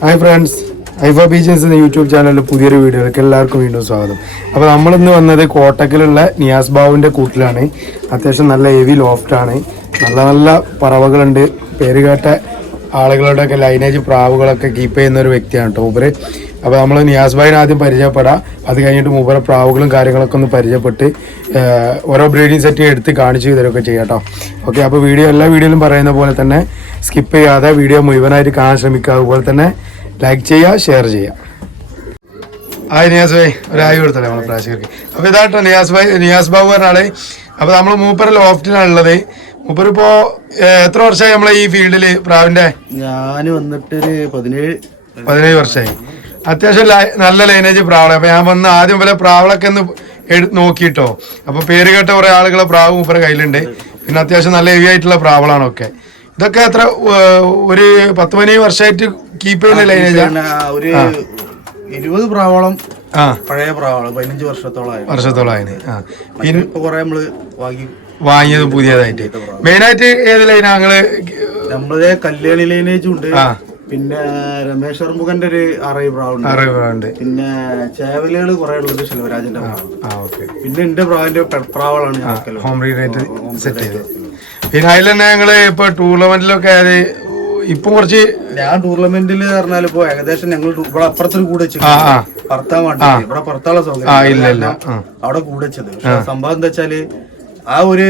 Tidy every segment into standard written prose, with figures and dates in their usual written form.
Hi friends, ഐഫ ബീജൻസ് എന്ന YouTube ചാനലിലെ പുതിയൊരു വീഡിയോയിലേക്ക് എല്ലാവർക്കും വീണ്ടും സ്വാഗതം. അപ്പോൾ നമ്മളിന്ന് വന്നത് കോട്ടക്കലുള്ള നിയാസ് ബാബുവിൻ്റെ കൂട്ടിലാണ്. അത്യാവശ്യം നല്ല ഹെവി ലോഫ്റ്റാണ്. നല്ല നല്ല പറവകളുണ്ട്. പേരുകേട്ട ആളുകളുടെയൊക്കെ ലൈനേജ് പ്രാവുകളൊക്കെ കീപ്പ് ചെയ്യുന്ന ഒരു വ്യക്തിയാണ് കേട്ടോ മൂപ്പര്. അപ്പോൾ നമ്മൾ നിയാസ് ഭായിനെ ആദ്യം പരിചയപ്പെടാം. അത് കഴിഞ്ഞിട്ട് മൂപ്പരെ പ്രാവുകളും കാര്യങ്ങളൊക്കെ ഒന്ന് പരിചയപ്പെട്ട് ഓരോ ബ്രീഡിംഗ് സെറ്റ് എടുത്ത് കാണിച്ചു തരുമൊക്കെ ചെയ്യാം കേട്ടോ. ഓക്കെ, അപ്പോൾ എല്ലാ വീഡിയോയിലും പറയുന്ന പോലെ തന്നെ സ്കിപ്പ് ചെയ്യാതെ വീഡിയോ മുഴുവനായിട്ട് കാണാൻ ശ്രമിക്കുക. അതുപോലെ തന്നെ ലൈക്ക് ചെയ്യുക, ഷെയർ ചെയ്യുക. ഹായ് നിയാസ് ഭായ്, ഒരു ആയി കൊടുത്തല്ലേ നമ്മളെ പ്രേക്ഷകർക്ക്. അപ്പോൾ ഇതാട്ടോ നിയാസ് ബാബു പറഞ്ഞാള്. അപ്പോൾ നമ്മൾ മൂപ്പര ലോഫ്റ്റിലാണുള്ളത്. മൂപ്പരിപ്പോ എത്ര വർഷമായി നമ്മളെ ഈ ഫീൽഡില് പ്രാവിന്റെ? ഞാൻ വന്നിട്ട് ഒരു 17 വർഷമായി. അത്യാവശ്യം നല്ല ലൈനേജ് പ്രാവളെ. അപ്പൊ ഞാൻ വന്ന് ആദ്യം പോലെ പ്രാവളൊക്കെ ഒന്ന് നോക്കിട്ടോ. അപ്പൊ പേര് കേട്ട കുറെ ആളുകളെ പ്രാവ് മൂപ്പര കയ്യിലുണ്ട്. പിന്നെ അത്യാവശ്യം നല്ല ഹെവി ആയിട്ടുള്ള പ്രാവളാണൊക്കെ. ഇതൊക്കെ എത്ര ഒരു 10-15 വർഷമായിട്ട് കീപ്പ് ചെയ്യുന്ന ലൈനേജാണ്. ഒരു 20 പ്രാവളം പഴയ പ്രാവളം 15 വർഷത്തോളായി. പിന്നെ കുറെ നമ്മള് വാങ്ങിയത് പുതിയതായിട്ട്. മെയിനായിട്ട് ഏത് ലൈനാ നമ്മള് കല്യാണി ലൈനേജും ഉണ്ട്. പിന്നെ രമേശ് അറുമുഖന്റെ ഒരു 6 പ്രാവുണ്ട്. പിന്നെ ചേവലുകള് കുറെ ഉള്ളത് ശെൽവരാജന്റെ പിന്നെ എന്റെ പ്രാവിന്റെ പ്രാവളാണ് ഹോം റീഡായിട്ട് സെറ്റ് ചെയ്തത്. പിന്നെ അതിൽ തന്നെ ഞങ്ങള് ഇപ്പൊ ടൂർണമെന്റിലൊക്കെ ഇപ്പൊ കുറച്ച് ഞാൻ ടൂർണമെന്റിൽ പറഞ്ഞാൽ ഇപ്പൊ ഏകദേശം ഞങ്ങൾ ഇവിടെ അപ്പുറത്തൊരു കൂടെ വെച്ചു പറത്താൻ വേണ്ടി. ഇവിടെ പറത്താനുള്ള സൗകര്യം അവിടെ കൂടെ വെച്ചത്. സംഭവം എന്താ വെച്ചാല് ആ ഒരു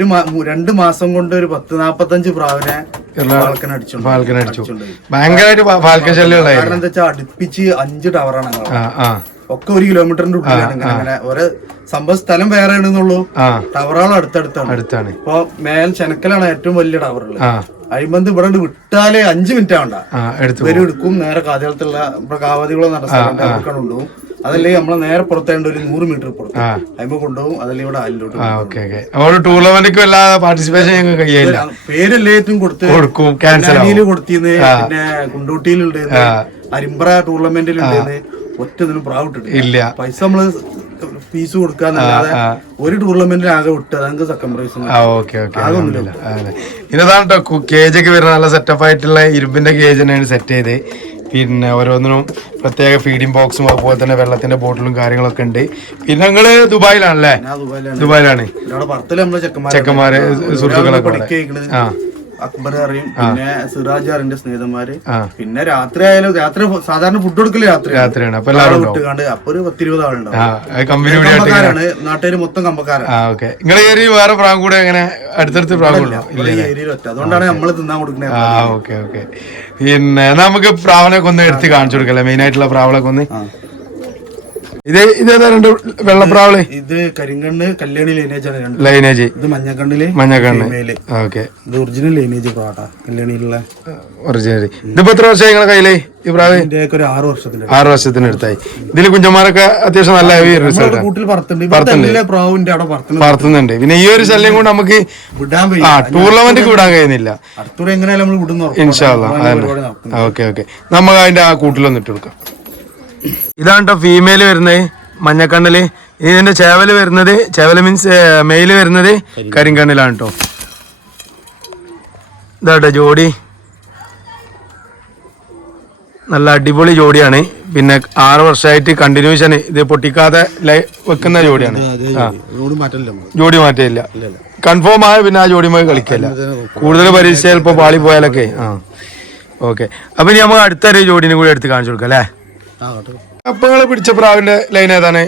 2 മാസം കൊണ്ട് ഒരു 10-45 പ്രാവിനെ ഭയങ്കരമായിട്ട് കാരണം എന്താ വെച്ചാൽ അടുപ്പിച്ച് 5 ടവറാണ് ഒക്കെ 1 കിലോമീറ്ററിന്റെ ഉള്ളിലാണ്. അങ്ങനെ ഓരോ സംഭവം സ്ഥലം വേറെ ആണെന്നുള്ളൂ. ടവറുകൾ അടുത്തടുത്താണ്. ഇപ്പൊ മേൽ ചെനക്കലാണ് ഏറ്റവും വലിയ ടവറുകൾ. അഴിമന്ത് ഇവിടെ വിട്ടാല് 5 മിനിറ്റ് ആവണ്ട ഇവര് എടുക്കും. നേരെ കാതകളത്തുള്ള കാവതികളോ നടത്താൻ കൊണ്ടുപോകും. അതല്ലേ നമ്മളെ നേരെ പുറത്തേണ്ട ഒരു 100 മീറ്റർ പുറത്ത് അയിമ കൊണ്ടുപോകും. അതല്ലേ ഇവിടെ ആലിലോട്ട് ടൂർണമെന്റിക്ക് പാർട്ടിസിപ്പേഷൻ പേരെല്ലാറ്റും കൊടുക്കും. കൊടുത്തിന്ന് പിന്നെ കുണ്ടൂട്ടിയിലുണ്ട്, അരിമ്പ്ര ടൂർണമെന്റിലുണ്ട്. ഒറ്റതിനും പ്രാവിട്ടിട്ടില്ല. പൈസ നമ്മള് ഫീസ് കൊടുക്കാന്നല്ലാതെ ഒരു ടൂർണമെന്റിൽ ആകെ വിട്ടത് ഞങ്ങൾക്ക് സെക്കൻഡ് പ്രൈസ്. ഇതാണ് കേട്ടോ കേജൊക്കെ വരുന്ന നല്ല സെറ്റപ്പ് ആയിട്ടുള്ള ഇരുമ്പിന്റെ കേജ് തന്നെയാണ് സെറ്റ് ചെയ്ത്. പിന്നെ ഓരോന്നിനും പ്രത്യേക ഫീഡിംഗ് ബോക്സും അതുപോലെ തന്നെ വെള്ളത്തിന്റെ ബോട്ടിലും കാര്യങ്ങളൊക്കെ ഉണ്ട്. പിന്നെ ഞങ്ങള് ദുബായിലാണല്ലേ? ദുബായിലാണ്. ചെക്കന്മാര് സുഹൃത്തുക്കളൊക്കെ അക്ബർ അറിയും, പിന്നെ സിറാജ് അറിന്റെ സ്നേഹിതന്മാര്. പിന്നെ രാത്രി ആയാലും രാത്രി സാധാരണ ഫുഡ് കൊടുക്കല് രാത്രിയാണ്. വിട്ടുകാണ്ട് അപ്പൊ ഒരു 10-20 ആളുണ്ടാവും. നാട്ടുകാര് മൊത്തം കമ്പക്കാരാണ്. വേറെ പ്രാവ് കൂടെ അങ്ങനെ അടുത്തടുത്ത് പ്രാവുണ്ടോ? അതുകൊണ്ടാണ് നമ്മള് തിന്നാൻ കൊടുക്കുന്നത്. പിന്നെ നമുക്ക് പ്രാവണൊക്കെ ഒന്ന് എടുത്ത് കാണിച്ചു കൊടുക്കല്ലേ? മെയിൻ ആയിട്ടുള്ള പ്രാവളൊക്കെ ഒന്ന്. ഇതേതാ രണ്ട് വെള്ളപ്രാവള്? ഇത് കരിങ്കണ്ണ് കല്യാണി ലൈനേജ്. ഇത് മഞ്ഞക്കണ്ണ്. ഓക്കെ, ഇത് ഒറിജിനൽ ലൈനേജ് പ്രാവ കല്യാണിയിലുള്ള ഒറിജിനൽ. ഇതിപ്പോ എത്ര വർഷമായി നിങ്ങളെ കയ്യില് ഈ പ്രാവ്? ഒരു 6 വർഷത്തിന് അടുത്തായി. ഇതില് കുഞ്ഞന്മാരൊക്കെ അത്യാവശ്യം നല്ല കൂട്ടിൽ പറത്തുന്നുണ്ട്. പിന്നെ ഈ ഒരു ശല്യം കൊണ്ട് നമുക്ക് ടൂർണമെന്റ് വിടാൻ കഴിയുന്നില്ല. അടുത്തൂടെ എങ്ങനെയാലും നമ്മൾ വിടുന്നു. ഇൻഷാ അല്ലാഹ്. ഓക്കെ, നമുക്ക് അതിന്റെ ആ കൂട്ടിലൊന്ന് ഇട്ട് കൊടുക്കാം. ഇതാണ് കേട്ടോ ഫീമെയിൽ വരുന്നത് മഞ്ഞക്കണ്ണില്. ഇതിന്റെ ചേവല് വരുന്നത്, ചേവല് മീൻസ് മെയില് വരുന്നത് കരിങ്കണ്ണിലാണ് കേട്ടോ. ഇതാട്ടോ ജോഡി, നല്ല അടിപൊളി ജോഡിയാണ്. പിന്നെ 6 വർഷമായിട്ട് കണ്ടിന്യൂഷൻ ഇത് പൊട്ടിക്കാതെ വെക്കുന്ന ജോഡിയാണ്. ജോഡി മാറ്റില്ല, കൺഫേം ആയ പിന്നെ ആ ജോഡി പോയി കളിക്കില്ല. കൂടുതൽ പരീക്ഷ ചിലപ്പോ പാളി പോയാലൊക്കെ. ഓക്കെ, അപ്പൊ ഇനി നമുക്ക് അടുത്തൊരു ജോഡിനെ കൂടി എടുത്ത് കാണിച്ചു കൊടുക്കാം അല്ലേ? അപ്പൊ നിങ്ങള് പിടിച്ച പ്രാവിന്റെ ലൈൻ ഏതാണ്?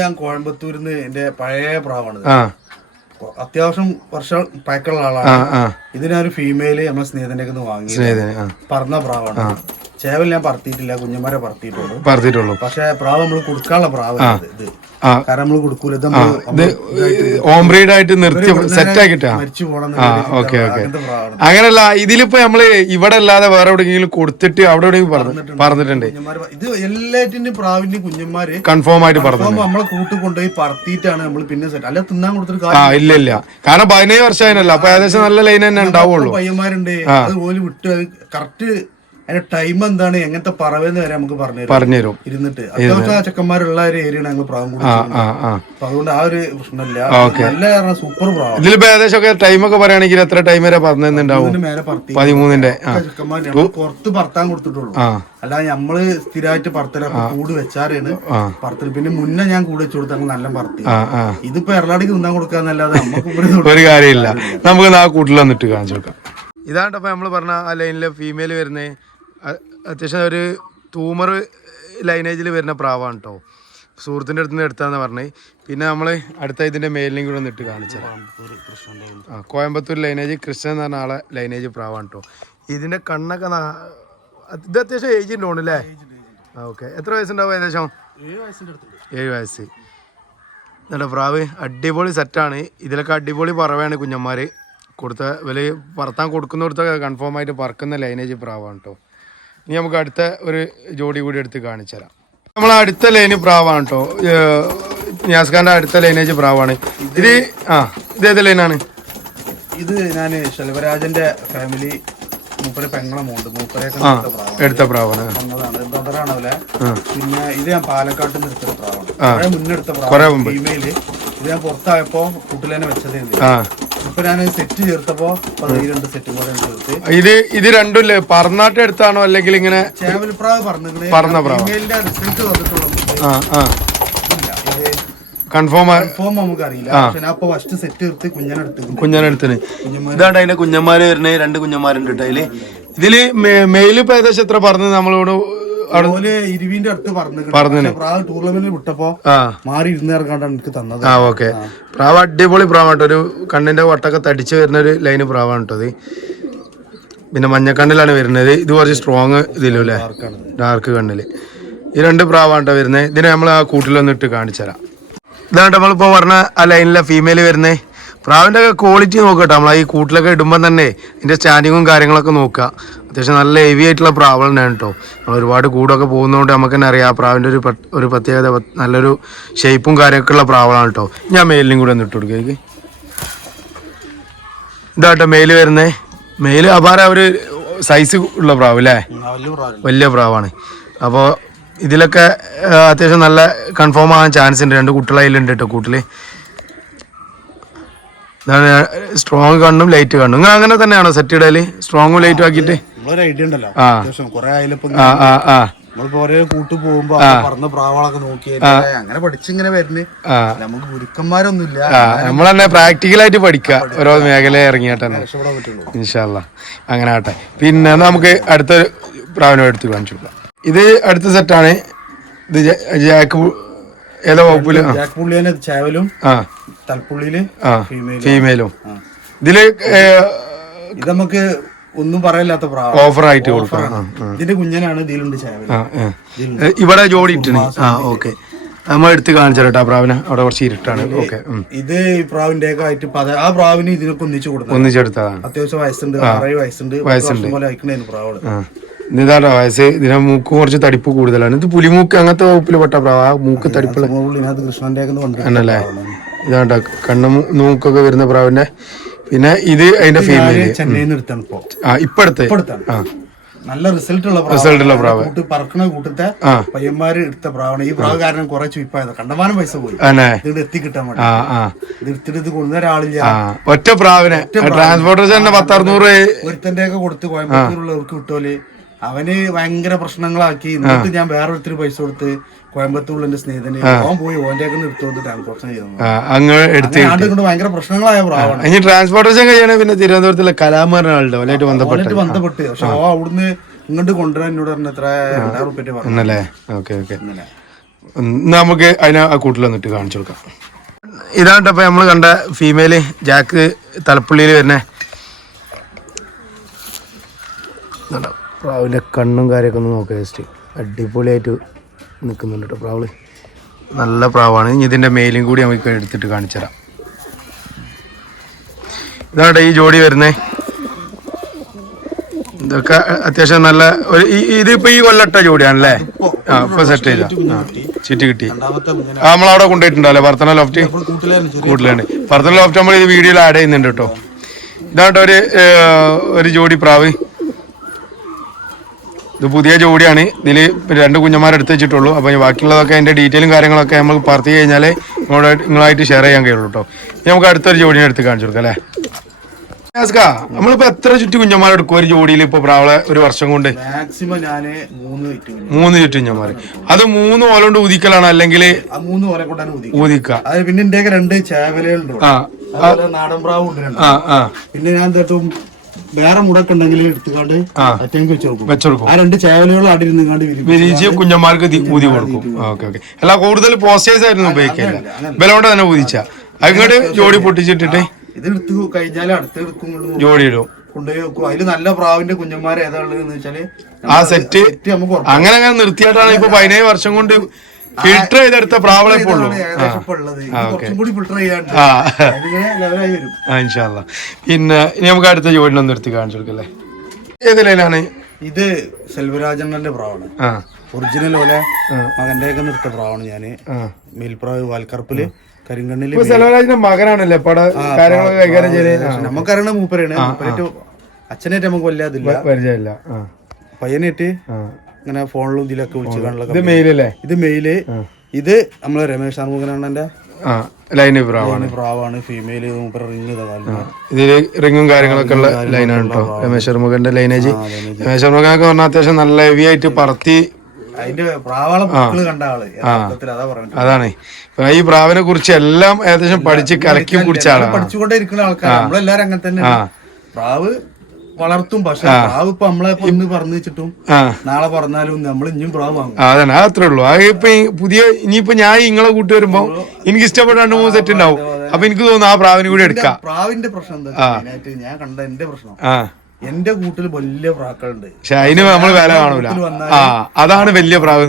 ഞാൻ കോയമ്പത്തൂരിന്ന് എന്റെ പഴയ പ്രാവാണ്. അത്യാവശ്യം വർഷം പഴക്കമുള്ള ആളാണ്. ഇതിനൊരു ഫീമെയില് നമ്മുടെ സ്നേഹിതന്റെ വാങ്ങി പറന്ന പ്രാവാണ്. ചേവൽ ഞാൻ പറത്തിയിട്ടില്ല, കുഞ്ഞന്മാരെ പറത്തിയിട്ടുള്ളൂ. പക്ഷെ പ്രാവ് നമ്മള് കൊടുക്കാനുള്ള പ്രാവ് ഇത്. കാരണം നമ്മള് കൊടുക്കൂല, ഹോം ബ്രീഡ് ആയിട്ട് നിർത്തി സെറ്റ് ആക്കിട്ടാ മരിച്ചു പോകണം. അങ്ങനല്ല, ഇതിലിപ്പോ നമ്മള് ഇവിടെ അല്ലാതെ വേറെ എവിടെയെങ്കിലും കൊടുത്തിട്ട് അവിടെ എവിടെയെങ്കിലും പറഞ്ഞിട്ടുണ്ട്. ഇത് എല്ലാറ്റിന്റെയും പ്രാവിന്റെയും കുഞ്ഞന്മാര് കൺഫേം ആയിട്ട് പറഞ്ഞു നമ്മളെ കൂട്ടി കൊണ്ടുപോയി പറത്തിയിട്ടാണ് നമ്മൾ പിന്നെ സെറ്റ്. അല്ല തിന്നാൻ കൊടുത്തിട്ട് ഇല്ല, കാരണം 17 വർഷമായല്ലോ. അപ്പൊ ഏകദേശം നല്ല ലൈൻ തന്നെ ഉണ്ടാവുള്ളൂ. പയ്യന്മാരുണ്ട് അതുപോലെ വിട്ട് കറക്റ്റ് അതിന്റെ ടൈം എന്താണ് എങ്ങനത്തെ പറവെന്ന് വരെ നമുക്ക് പറഞ്ഞുതരും ഇരുന്നിട്ട് അത്യാവശ്യം ചെക്കന്മാരുള്ള ഒരു ഏരിയയാണ് ഞങ്ങൾ പ്രാവം കൂടി അപ്പൊ അതുകൊണ്ട് ആ ഒരു പ്രശ്നമില്ല. നല്ല സൂപ്പർ പ്രാവം. ഇതിലിപ്പോ ഏകദേശം ഒക്കെ ടൈം ഒക്കെ പറയുകയാണെങ്കിൽ എത്ര ടൈം വരെ പറഞ്ഞിട്ടുണ്ടാവും? മേലെ 13 ചെക്കന്മാർ പുറത്ത് പറത്താൻ കൊടുത്തിട്ടുള്ളൂ. അല്ലാതെ നമ്മള് സ്ഥിരമായിട്ട് പറത്തലൊക്കെ കൂട് വെച്ചാറാണ് പറത്തല്. പിന്നെ മുന്നേ ഞാൻ കൂട് വെച്ചു കൊടുത്താൽ നല്ല പറത്തി. ഇതിപ്പോ എറളാടിക്ക് തിന്നാൻ കൊടുക്കാന്നല്ലാതെ നമുക്ക് ഒരു കാര്യമില്ല. നമുക്ക് ആ കൂട്ടിൽ വന്നിട്ട് കാണിച്ചു കൊടുക്കാം. ഇതാണ്ടപ്പോ നമ്മള് പറഞ്ഞ ആ ലൈനിലെ ഫീമെയിൽ വരുന്നത് അത്യാവശ്യം ഒരു തൂമർ ലൈനേജിൽ വരുന്ന പ്രാവാണ് കേട്ടോ. സുഹൃത്തിൻ്റെ അടുത്ത് നിന്ന് എടുത്താന്ന് പറഞ്ഞ്. പിന്നെ നമ്മൾ അടുത്ത ഇതിൻ്റെ മേലിനും കൂടെ വന്നിട്ട് കാണിച്ചത് കോയമ്പത്തൂർ ലൈനേജ് കൃഷ്ണൻ എന്ന് പറഞ്ഞ ആളെ ലൈനേജ് പ്രാവാണ് കേട്ടോ. ഇതിൻ്റെ കണ്ണൊക്കെ ഇത് അത്യാവശ്യം ഏജ് ഉണ്ടോണ്ട് അല്ലേ? ഓക്കെ. എത്ര വയസ്സുണ്ടാവും ഏകദേശം? 7 വയസ്സ്. നല്ല പ്രാവ് അടിപൊളി സെറ്റാണ്. ഇതിലൊക്കെ അടിപൊളി പറവാണ് കുഞ്ഞന്മാർ കൊടുത്ത വില പറത്താൻ കൊടുക്കുന്നടുത്തൊക്കെ കൺഫേം ആയിട്ട് പറക്കുന്ന ലൈനേജ് പ്രാവാണ് കേട്ടോ. ഇനി നമുക്ക് അടുത്ത ഒരു ജോഡി കൂടി എടുത്ത് കാണിച്ചു തരാം. നമ്മൾ അടുത്ത ലൈന് പ്രാവാണ് കേട്ടോ. നിയാസ്ഖാന്റെ അടുത്ത ലൈനേജ് പ്രാവാണ് ഇത്. ഇത് ഏത് ലൈനാണ്? ഇത് ഞാൻ ശെൽവരാജന്റെ ഫാമിലി മൂപ്പരെ പെങ്ങളെ മോണ്ട് മൂപ്പരെയൊക്കെ എടുത്ത പ്രാവാണ്. ബ്രദറാണല്ലേ. പിന്നെ ഇത് ഞാൻ പാലക്കാട്ട് നിന്ന് എടുത്ത പ്രാവാണ്. മുന്നെടുത്ത പ്രാവ് ഫീമെയില്. ഇത് ഞാൻ പുറത്തായപ്പോ കൂട്ടിൽ തന്നെ വെച്ചതായിരുന്നു. ഇപ്പൊ ഞാൻ സെറ്റ് ചേർത്തപ്പോ 2 സെറ്റ് പോലെ ചേർത്ത്. ഇത് രണ്ടും പറന്നാട്ട് എടുത്താണോ അല്ലെങ്കിൽ ഇങ്ങനെ ചേവൽ പ്രാവ് പറഞ്ഞ ഫീമെയിലിന്റെ റിസൾട്ട് വന്നിട്ടുള്ള കൺഫേം നമുക്ക് അറിയില്ല. പക്ഷെ ഞാൻ ഇപ്പൊ ഫസ്റ്റ് സെറ്റ് ചേർത്ത് കുഞ്ഞനെടുത്തിന്. ഇതാണ് അതിന്റെ കുഞ്ഞന്മാര് വരുന്നത്. 2 കുഞ്ഞന്മാരുണ്ട് കേട്ടോ അതില്. ഇതില് മെയില് ഇപ്പൊ ഏകദേശം എത്ര പറഞ്ഞത് നമ്മളോട്? 20ന്റെ അടുത്ത് പറഞ്ഞു. പ്രാവ് ടൂർണമെന്റിൽ വിട്ടപ്പോ മാറി ഇരുന്നിറക്കാണ്ടാണ് എനിക്ക് തന്നത്. ഓക്കെ. പ്രാവ് അടിപൊളി പ്രാവാട്ടോ. ഒരു കണ്ണിന്റെ വട്ടൊക്കെ തടിച്ച് വരുന്ന ഒരു ലൈന് പ്രാവാണ് കേട്ടോ അത്. പിന്നെ മഞ്ഞക്കണ്ണിലാണ് വരുന്നത്. ഇത് കുറച്ച് സ്ട്രോങ് ഇതിലല്ലേ, ഡാർക്ക് കണ്ണില്. ഈ 2 പ്രാവാണ് കേട്ടോ വരുന്നത്. ഇതിനെ നമ്മൾ ആ കൂട്ടിലൊന്നിട്ട് കാണിച്ചു തരാം. ഇതാണ് നമ്മളിപ്പോൾ പറഞ്ഞ ആ ലൈനിലെ ഫീമെയിൽ വരുന്നത്. പ്രാവിൻ്റെ ഒക്കെ ക്വാളിറ്റി നോക്കട്ടോ. നമ്മൾ ഈ കൂട്ടിലൊക്കെ ഇടുമ്പോൾ തന്നെ ഇതിൻ്റെ സ്റ്റാൻഡിങ്ങും കാര്യങ്ങളൊക്കെ നോക്കുക. അത്യാവശ്യം നല്ല ഹെവി ആയിട്ടുള്ള പ്രാവ് തന്നെയാണ് കേട്ടോ. നമ്മൾ ഒരുപാട് കൂടൊക്കെ പോകുന്നതുകൊണ്ട് നമുക്ക് തന്നെ അറിയാം ആ പ്രാവിൻ്റെ ഒരു പ്രത്യേകത. നല്ലൊരു ഷേപ്പും കാര്യമൊക്കെ ഉള്ള പ്രാവുകളാണ് കേട്ടോ. ഞാൻ മെയിലിനും കൂടെ ഒന്ന് ഇട്ട് കൊടുക്കുക. ഇതാട്ടോ മെയിൽ വരുന്നത്. മെയിൽ അപാര ഒരു സൈസ് ഉള്ള പ്രാവ് അല്ലേ? വലിയ പ്രാവാണ്. അപ്പോൾ ഇതിലൊക്കെ അത്യാവശ്യം നല്ല കൺഫേം ആകാൻ ചാൻസ് ഉണ്ട്. 2 കുട്ടികളതിലുണ്ട് കേട്ടോ കൂട്ടിൽ. ഇതാണ് സ്ട്രോങ് കണ്ണും ലൈറ്റ് കണ്ണും. നിങ്ങൾ അങ്ങനെ തന്നെയാണോ സെറ്റ് ഇടല്? സ്ട്രോങ്ങും ലൈറ്റും ആക്കിയിട്ട്? കൂട്ടു പോകുമ്പോ പറഞ്ഞ പ്രാവളൊക്കെ നോക്കിയാൽ അങ്ങനെ പഠിച്ചിങ്ങനെ വരുന്നേ. നമുക്ക് ഗുരുക്കന്മാരൊന്നുമില്ല. നമ്മൾ തന്നെ പ്രാക്ടിക്കലായിട്ട് പഠിക്കുക ഓരോ മേഖല ഇറങ്ങിയാട്ടെ. ഇൻഷാ അല്ലാഹ് അങ്ങനെ ആട്ടെ. പിന്നെ നമുക്ക് അടുത്ത പ്രാവിനെ എടുത്ത് കാണിച്ചു കൊടുക്കാം. ഇത് അടുത്ത സെറ്റാണ്. ഇത് ജാക്ക് ഏതോ വകുപ്പില് ചേവലും തൽപ്പുള്ളിയില് ഫീമെയിലും. ഇതില് ഇത് നമുക്ക് ഒന്നും പറയില്ലാത്ത ഓഫർ ആയിട്ട് കൊടുക്കാം. ഇതിന്റെ കുഞ്ഞനാണ്. ഇതിലുണ്ട് ചേവൽ. ഇവിടെ ജോഡി ഇട്ടിന്. ഓക്കെ. നമ്മൾ എടുത്ത് കാണിച്ചാലോ പ്രാവിനെ. അവിടെ കുറച്ച് ഇരുട്ടാണ്. ഓക്കെ. ഇത് ഈ പ്രാവിന്റെ ഒക്കെ ആയിട്ട് ആ പ്രാവിന് ഇതിനൊക്കെ ഒന്നിച്ചെടുത്തതാണ്. അത്യാവശ്യം വയസ്സുണ്ട്. 6 വയസ്സുണ്ട് പോലെ അയക്കണേന് പ്രാവള്. ഇതാണോ വയസ്സ്? ഇതിനെ മൂക്ക് കുറച്ച് തടിപ്പ് കൂടുതലാണ്. ഇത് പുലിമൂക്ക് അങ്ങനത്തെ വകുപ്പിൽ പെട്ട പ്രാവ്. ആ മൂക്ക് തടിപ്പുള്ള എന്നല്ലേ? ഇതാണ്ടോ കണ്ണു മൂക്കൊക്കെ വരുന്ന പ്രാവിന്റെ. പിന്നെ ഇത് അതിന്റെ ഫീമെയിൽ ഇപ്പൊ നല്ല റിസൾട്ട് ഉള്ള പ്രാവ്. പറക്കണ കൂട്ടത്തെ പയ്യന്മാര് എടുത്ത പ്രാവാണ്. ഈ പ്രാവ് കാരണം കുറെ ചുയിപ്പായത്. കണ്ടമാനം പൈസ പോയി ഇത് എത്തിക്കിട്ടാൻ വേണ്ടി. ഇത് എടുത്തിട്ട് ഇത് കൊണ്ടുവരാളില്ല. ഒറ്റ പ്രാവിനെ ട്രാൻസ്പോർട്ടേഷൻ 10-600 ഒരുത്തന്റെ ഒക്കെ കൊടുത്ത് കോയമ്പത്തൂരുള്ളവർക്ക് കിട്ടുമല്ലേ. അവന് ഭയങ്കര പ്രശ്നങ്ങളാക്കി. എന്നിട്ട് ഞാൻ വേറൊരുത്തിന് പൈസ കൊടുത്ത് കോയമ്പത്തൂരിൽ എന്റെ സ്നേഹിതന് അവൻ പോയി ഓന്റെ എടുത്തോണ്ട് ട്രാൻസ്പോർട്ടേഷൻ ചെയ്യുന്നു. ഭയങ്കര പ്രശ്നങ്ങളായ പ്രാവാണ്. ഇനി ട്രാൻസ്പോർട്ടേഷൻ കഴിയണേ പിന്നെ തിരുവനന്തപുരത്തിലെ കലാമാരുടെ വലായിട്ട് ബന്ധപ്പെട്ട്. പക്ഷെ അവിടുന്ന് ഇങ്ങോട്ട് കൊണ്ടുവരാൻ എന്നോട് പറഞ്ഞ എത്ര 2000 റുപ്യ പറഞ്ഞല്ലേ? Okay okay. നമുക്ക് അതിനെ ആ കൂട്ടിൽ വന്നിട്ട് കാണിച്ചു കൊടുക്കാം. ഇതാണ്ടപ്പോ നമ്മള് കണ്ട ഫീമെയില് ജാക്ക് തലപ്പുള്ളിയിൽ വരുന്നേ. പ്രാവിൻ്റെ കണ്ണും കാര്യമൊക്കെ ഒന്ന് നോക്കുക. ജസ്റ്റ് അടിപൊളിയായിട്ട് നിൽക്കുന്നുണ്ട് കേട്ടോ പ്രാവ്. നല്ല പ്രാവാണ്. ഇനി ഇതിൻ്റെ മെയിലും കൂടി നമുക്ക് എടുത്തിട്ട് കാണിച്ചു തരാം. ഇതാണ് ഈ ജോഡി വരുന്നത്. ഇതൊക്കെ അത്യാവശ്യം നല്ല ഒരു ഇതിപ്പോൾ ഈ കൊല്ലട്ട ജോഡിയാണല്ലേ? ഇപ്പൊ സെറ്റ് ചെയ്ത ചുറ്റി കിട്ടി. നമ്മളവിടെ കൊണ്ടുപോയിട്ടുണ്ടല്ലേ വർത്തന ലോഫ്റ്റ്? കൂട്ടിലുണ്ട്. വർത്തന ലോഫ്റ്റ് നമ്മൾ ഇത് വീഡിയോയിൽ ആഡ് ചെയ്യുന്നുണ്ട് കേട്ടോ. ഇതാട്ടോ ഒരു ജോഡി പ്രാവ്. ഇത് പുതിയ ജോഡിയാണ്. ഇതിൽ 2 കുഞ്ഞന്മാരെ എടുത്ത് വെച്ചിട്ടുള്ളൂ. അപ്പോൾ ബാക്കിയുള്ളതൊക്കെ അതിൻ്റെ ഡീറ്റെയിലും കാര്യങ്ങളൊക്കെ നമുക്ക് പറഞ്ഞു കഴിഞ്ഞാൽ നിങ്ങളായിട്ട് ഷെയർ ചെയ്യാൻ കഴിയുള്ളൂ കേട്ടോ. ഇനി നമുക്ക് അടുത്തൊരു ജോഡിനെ എടുത്ത് കാണിച്ചു കൊടുക്കാം അല്ലേ. നമ്മളിപ്പോ എത്ര ചുറ്റി കുഞ്ഞന്മാരെ എടുക്കും ഒരു ജോഡിയിൽ? ഇപ്പൊ പ്രാവളെ ഒരു വർഷം കൊണ്ട് മാക്സിമം ഞാന് 3 ചുറ്റി കുഞ്ഞന്മാര്. അത് 3 ഓല കൊണ്ട് ഊതിക്കലാണ് അല്ലെങ്കിൽ 3 ഓല കൊണ്ടാണ് ഊതിക്ക? പിന്നെ എന്റെ 2 ചേവലുണ്ട്, നാടൻ പ്രാവ് ഉണ്ട്. പിന്നെ ഞാൻ എന്തായിട്ടും വേറെ മുടക്ക് ഉണ്ടെങ്കിൽ എടുത്തുകൊണ്ട് വെച്ചെടുക്കും. ആ 2 ചേവലുകൾ അടി ഇരുന്ന് കുഞ്ഞന്മാർക്ക് ഊതി കൊടുക്കും. Okay okay. അല്ല കൂടുതൽ പോസ്റ്റേഴ്സ് ആയിരുന്നു ഉപയോഗിക്കില്ല, ബലോണ്ട് തന്നെ ഊതിച്ച അങ്ങോട്ട് ജോഡി പൊട്ടിച്ചിട്ടിട്ട് ഇതെടുത്ത് കഴിഞ്ഞാൽ അടുത്തെടുക്കുള്ളൂ ജോഡി ഇടും, കൊണ്ടുപോയി വെക്കും. അതില് നല്ല പ്രാവിന്റെ കുഞ്ഞന്മാർ ഏതാ ഉള്ളതെന്ന് വെച്ചാല് ആ സെറ്റ് നമുക്ക് അങ്ങനെ നിർത്തിയായിട്ടാണ് ഇപ്പൊ 17 വർഷം കൊണ്ട് ഫിൽട്ടർ ചെയ്തെടുത്ത പ്രാവളെ പിന്നെ ഇനി നമുക്ക് അടുത്ത ജോഡിനെ ഒന്ന് എടുത്ത് കാണിച്ചു കൊടുക്കല്ലേ. ഏത് ലൈനാണ് ഇത്? സെൽവരാജന്റെ പ്രാവാണ്, ഒറിജിനൽ പോലെ മകന്റെ ഒക്കെ നിർത്ത പ്രാവാണ്. ഞാന് മേൽപ്രാവ് വാൽക്കറുപ്പില് കരിങ്കണ്ണില് സെൽവരാജിന്റെ മകനാണല്ലേ കാര്യങ്ങളൊക്കെ കൈകാര്യം ചെയ്ത് നമുക്കറിയണ മൂപ്പരാണ്. അച്ഛനായിട്ട് നമുക്ക് വല്ലാതില്ല പരിചയമില്ല. പയ്യനായിട്ട് ഇങ്ങനെ ഫോണിലും ഇതിലൊക്കെ വിളിച്ചു കാണുക. ഇത് മെയിലല്ലേ? ഇത് മെയില്. ഇത് നമ്മളെ രമേശ് ആർമുഖനാണ് ലൈന് പ്രാവാണ്. പ്രാവാണ് ഫീമെയില്. റിങ് ഇതില് റിങ്ങും കാര്യങ്ങളൊക്കെ ഉള്ള ലൈനാണ് കേട്ടോ രമേശ് ആർമുഖന്റെ ലൈനേജ്. രമേശ് ആർമുഖനൊക്കെ പറഞ്ഞ അത്യാവശ്യം നല്ല ഹെവി ആയിട്ട് പറത്തി അതിന്റെ പ്രാവാളെ മക്കള് കണ്ട ആള്. അതാണ് ഈ പ്രാവിനെ കുറിച്ച് എല്ലാം ഏകദേശം പഠിച്ച് കലക്കി കുടിച്ച ആളാണ്. പഠിച്ചുകൊണ്ടേ ഇരിക്കുന്ന ആൾക്കാർ നമ്മളെല്ലാരും അങ്ങനെ തന്നെ. പ്രാവ് വളർത്തും, പക്ഷെ പ്രാവ് ഇപ്പൊ നമ്മളെ ഒന്ന് പറഞ്ഞു വെച്ചിട്ടും നാളെ പറഞ്ഞാലും നമ്മൾ ഇനിയും പ്രാവ് വാങ്ങും. അതാണ്, അത്രേ ഉള്ളൂ. അത് ഇപ്പൊ പുതിയ ഇനിയിപ്പോ ഞാൻ നിങ്ങളെ കൂട്ടി വരുമ്പോ എനിക്ക് ഇഷ്ടപ്പെട്ട 2-3 സെറ്റ് ഉണ്ടാവും. അപ്പൊ എനിക്ക് തോന്നുന്നു ആ പ്രാവിന് കൂടി എടുക്കാം. പ്രാവിന്റെ പ്രശ്നം എന്താ ഞാൻ കണ്ട എന്റെ പ്രശ്നം, എന്റെ കൂട്ടിൽ വലിയ പ്രാക്കളുണ്ട്, പക്ഷെ അതിന് നമ്മൾ വില കാണൂല. അതാണ് വലിയ പ്രാവ്.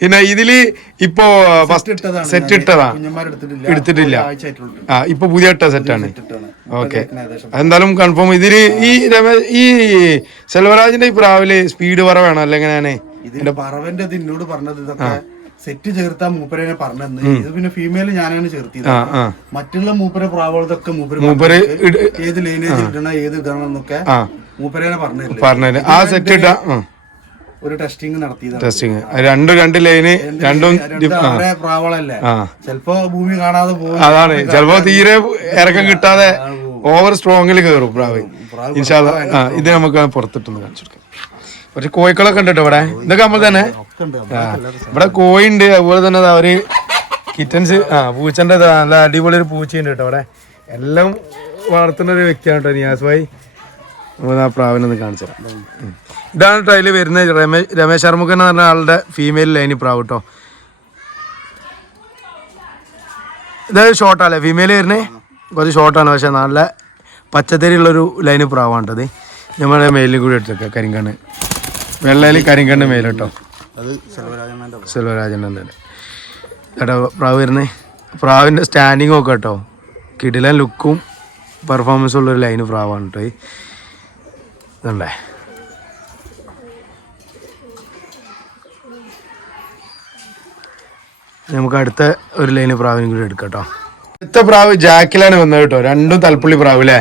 പിന്നെ ഇതില് ഇപ്പൊ സെറ്റ് ഇട്ടതാണ്, എടുത്തിട്ടില്ല. ഇപ്പൊ പുതിയ ഇട്ട സെറ്റാണ്. ഓക്കെ, എന്തായാലും കൺഫേം. ഇതില് ഈ സെൽവരാജിന്റെ ഈ പ്രാവില് സ്പീഡ് കുറവാണോ അല്ല എങ്ങനെയാണ്? ഇതിന്റെ പറവന്റെ എന്നോട് പറഞ്ഞത് ഇതൊക്കെ സെറ്റ് ചേർത്താ മൂപ്പരനെ പറഞ്ഞത്. ഇത് പിന്നെ ഫീമെയിൽ ഞാനാണ് ചേർത്തിയത്. മറ്റുള്ള മൂപ്പര പ്രാവളതൊക്കെ മൂപ്പര് ഏത് ലൈനേജ് ഇടണം, ഏത് ഇടണം എന്നൊക്കെ മൂപ്പരനെ പറഞ്ഞത്. ആ സെറ്റ് ഇട്ടാ ഒരു ടെസ്റ്റിംഗ് നടത്തിയതാണ്. ടെസ്റ്റിംഗ് രണ്ട് ലൈന് രണ്ടും പ്രാവളല്ലേ, ചിലപ്പോ ഭൂമി കാണാതെ പോകും. അതാണ്, ചിലപ്പോ തീരെ ഇറക്കം കിട്ടാതെ ഓവർ സ്ട്രോങ്ങിൽ കയറും പ്രാവ്. ഇത് നമുക്ക് പുറത്തിട്ടൊന്ന് കാണിച്ചെടുക്കാം. കുറച്ച് കോഴിക്കളൊക്കെ ഉണ്ട് കേട്ടോ ഇവിടെ. ഇതൊക്കെ നമ്മൾ തന്നെ ഇവിടെ കോഴി ഉണ്ട്. അതുപോലെ തന്നെ അവര് കിറ്റൻസ് പൂച്ചന്റെ നല്ല അടിപൊളി ഒരു പൂച്ചയുണ്ട് കേട്ടോ ഇവിടെ. എല്ലാം വളർത്തുന്ന ഒരു വ്യക്തിയാണ് കേട്ടോ നിയാസ് ഭായി. ആ പ്രാവിനൊന്ന് കാണിച്ചു തരാം. ഇതാണ് കേട്ടോ അതിൽ വരുന്ന രമേശ് ആർമുഖൻ എന്ന് പറഞ്ഞ ആളുടെ ഫീമെയിൽ ലൈനി പ്രാവ് കേട്ടോ. ഇതായത് ഷോർട്ടല്ലേ ഫീമെയിൽ വരുന്നത്? കുറച്ച് ഷോർട്ടാണ്, പക്ഷെ നല്ല പച്ചത്തരിയുള്ളൊരു ലൈന് പ്രാവാണ് കേട്ടത്. നമ്മുടെ മെയിലിൽ കൂടി എടുത്തേക്കാം. കരിങ്കണ്ണ് വെള്ളയിൽ കരിങ്കണ്ണ് മെയിൽ കേട്ടോ. സെൽവരാജൻ തന്നെ കേട്ടോ പ്രാവ് വരുന്നത്. പ്രാവിൻ്റെ സ്റ്റാൻഡിങ്ങും ഒക്കെ കേട്ടോ കിടിലൻ ലുക്കും പെർഫോമൻസും ഉള്ളൊരു ലൈന് പ്രാവാണ് കേട്ടോ. ഇതുണ്ടേ, നമുക്ക് അടുത്ത ഒരു ലൈന് പ്രാവിനും കൂടി എടുക്കാം കേട്ടോ. അടുത്ത പ്രാവ് ജാക്കിലാണ് വന്നത് കേട്ടോ. രണ്ടും തലപ്പുള്ളി പ്രാവ് അല്ലേ?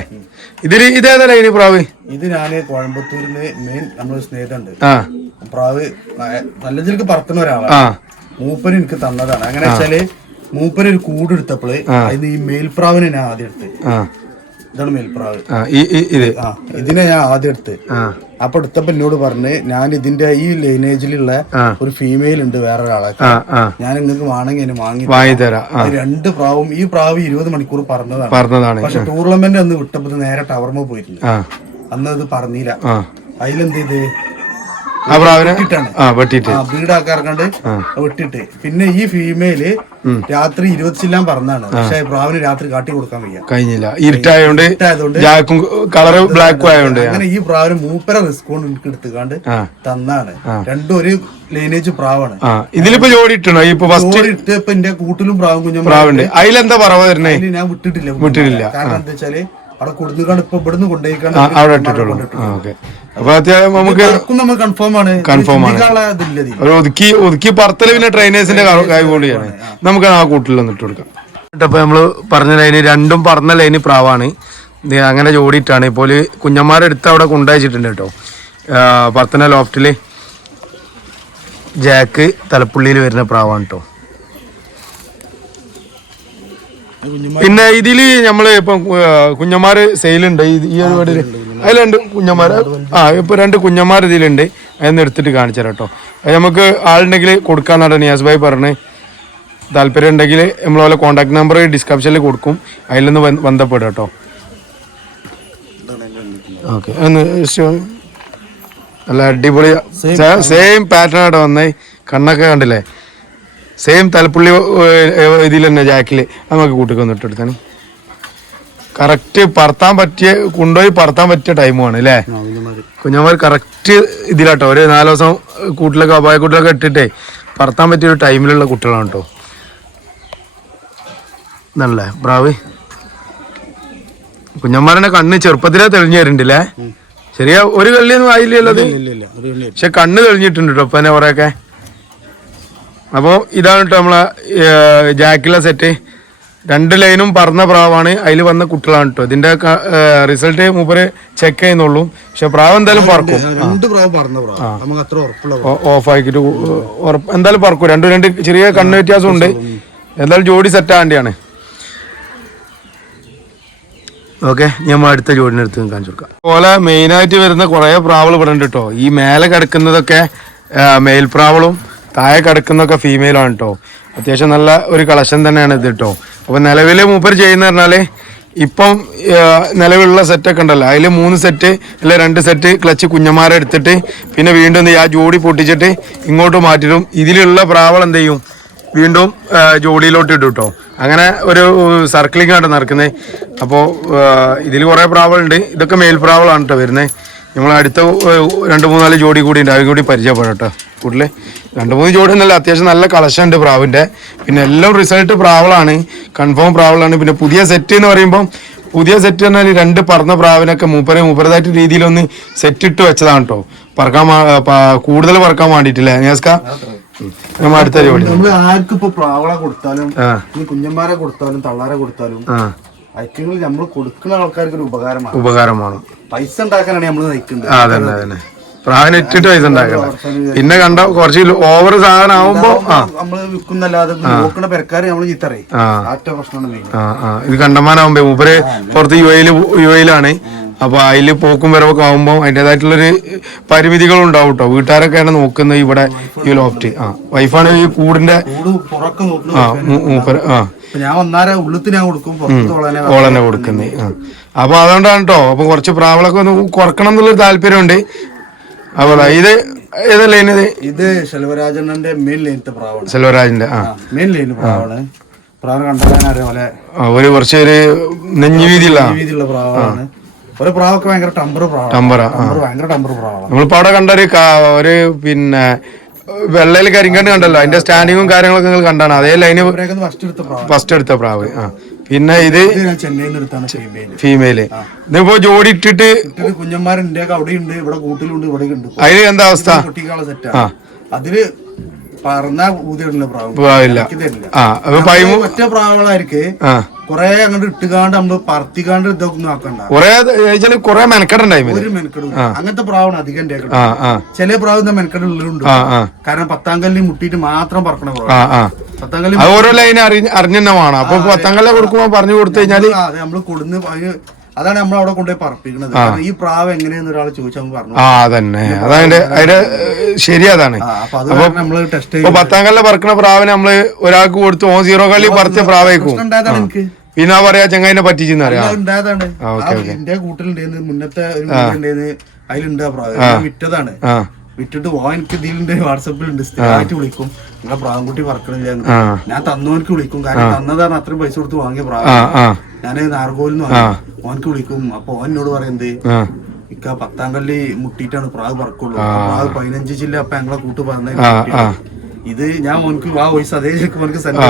ഇതേതാ ലൈന് പ്രാവ്? ഇത് ഞാന് കോയമ്പത്തൂരില് മെയിൻ നമ്മളൊരു സ്നേഹിതുണ്ട്. പ്രാവ് നല്ല രീതിക്ക് പറത്തുന്ന ഒരാളാണ്. മൂപ്പര് എനിക്ക് തന്നതാണ്. അങ്ങനെ വെച്ചാല് മൂപ്പര് ഒരു കൂടെടുത്തപ്പോള് അതിന് ഈ മേൽപ്രാവിനെ ഞാൻ ആദ്യം എടുത്ത്. ഇതാണ് മേൽപ്രാവ്. ഇതിനെ ഞാൻ ആദ്യം എടുത്ത്. അപ്പൊ എടുത്തപ്പോ എന്നോട് പറഞ്ഞ് ഞാൻ ഇതിന്റെ ഈ ലൈനേജിലുള്ള ഒരു ഫീമെയിൽ ഉണ്ട് വേറൊരാളെ, ഞാൻ നിങ്ങൾക്ക് വേണമെങ്കിൽ വാങ്ങി തരാം. 2 പ്രാവും ഈ പ്രാവ് 20 മണിക്കൂർ പറഞ്ഞതാണ്. പക്ഷെ ടൂർണമെന്റ് അന്ന് വിട്ടപ്പോ നേരെ ടവർമ പോയിരുന്നു. അന്ന് അത് പറഞ്ഞില്ല. അതിലെന്ത് ചെയ്ത് വീടാക്കാർക്കണ്ട് വിട്ടിട്ട് പിന്നെ ഈ ഫീമെയില് രാത്രി 20 ചില്ലാൻ പറഞ്ഞാണ്. പക്ഷെ പ്രാവിന് രാത്രി കാട്ടി കൊടുക്കാൻ വയ്യ, കഴിഞ്ഞില്ല. ഇരുട്ടായതുകൊണ്ട് കളറ് ബ്ലാക്ക് ആയതുകൊണ്ട് അങ്ങനെ ഈ പ്രാവിന് മൂപ്പര റിസ്ക് കൊണ്ട് എനിക്ക് എടുത്തുകാണ്ട് തന്നാണ്. രണ്ടും ഒരു ലൈനേജ് പ്രാവാണ്. ഇതിലിപ്പോ ജോഡി ഇട്ടോ? ഇപ്പൊ എന്റെ കൂട്ടിലും പ്രാവും കുഞ്ഞും പ്രാവുണ്ട്. അതിലെന്താ പറവ വരുന്നേ? ഞാൻ വിട്ടിട്ടില്ല. കാരണം എന്താ വെച്ചാല് അവിടെ കൊടുക്കാണ്ട് ഇപ്പൊ ഇവിടുന്ന് കൊണ്ടുപോയിക്കാണ്ട് അവിടെ ഇട്ടിട്ടുള്ളൂ. കൺഫേം ആണ്. ഒതുക്കി പറത്തല് പിന്നെ ട്രെയിനേഴ്സിന്റെ കൈ കൂടിയാണ്. നമുക്ക് ആ കൂട്ടിലൊന്ന് ഇട്ട് കൊടുക്കാം. ഇപ്പൊ നമ്മള് പറഞ്ഞ ലൈന് രണ്ടും പറഞ്ഞ ലൈന് പ്രാവാണ്. അങ്ങനെ ജോഡിയിട്ടാണ് ഇപ്പോൾ കുഞ്ഞന്മാരെടുത്ത് അവിടെ കൊണ്ടുവച്ചിട്ടുണ്ട് കേട്ടോ. പർത്തന ലോഫ്റ്റില് ജാക്ക് തലപ്പുള്ളിയിൽ വരുന്ന പ്രാവാണ് കേട്ടോ. പിന്നെ ഇതില് നമ്മള് ഇപ്പം കുഞ്ഞന്മാര് സെയിലുണ്ട് ഈ പരിപാടിയില്. അതിലുണ്ട് കുഞ്ഞന്മാര്. ഇപ്പൊ 2 കുഞ്ഞന്മാർ ഇതിലുണ്ട്. അതൊന്ന് എടുത്തിട്ട് കാണിച്ചു തരാം കേട്ടോ. അത് നമുക്ക് ആളുണ്ടെങ്കിൽ കൊടുക്കാന്നാണ് നിയാസ് ഭായി പറഞ്ഞ്. താല്പര്യം ഉണ്ടെങ്കിൽ നമ്മളെ കോൺടാക്ട് നമ്പർ ഡിസ്ക്രിപ്ഷനിൽ കൊടുക്കും. അതിലൊന്ന് ബന്ധപ്പെടും കേട്ടോ. ഓക്കെ, ഒന്ന് നല്ല അടിപൊളി സെയിം പാറ്റേൺ ആയിട്ട് വന്നേ. കണ്ണൊക്കെ കണ്ടില്ലേ, സെയിം തലപ്പുള്ളി ഇതിൽ തന്നെ ജാക്കില്. നമുക്ക് കൂട്ടിക്കൊന്ന് ഇട്ടെടുത്താണ്. കറക്റ്റ് പറത്താൻ പറ്റിയ കൊണ്ടുപോയി പറത്താൻ പറ്റിയ ടൈമുമാണ് അല്ലേ കുഞ്ഞന്മാർ. കറക്റ്റ് ഇതിലാട്ടോ. ഒരു 4 ദിവസം കൂട്ടിലൊക്കെ അപായക്കൂട്ടിലൊക്കെ ഇട്ടിട്ടേ പറത്താൻ പറ്റിയൊരു ടൈമിലുള്ള കുട്ടികളാണ് കേട്ടോ. നല്ല ബ്രാവ് കുഞ്ഞന്മാരുടെ കണ്ണ് ചെറുപ്പത്തിലേ തെളിഞ്ഞു വരുന്നുണ്ടല്ലേ. ശരിയാ, ഒരു കള്ളിയൊന്നും ആയില്ലല്ലോ, പക്ഷെ കണ്ണ് തെളിഞ്ഞിട്ടുണ്ട് കേട്ടോ ഇപ്പൊ കുറെയൊക്കെ. അപ്പോൾ ഇതാണ് കേട്ടോ നമ്മളെ ജാക്കിലെ സെറ്റ്. 2 ലൈനും പറന്ന പ്രാവാണ്. അതിൽ വന്ന കുട്ടികളാണ് കേട്ടോ. ഇതിന്റെ റിസൾട്ട് മൂപ്പര് ചെക്ക് ചെയ്യുന്നുള്ളൂ. പക്ഷെ പ്രാവ് എന്തായാലും പറക്കും. ഓഫ് ആക്കിട്ട് എന്തായാലും പറക്കും. 2 ചെറിയ കണ്ണ് വ്യത്യാസം ഉണ്ട്. എന്തായാലും ജോഡി സെറ്റ് ആണ്ടിയാണ്. ഓക്കെ, നമ്മൾ അടുത്ത ജോഡിനെ എടുത്ത് കാണിച്ചു കൊടുക്കാം. അതുപോലെ മെയിനായിട്ട് വരുന്ന കുറേ പ്രാവൾ ഇവിടെ ഉണ്ട് കേട്ടോ. ഈ മേലെ കിടക്കുന്നതൊക്കെ മെയിൽ പ്രാവളും താഴെ കിടക്കുന്നതൊക്കെ ഫീമെയിലാണ് കേട്ടോ. അത്യാവശ്യം നല്ല ഒരു കളക്ഷൻ തന്നെയാണ് ഇത് കേട്ടോ. അപ്പോൾ നിലവിൽ മൂപ്പർ ചെയ്യുന്ന പറഞ്ഞാൽ ഇപ്പം നിലവിലുള്ള സെറ്റൊക്കെ ഉണ്ടല്ലോ, അതിൽ 3 സെറ്റ് അല്ലെ 2 സെറ്റ് ക്ലച്ച് കുഞ്ഞന്മാരെ എടുത്തിട്ട് പിന്നെ വീണ്ടും ആ ജോഡി പൊട്ടിച്ചിട്ട് ഇങ്ങോട്ട് മാറ്റിടും. ഇതിലുള്ള പ്രാവൾ എന്ത് ചെയ്യും, വീണ്ടും ജോഡിയിലോട്ട് ഇടും കേട്ടോ. അങ്ങനെ ഒരു സർക്കിളിംഗ് ആണ് നടക്കുന്നത്. അപ്പോൾ ഇതിൽ കുറേ പ്രാവളുണ്ട്. ഇതൊക്കെ മെയിൽ പ്രാവളാണ് കേട്ടോ വരുന്നത്. നമ്മൾ അടുത്ത 2-3-4 ജോഡി കൂടി ഉണ്ട്. അതും കൂടി പരിചയപ്പെടാം കേട്ടോ. കൂടുതൽ 2-3 ജോഡി എന്നല്ല, അത്യാവശ്യം നല്ല കളക്ഷൻ ഉണ്ട് പ്രാവിൻ്റെ. പിന്നെ എല്ലാം റിസൾട്ട് പ്രാവളാണ്, കൺഫേം പ്രാവളാണ്. പിന്നെ പുതിയ സെറ്റ് എന്ന് പറയുമ്പോൾ പുതിയ സെറ്റ് പറഞ്ഞാൽ 2 പറന്ന പ്രാവിനൊക്കെ മൂപ്പരതായിട്ട് രീതിയിലൊന്ന് സെറ്റ് ഇട്ട് വെച്ചതാണ് കേട്ടോ. പറക്കാൻ കൂടുതൽ പറക്കാൻ വേണ്ടിയിട്ടില്ലേ നിയാസ്ക? നമ്മൾ അടുത്ത ജോഡി ആർക്കും ഇപ്പൊ പ്രാവളെ കൊടുത്താലും കുഞ്ഞന്മാരെ കൊടുത്താലും തള്ളാരെ കൊടുത്താലും ഐക്യങ്ങൾ നമ്മൾ കൊടുക്കുന്ന ആൾക്കാർക്ക് ഒരു ഉപകാരമാണ്. പൈസ ഉണ്ടാക്കാനാണ് നമ്മൾ നയിക്കുന്നത്. അതന്നെ പ്രാവിനെ ഇട്ടിട്ട് പൈസ ഉണ്ടാക്കണം. പിന്നെ കണ്ട കുറച്ച് ഓവർ സാധനം ആവുമ്പോ നമ്മള് വിൽക്കുന്നല്ലാതെ നോക്കുന്ന പെരക്കാര് നമ്മള് ചീത്തറയും. പ്രശ്നമാണ്. ഇത് കണ്ടമാനാവുമ്പോ മൂപ്പര് പുറത്ത് യു എയിലാണ്. അപ്പൊ അതില് പോക്കും വരവൊക്കെ ആവുമ്പോ അതിൻ്റെതായിട്ടുള്ളൊരു പരിമിതികളും ഉണ്ടാവും കേട്ടോ. വീട്ടുകാരൊക്കെയാണ് നോക്കുന്നത് ഇവിടെ ഈ ലോഫ്റ്റ്. വൈഫാണ് ഈ കൂടിന്റെ മൂപ്പര്. ഞാൻ ഒന്നാരെ ഉള്ളത്തിന് ഞാൻ കൊടുക്കും, ഓളന്നെ കൊടുക്കുന്നത്. അപ്പൊ അതുകൊണ്ടാണ് കേട്ടോ. അപ്പൊ കുറച്ച് പ്രാവളൊക്കെ ഒന്ന് കുറക്കണം എന്നുള്ളൊരു താല്പര്യമുണ്ട്. അപ്പോൾ ഇത് ഏതല്ലേ ഇത് സെൽവരാജന്റെ മെയിൻ ലൈനത്തെ പ്രാവാണ്. സെൽവരാജിന്റെ മെയിൻ ലൈൻ പ്രാവാണ്. പ്രാവ് കണ്ടാൽ അതേപോലെ ഒരു കുറച്ചൊരു നെഞ്ഞു വീതിയുള്ള പ്രാവാണ്. ഒരു പ്രാവൊക്കെ ഭയങ്കര ടമ്പർ ഭയങ്കര ടമ്പർ പ്രാവാണ്. നമ്മളിപ്പോ അവിടെ കണ്ട ഒരു പിന്നെ വെള്ളയിൽ കരിങ്കണ്ട് കണ്ടല്ലോ, അതിന്റെ സ്റ്റാൻഡിങ്ങും കാര്യങ്ങളൊക്കെ നിങ്ങൾ കണ്ടാണ്. അതേ ലൈന് ഫസ്റ്റ് എടുത്ത പ്രാവ്. പിന്നെ ഇത് ഫീമെയില്. ഇതിപ്പോ ജോഡി ഇട്ടിട്ട് കുഞ്ഞന്മാരുണ്ട്, അവിടെ ഉണ്ട്, ഇവിടെ കൂട്ടിലുണ്ട്, ഇവിടെ ഉണ്ട്. അതിന് എന്താ അവസ്ഥ? സെറ്റാ. അതില് പറഞ്ഞ ഊതിയിടില്ല ഒറ്റ പ്രാവളായിരിക്കും. കൊറേ അങ്ങോട്ട് ഇട്ടുകാണ്ട് നമ്മള് പറത്തിക്കാണ്ട് ഇതൊക്കെ നോക്കണ്ട. കൊറേ മെനക്കെടുണ്ടായി. ഒരു മെനക്കെടും അങ്ങനത്തെ പ്രാവാണ് അധികം. ചില പ്രാവ് മെനക്കെടുള്ളുണ്ട്. കാരണം 10-ാം കല്ലിൽ മുട്ടിയിട്ട് മാത്രം പറക്കണ പ്രാവ്. 10-ാം കല്ലിൽ ഓരോ ലൈൻ അറിഞ്ഞെണ്ണമാണ്. അപ്പൊ 10-ാം കല്ല് കൊടുക്കുമ്പോ പറഞ്ഞു കൊടുത്തു കഴിഞ്ഞാല് നമ്മള് കൊടുന്ന് അതാണ് നമ്മൾ അവിടെ കൊണ്ടുപോയി പറപ്പിക്കുന്നത്. ഈ പ്രാവ് എങ്ങനെയെന്ന് ഒരാൾ ചോദിച്ചാൽ പറഞ്ഞു. അതന്നെ അതിന്റെ ശരി. അതാണ് നമ്മള് ടെസ്റ്റ് 10-ാം കല്ല് പറക്കണ പ്രാവിനെ നമ്മള് ഒരാൾക്ക് കൊടുത്തു, 0 കള്ളി പറച്ച പ്രാവേക്കും. എനിക്ക് പിന്നെ പറയാ ചെങ്ങായിനെ പറ്റിച്ചെന്ന് അറിയാം. ഉണ്ടായതാണ്. എന്റെ കൂട്ടിലുണ്ടായിരുന്നു, മുന്നത്തെ ഒരു അതിലുണ്ട് ആ പ്രാവ്. വിറ്റതാണ്. വിറ്റിട്ട് എനിക്ക് ഇതിലുണ്ട്, വാട്സപ്പിലുണ്ട്, സ്ഥിരമായിട്ട് വിളിക്കും. നിങ്ങളെ പ്രാവൻകുട്ടി പറക്കണില്ല. ഞാൻ തന്നോനക്ക് വിളിക്കും. കാരണം തന്നതാണ് അത്രയും പൈസ കൊടുത്ത് വാങ്ങിയ പ്രാവ്. ഞാൻ നാർഗോയിൽ നിന്ന് വാങ്ങി. ഓനക്ക് വിളിക്കും. അപ്പൊ ഓൻ എന്നോട് പറയുന്നത് ഇക്ക 10-ാം കല്ലി മുട്ടിയിട്ടാണ് പ്രാവ് പറക്കുള്ളൂ. പ്രാവ് 15 ചില്ല അപ്പൊ ഞങ്ങളെ കൂട്ട് പറഞ്ഞ ഇത് ഞാൻ ഓനക്ക് ആ വോയിസ് അതേ ഓനക്ക് സെൻഡ്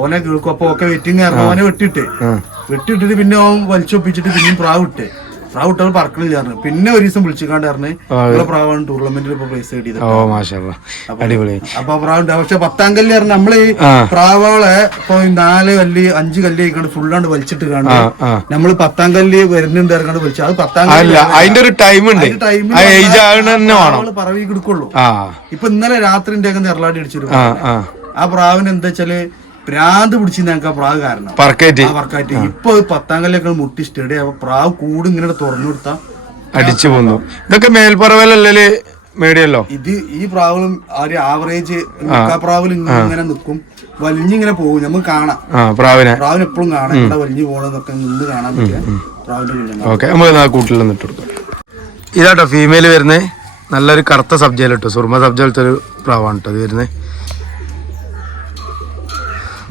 ഓനെ കേൾക്കും. അപ്പൊ ഒക്കെ വെറ്റിങ് ഓനെ വെട്ടിട്ട് പിന്നെ ഓൻ വലിച്ചൊപ്പിച്ചിട്ട് പിന്നെയും പ്രാവ് ഇട്ട് പ്രാവ് കുട്ടികൾ പറക്കണില്ലായിരുന്നു. പിന്നെ ഒരു ദിവസം വിളിച്ചിക്കാണ്ട് പറഞ്ഞ് പ്രാവാണ് ടൂർണമെന്റിൽ ഇപ്പൊ പ്രൈസ് കിട്ടിയത്. അടിപൊളി. അപ്പൊ പ്രാവ് പക്ഷെ 10ാം കല്ല് പറഞ്ഞ നമ്മള് ഈ പ്രാവുകളെ ഇപ്പൊ 4 കല്ല് 5 കല്ല് കഴിക്കാണ്ട് ഫുള്ളാണ്ട് വലിച്ചിട്ട് കാണും. നമ്മള് 10ാം കല്ല് വരുന്നുണ്ട് ഇറങ്ങാണ്ട് വലിച്ചു. അത് 10ാം കല്ല് അതിന്റെ ഒരു ടൈം ഉണ്ട്, പറവി കിടക്കുള്ളൂ. ഇപ്പൊ ഇന്നലെ രാത്രിന്റെ ഒക്കെ നിറലാടി അടിച്ചിരുന്നു. ആ പ്രാവിന് എന്താ വെച്ചാല് ഭ്രാന്ത് പിടിച്ച് ഞങ്ങൾക്ക് ആ പ്രാവ് കാരണം പറക്കാറ്റ്. ഇപ്പൊ 10ാം കല്ലൊക്കെ മുട്ടി സ്റ്റഡി പ്രാവ് കൂട് ഇങ്ങനെ തുറന്നു കൊടുത്താ അടിച്ചു പോന്നു. ഇതൊക്കെ മേൽപ്പറവല്ലേ മേടിയല്ലോ. ഇത് ഈ പ്രാവുകളും ഒരു ആവറേജ് പ്രാവിൽ ഇങ്ങനെ നിക്കും, വലിഞ്ഞിങ്ങനെ പോകും. നമുക്ക് കാണാം പ്രാവിനെ എപ്പോഴും കാണാം. ഇവിടെ വലിഞ്ഞു പോകണമെന്നൊക്കെ നിന്ന് കാണാൻ പറ്റിയ പ്രാവിന്റെ കൂട്ടിൽ. ഇതാട്ടോ ഫീമെയിൽ വരുന്നത്. നല്ലൊരു കറുത്ത സബ്ജയിലിട്ടോ, സുർമ സബ്ജയിലത്തെ ഒരു പ്രാവാണ് കേട്ടോ ഇത് വരുന്നത്.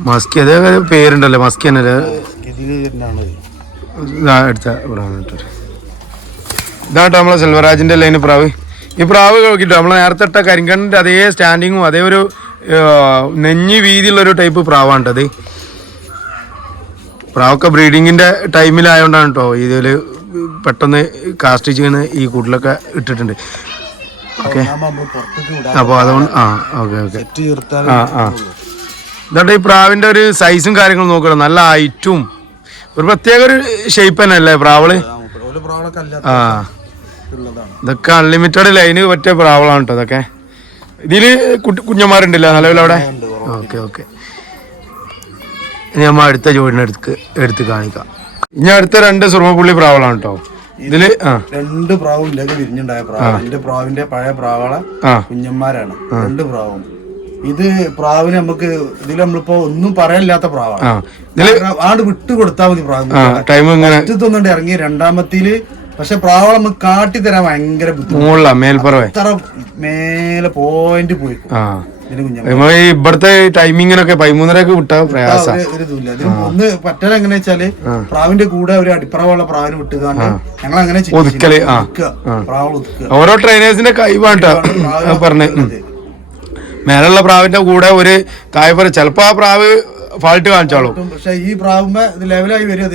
മസ്കി അതേ പേരുണ്ടല്ലോ, മസ്കി തന്നെ എടുത്ത ഇതാട്ടോ നമ്മളെ സെൽവരാജിന്റെ ലൈന് പ്രാവ്. ഈ പ്രാവ് നോക്കിട്ടോ നമ്മളെ നേരത്തെ ഇട്ട കരിങ്കണ്ണിന്റെ അതേ സ്റ്റാൻഡിങ്ങും അതേ ഒരു നെഞ്ഞി വീതിയുള്ളൊരു ടൈപ്പ് പ്രാവാണ് അത്. പ്രാവൊക്കെ ബ്രീഡിങ്ങിന്റെ ടൈമിലായോണ്ടാണ് കേട്ടോ ഇതില് പെട്ടെന്ന് കാസ്റ്റ് ചെയ്യുന്ന ഈ കൂട്ടിലൊക്കെ ഇട്ടിട്ടുണ്ട്. ഓക്കെ, അപ്പോൾ അതുകൊണ്ട് ഇതാട്ടെ ഈ പ്രാവിന്റെ ഒരു സൈസും കാര്യങ്ങളും നോക്കണം. നല്ല ഹൈറ്റും ഒരു പ്രത്യേക ഒരു ഷേപ്പ് തന്നെ അല്ലേ പ്രാവള്. ഇതൊക്കെ അൺലിമിറ്റഡ് ലൈന് പറ്റിയ പ്രാവളാണ് കേട്ടോ ഇതൊക്കെ. ഇതില് കുഞ്ഞന്മാരുണ്ടല്ലോ നിലവിലവിടെ. ഓക്കെ ഇനി നമ്മൾ അടുത്ത ജോഡിനെ എടുത്ത് കാണിക്കാം. ഇനി അടുത്ത 2 സുർമപ്പുള്ളി പ്രാവളാണ് കേട്ടോ ഇതില്. 2 പ്രാവും വിരിഞ്ഞുണ്ടായ പ്രാവ് എന്റെ പ്രാവിന്റെ പഴയ പ്രാവളെ കുഞ്ഞന്മാരാണ് 2 പ്രാവും. ഇത് പ്രാവിന് നമുക്ക് ഇതിൽ നമ്മളിപ്പോ ഒന്നും പറയാനില്ലാത്ത പ്രാവാണ്. ആട് വിട്ടു കൊടുത്താൽ മതി പ്രാവ് തോന്നുന്നുണ്ട് ഇറങ്ങി. രണ്ടാമത്തില് പക്ഷെ പ്രാവളെ നമുക്ക് കാട്ടിത്തരാൻ ഭയങ്കര ബുദ്ധിമുട്ട്. മേലെ പോയിന്റ് പോയി ഇവിടുത്തെ ടൈമിങ്ങിനൊക്കെ 13:30 വിട്ട പ്രയാസം. ഒന്ന് പറ്റല എങ്ങനെ വെച്ചാല് പ്രാവിന്റെ കൂടെ ഒരു അടിപ്രാവുള്ള പ്രാവിന് വിട്ടുകാണ്ട് ഞങ്ങൾ അങ്ങനെ പ്രാവ് ഒതുക്കുക. ഓരോ ട്രെയിനേഴ്സിന്റെ കൈവാട്ടോ പറഞ്ഞേ. മേലുള്ള പ്രാവിന്റെ കൂടെ ഒരു തായ്പറ ചിലപ്പോ ആ പ്രാവ് ഫാൾട്ട് കാണിച്ചോളൂ. പക്ഷെ ഈ പ്രാവുമ്പോ ലെവലായി വരും.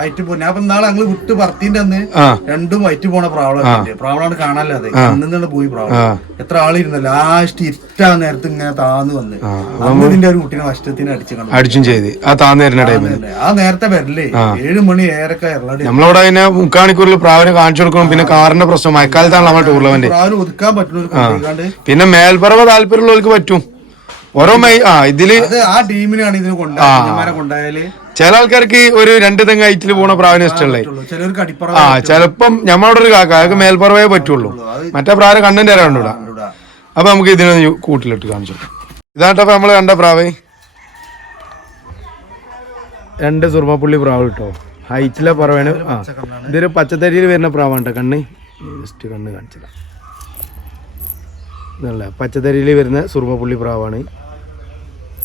ഹൈറ്റ് പോകും. ഞാൻ നാളെ ഞങ്ങള് വിട്ട് പറത്തിന്റെ അന്ന് 2 ഹൈറ്റ് പോണ പ്രാവളാണ് കാണാനല്ലാതെ അന്ന് പോയി പ്രാവ്. എത്ര ആളിരുന്ന ലാസ്റ്റ് ഇറ്റാ നേരത്തെ ഇങ്ങനെ താന്ന് വന്ന് ഇതിന്റെ ഒരു കുട്ടീനെ വശത്തിന് അടിച്ചും ചെയ്ത് ആ താന്ന് ടൈമിൽ ആ നേരത്തെ വരല്ലേ 7 മണി 7:30 നമ്മളവിടെ അതിനെ 3/4 മണിക്കൂറിൽ പ്രാവിനെ കാണിച്ചു കൊടുക്കണം. പിന്നെ കാറിന്റെ പ്രശ്നം മഴക്കാലത്താണ് നമ്മുടെ ടൂർണമെന്റ്. പ്രാവിന് ഒതുക്കാൻ പറ്റുന്ന പിന്നെ മേൽപ്പറവ താല്പര്യമുള്ളവർക്ക് പറ്റും. ഓരോ ഇതില് ആ ടീമിനാണ് ഇതിന് കൊണ്ടായാല് ചില ആൾക്കാർക്ക് ഒരു 2 തെങ്ങ് ഹൈറ്റിൽ പോണ പ്രാവിനെ ഇഷ്ടമല്ലേ. ചിലപ്പം ഞമ്മളോട് ഒരു കാക്ക മേൽപ്പറവേ പറ്റുള്ളൂ. മറ്റേ പ്രാവിനെ കണ്ണിന്റെ കണ്ടുകൂടാ. അപ്പൊ നമുക്ക് ഇതിനെ കൂട്ടിലിട്ട് കാണിച്ചു. ഇതാട്ടപ്പോ നമ്മള് കണ്ട പ്രാവ് 2 സുർമപ്പുള്ളി പ്രാവ് കിട്ടോ. ഹൈറ്റിലെ പറവാണ്. ഇതൊരു പച്ചത്തരിയിൽ വരുന്ന പ്രാവാണ് കേട്ടോ. കണ്ണ് ജസ്റ്റ് കണ്ണ് കാണിച്ചില്ല. ഇതല്ല പച്ചത്തരിയിൽ വരുന്ന സുർമപ്പുള്ളി പ്രാവാണ്.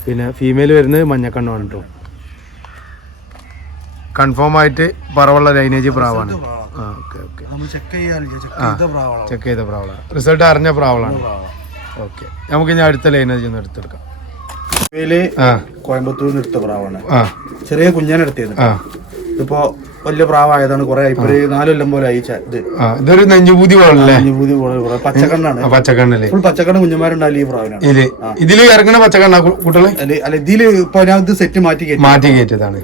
പിന്നെ ഫീമെയിൽ വരുന്നത് മഞ്ഞക്കണ്ണാണ് കേട്ടോ. കൺഫേം ആയിട്ട് പറവുള്ള ലൈനേജ് പ്രാവാണ്. ചെക്ക് ചെയ്ത പ്രാവളാണ്. റിസൾട്ട് അറിഞ്ഞ പ്രാവളാണ്. ഓക്കെ, നമുക്ക് ഇനി അടുത്ത ലൈനേജ് ഒന്ന് എടുത്തെടുക്കാം. കോയമ്പത്തൂരിൽ നിന്ന് എടുത്ത പ്രാവാണ്. ചെറിയ കുഞ്ഞാനെ എടുത്തിരുന്നു. ഇതിപ്പോ വലിയ പ്രാവായതാണ്. കുറെ 4 കൊല്ലം പോലെ ഇതൊരു നെഞ്ചുപൂതി പച്ചക്കണ്ണാണ്. പച്ചക്കണ്ണല്ലേ പച്ചക്കണ്ണ കുഞ്ഞന്മാരുണ്ടായാലും ഈ പ്രാവിനാണ്. ഇതില് ഇറങ്ങണ പച്ചക്കണ്ണ കുട്ടികള് അല്ല ഇതില് ഇപ്പൊ ഞാൻ ഇത് സെറ്റ് മാറ്റി കയറ്റിയതാണ്.